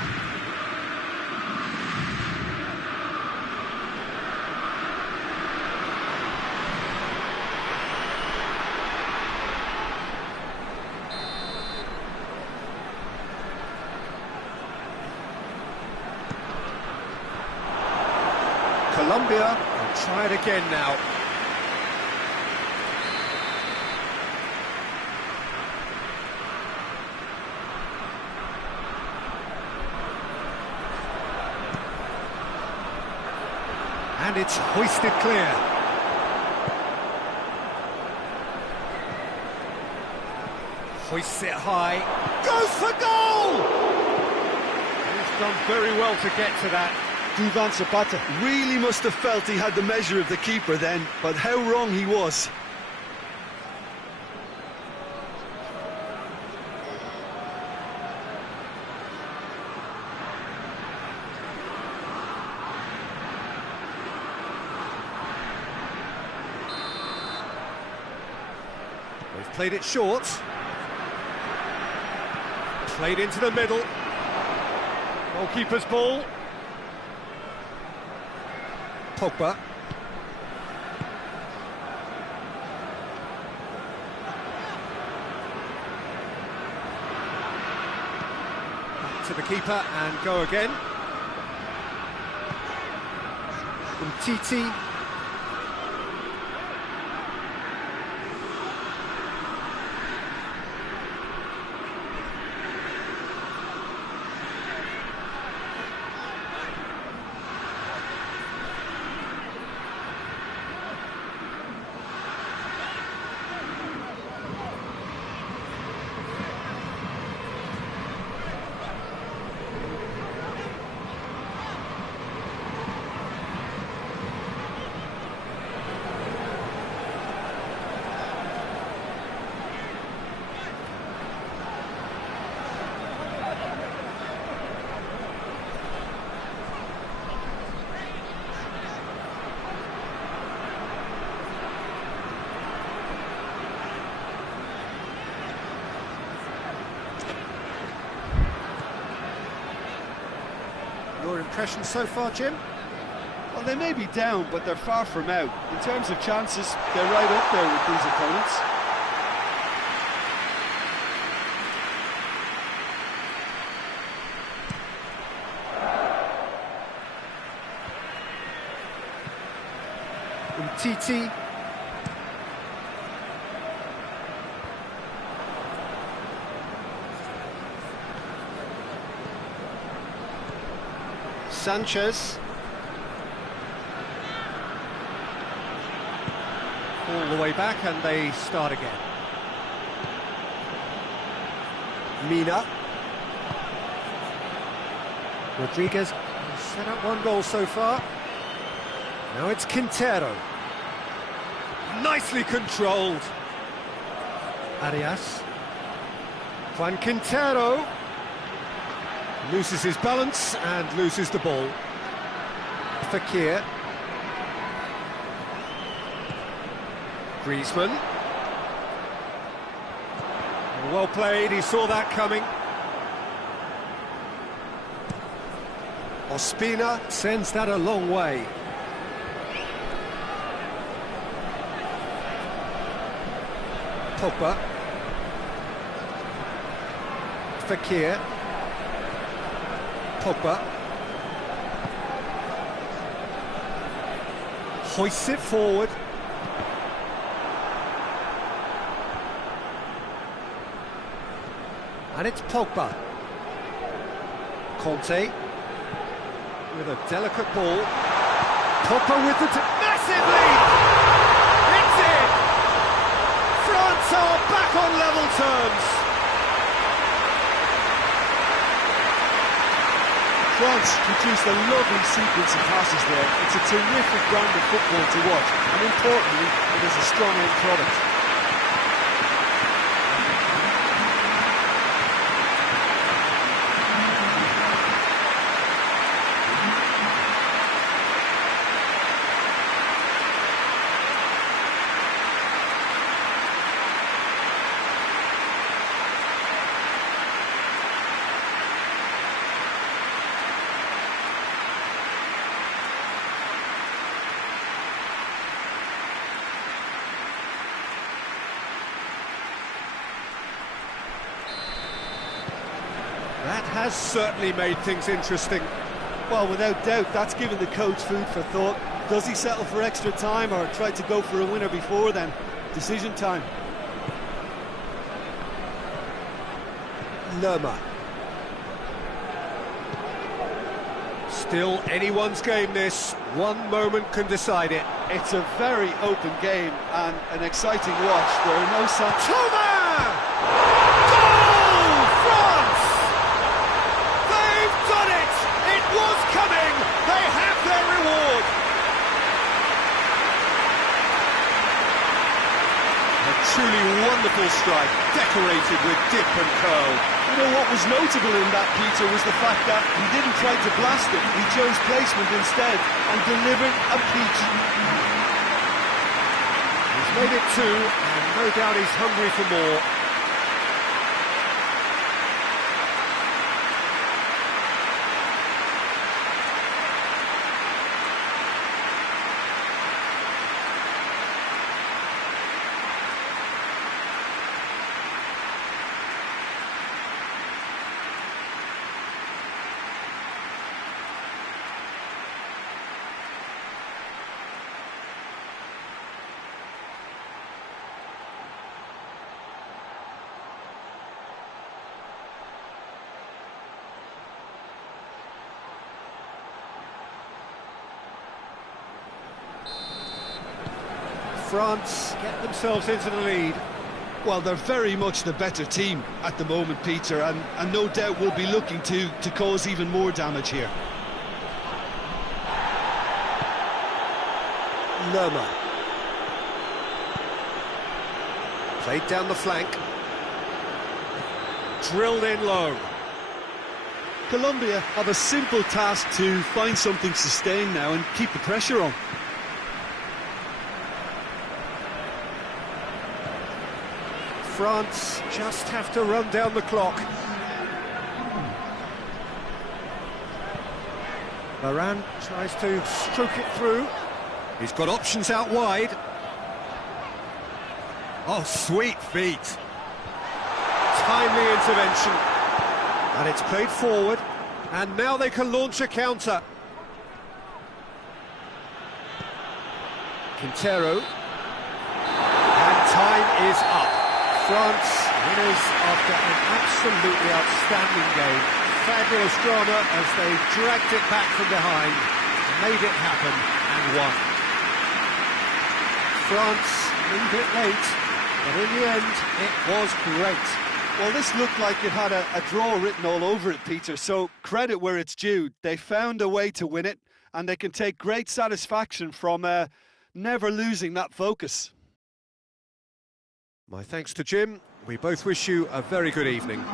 Colombia will try it again now. And it's hoisted clear. Hoists it high. Goes for goal! He's done very well to get to that. Duvan Zapata really must have felt he had the measure of the keeper then, but how wrong he was. They've played it short. Played into the middle. Goalkeeper's ball. Pogba. Back to the keeper and go again. Titi. Your impression so far, Jim? Well, they may be down, but they're far from out. In terms of chances, they're right up there with these opponents. Titi. Sanchez. All the way back and they start again. Mina. Rodriguez has set up one goal so far. Now it's Quintero. Nicely controlled. Arias. Juan Quintero loses his balance and loses the ball. Fekir. Griezmann. Well played, he saw that coming. Ospina sends that a long way. Pogba. Fekir. Pogba. Hoists it forward. And it's Pogba. Conte with a delicate ball. Pogba with the massive lead! It's in! France are back on level terms. France produced a lovely sequence of passes there. It's a terrific brand of football to watch, and importantly, it is a strong end product. That has certainly made things interesting. Well, without doubt, that's given the coach food for thought. Does he settle for extra time or try to go for a winner before then? Decision time. Lerma. Still anyone's game this. One moment can decide it. It's a very open game and an exciting watch. There are no signs. Thomas! Goal! France! They've done it! It was coming! They have their reward! A truly wonderful strike, decorated with dip and curl. You know what was notable in that, Peter, was the fact that he didn't try to blast it. He chose placement instead and delivered a peach. He's made it two, and no doubt he's hungry for more. France get themselves into the lead. Well, they're very much the better team at the moment, Peter, and no doubt will be looking to cause even more damage here. Lerma. Played down the flank. Drilled in low. Colombia have a simple task to find something sustained now and keep the pressure on. France just have to run down the clock. Varane tries to stroke it through. He's got options out wide. Oh, sweet feet. Timely intervention. And it's played forward. And now they can launch a counter. Quintero. And time is up. France winners after an absolutely outstanding game. fabulous drama as they dragged it back from behind, made it happen and won. France leave it late, but in the end it was great. Well, this looked like it had a draw written all over it, Peter, so credit where it's due. They found a way to win it, and they can take great satisfaction from never losing that focus. My thanks to Jim. We both wish you a very good evening.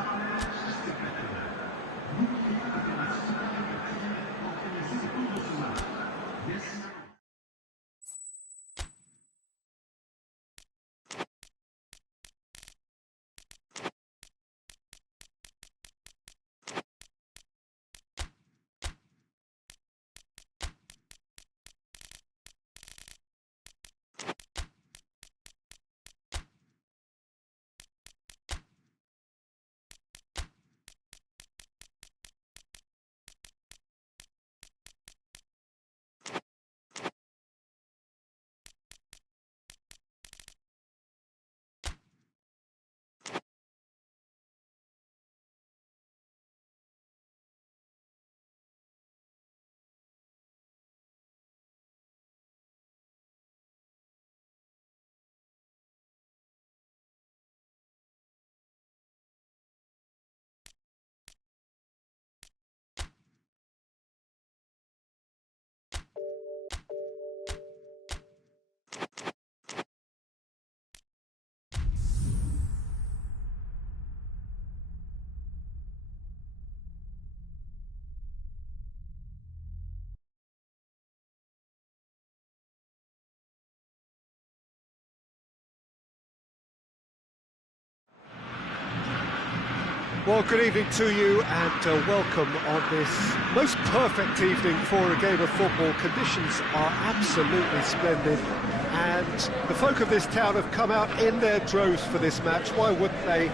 Well, good evening to you and welcome on this most perfect evening for a game of football. Conditions are absolutely splendid and the folk of this town have come out in their droves for this match. Why wouldn't they?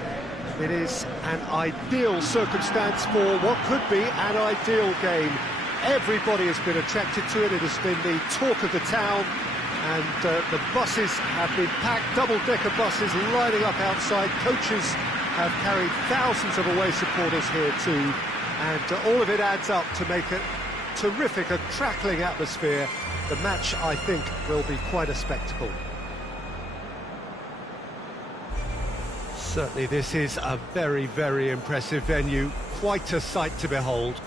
It is an ideal circumstance for what could be an ideal game. Everybody has been attracted to it. It has been the talk of the town and the buses have been packed, double-decker buses lining up outside. Coaches have carried thousands of away supporters here too, and all of it adds up to make a terrific, a crackling atmosphere. The match, I think, will be quite a spectacle. Certainly this is a very, very impressive venue, quite a sight to behold.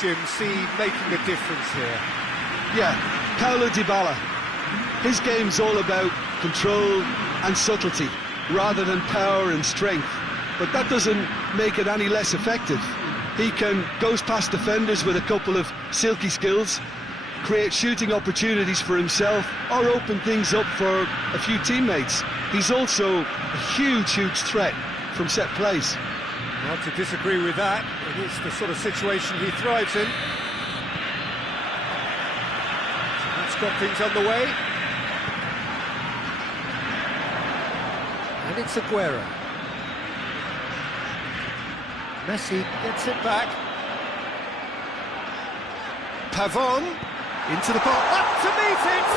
Jim, see making a difference here? Yeah, Paulo Dybala. His game's all about control and subtlety, rather than power and strength. But that doesn't make it any less effective. He goes past defenders with a couple of silky skills, create shooting opportunities for himself, or open things up for a few teammates. He's also a huge, huge threat from set plays. Hard to disagree with that. It is the sort of situation he thrives in. So that's got things underway. And it's Aguero. Messi gets it back. Pavon into the box, up to meet it!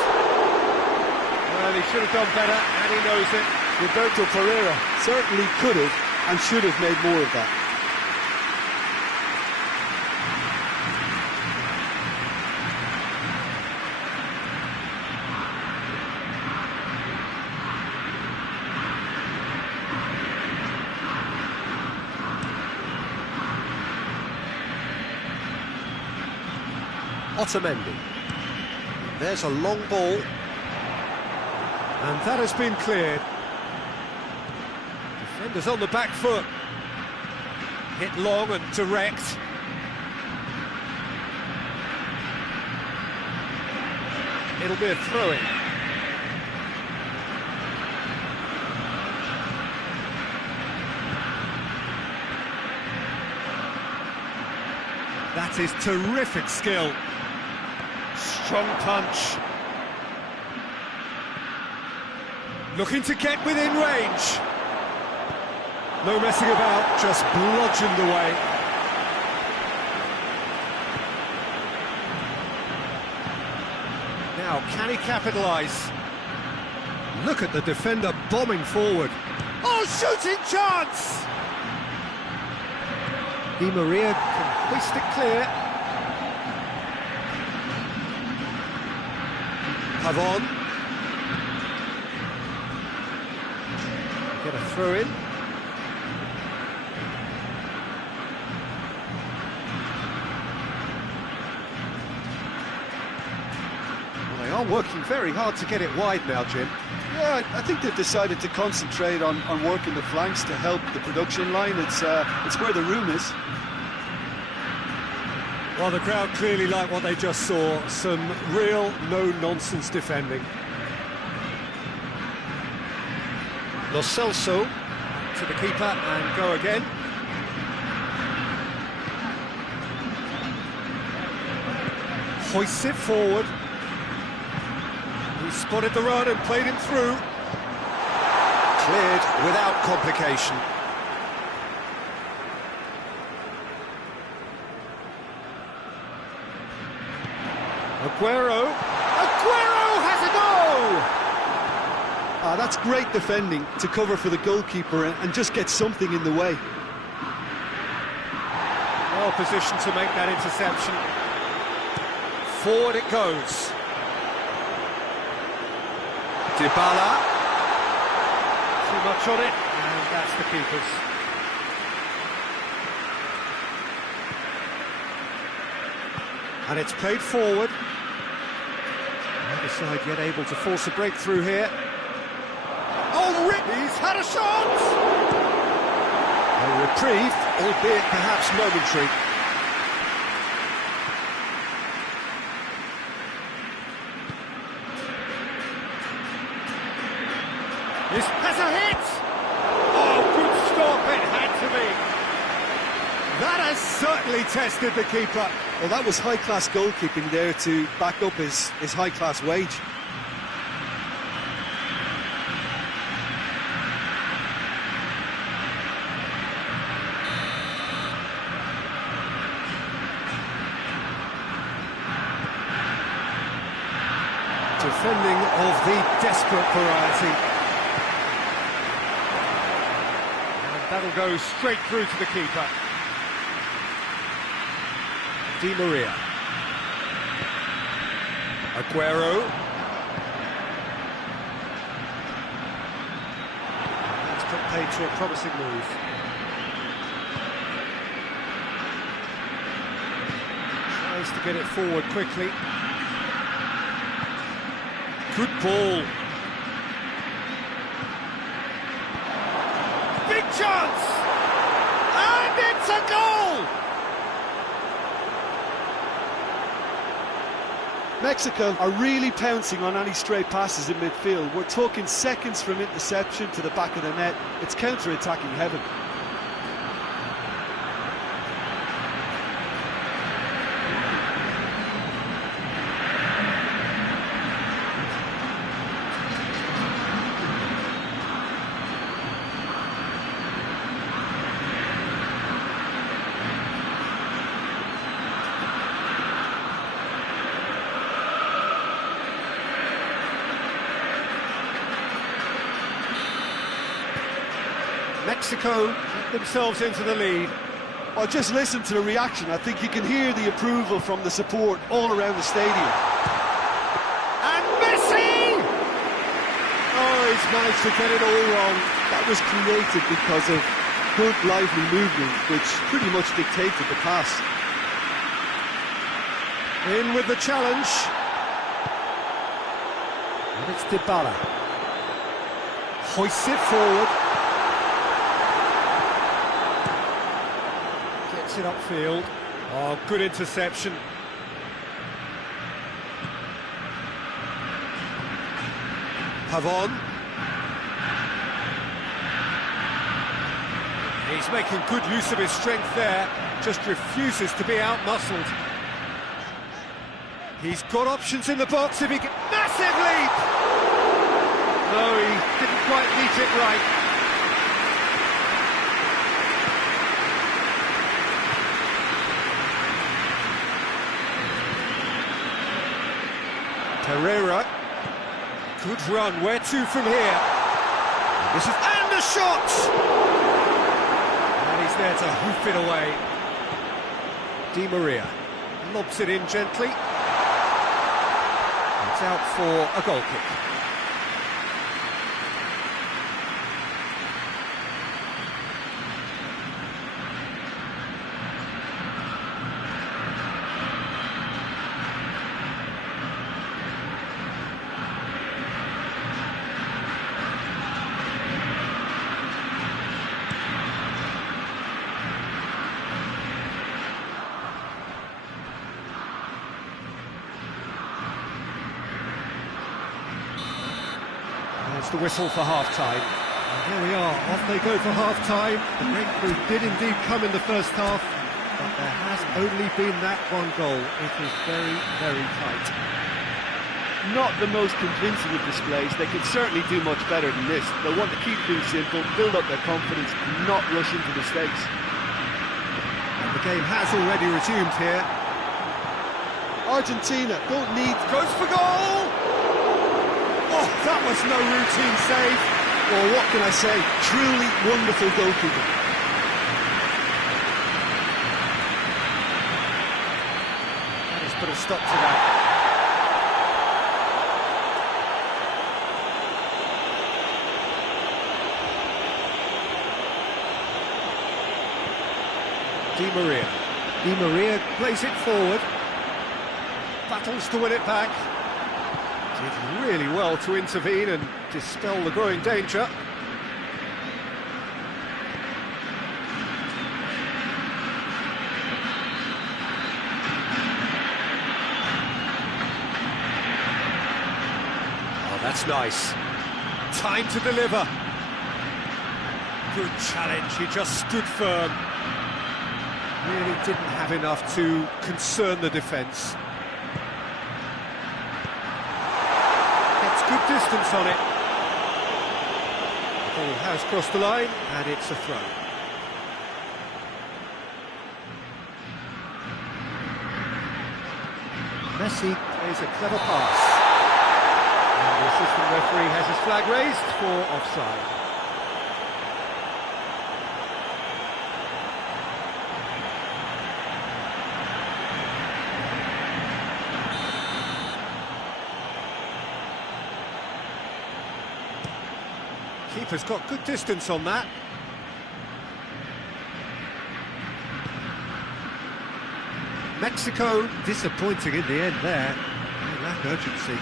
Well, he should have done better, and he knows it. Roberto Pereira certainly could have and should have made more of that. Otamendi. There's a long ball. And that has been cleared. Defenders on the back foot. Hit long and direct. It'll be a throw-in. That is terrific skill. strong punch. Looking to get within range. No messing about, just bludgeoned away. Now, can he capitalise? Look at the defender bombing forward. Oh, shooting chance! Di Maria can hoist it clear. Pavon. Get a throw in. Well, they are working very hard to get it wide now, Jim. Yeah, I think they've decided to concentrate on working the flanks to help the production line. It's where the room is. Well, the crowd clearly like what they just saw. Some real no-nonsense defending. Lo Celso to the keeper and go again. Hoists it forward. He spotted the run and played him through. Cleared without complication. Aguero has a go! Ah, that's great defending to cover for the goalkeeper and just get something in the way. Well positioned to make that interception. Forward it goes. Dybala. Too much on it, and that's the keeper's. And it's played forward. Neither side yet able to force a breakthrough here. Oh, he's had a shot! A reprieve, albeit perhaps momentary. This has a hit! Oh, good stop, it had to be. That has certainly tested the keeper. Well, that was high-class goalkeeping there to back up his high-class wage. Defending of the desperate variety. And that'll go straight through to the keeper. Di Maria. Aguero. That's put paid to a promising move. Tries to get it forward quickly. Good ball. Big chance! And it's a goal! Mexico are really pouncing on any stray passes in midfield. We're talking seconds from interception to the back of the net. It's counter-attacking heaven. Mexico get themselves into the lead. Well, just listen to the reaction. I think you can hear the approval from the support all around the stadium. And Messi! Oh, he's managed to get it all wrong. That was created because of good, lively movement, which pretty much dictated the pass. In with the challenge. And it's Dybala. Hoists it forward. Gets it upfield. Oh, good interception. Pavon. He's making good use of his strength there. Just refuses to be out-muscled. He's got options in the box if he can... Massive leap! No, he didn't quite meet it right. Pereira. Good run. Where to from here? This is... And a shot! And he's there to hoof it away. Di Maria lobs it in gently. It's out for a goal kick. There's the whistle for half-time. And here we are, off they go for half-time. The breakthrough did indeed come in the first half, but there has only been that one goal. It is very, very tight. Not the most convincing of displays. They could certainly do much better than this. They'll want to keep things simple, build up their confidence, and not rush into mistakes. And the game has already resumed here. Argentina don't need... Goes for goal! Oh, that was no routine save. Well, what can I say? Truly wonderful goalkeeping. That has put a stop to that. Di Maria. Di Maria plays it forward. Battles to win it back. Did really well to intervene and dispel the growing danger. Oh, that's nice. Time to deliver. Good challenge, he just stood firm. Really didn't have enough to concern the defence. Good distance on it. The ball has crossed the line, and it's a throw. Messi plays a clever pass. And the assistant referee has his flag raised for offside. Keeper's got good distance on that. Mexico disappointing in the end there. They lack urgency.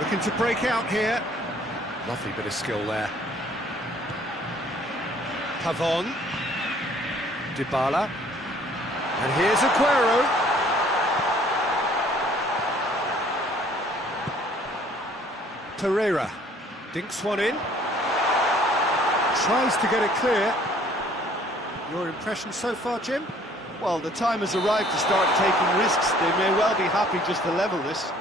Looking to break out here. Lovely bit of skill there. Pavon. Dybala. And here's Aguero. Pereira. Dinks one in. Tries to get it clear. Your impression so far, Jim? Well, the time has arrived to start taking risks. They may well be happy just to level this.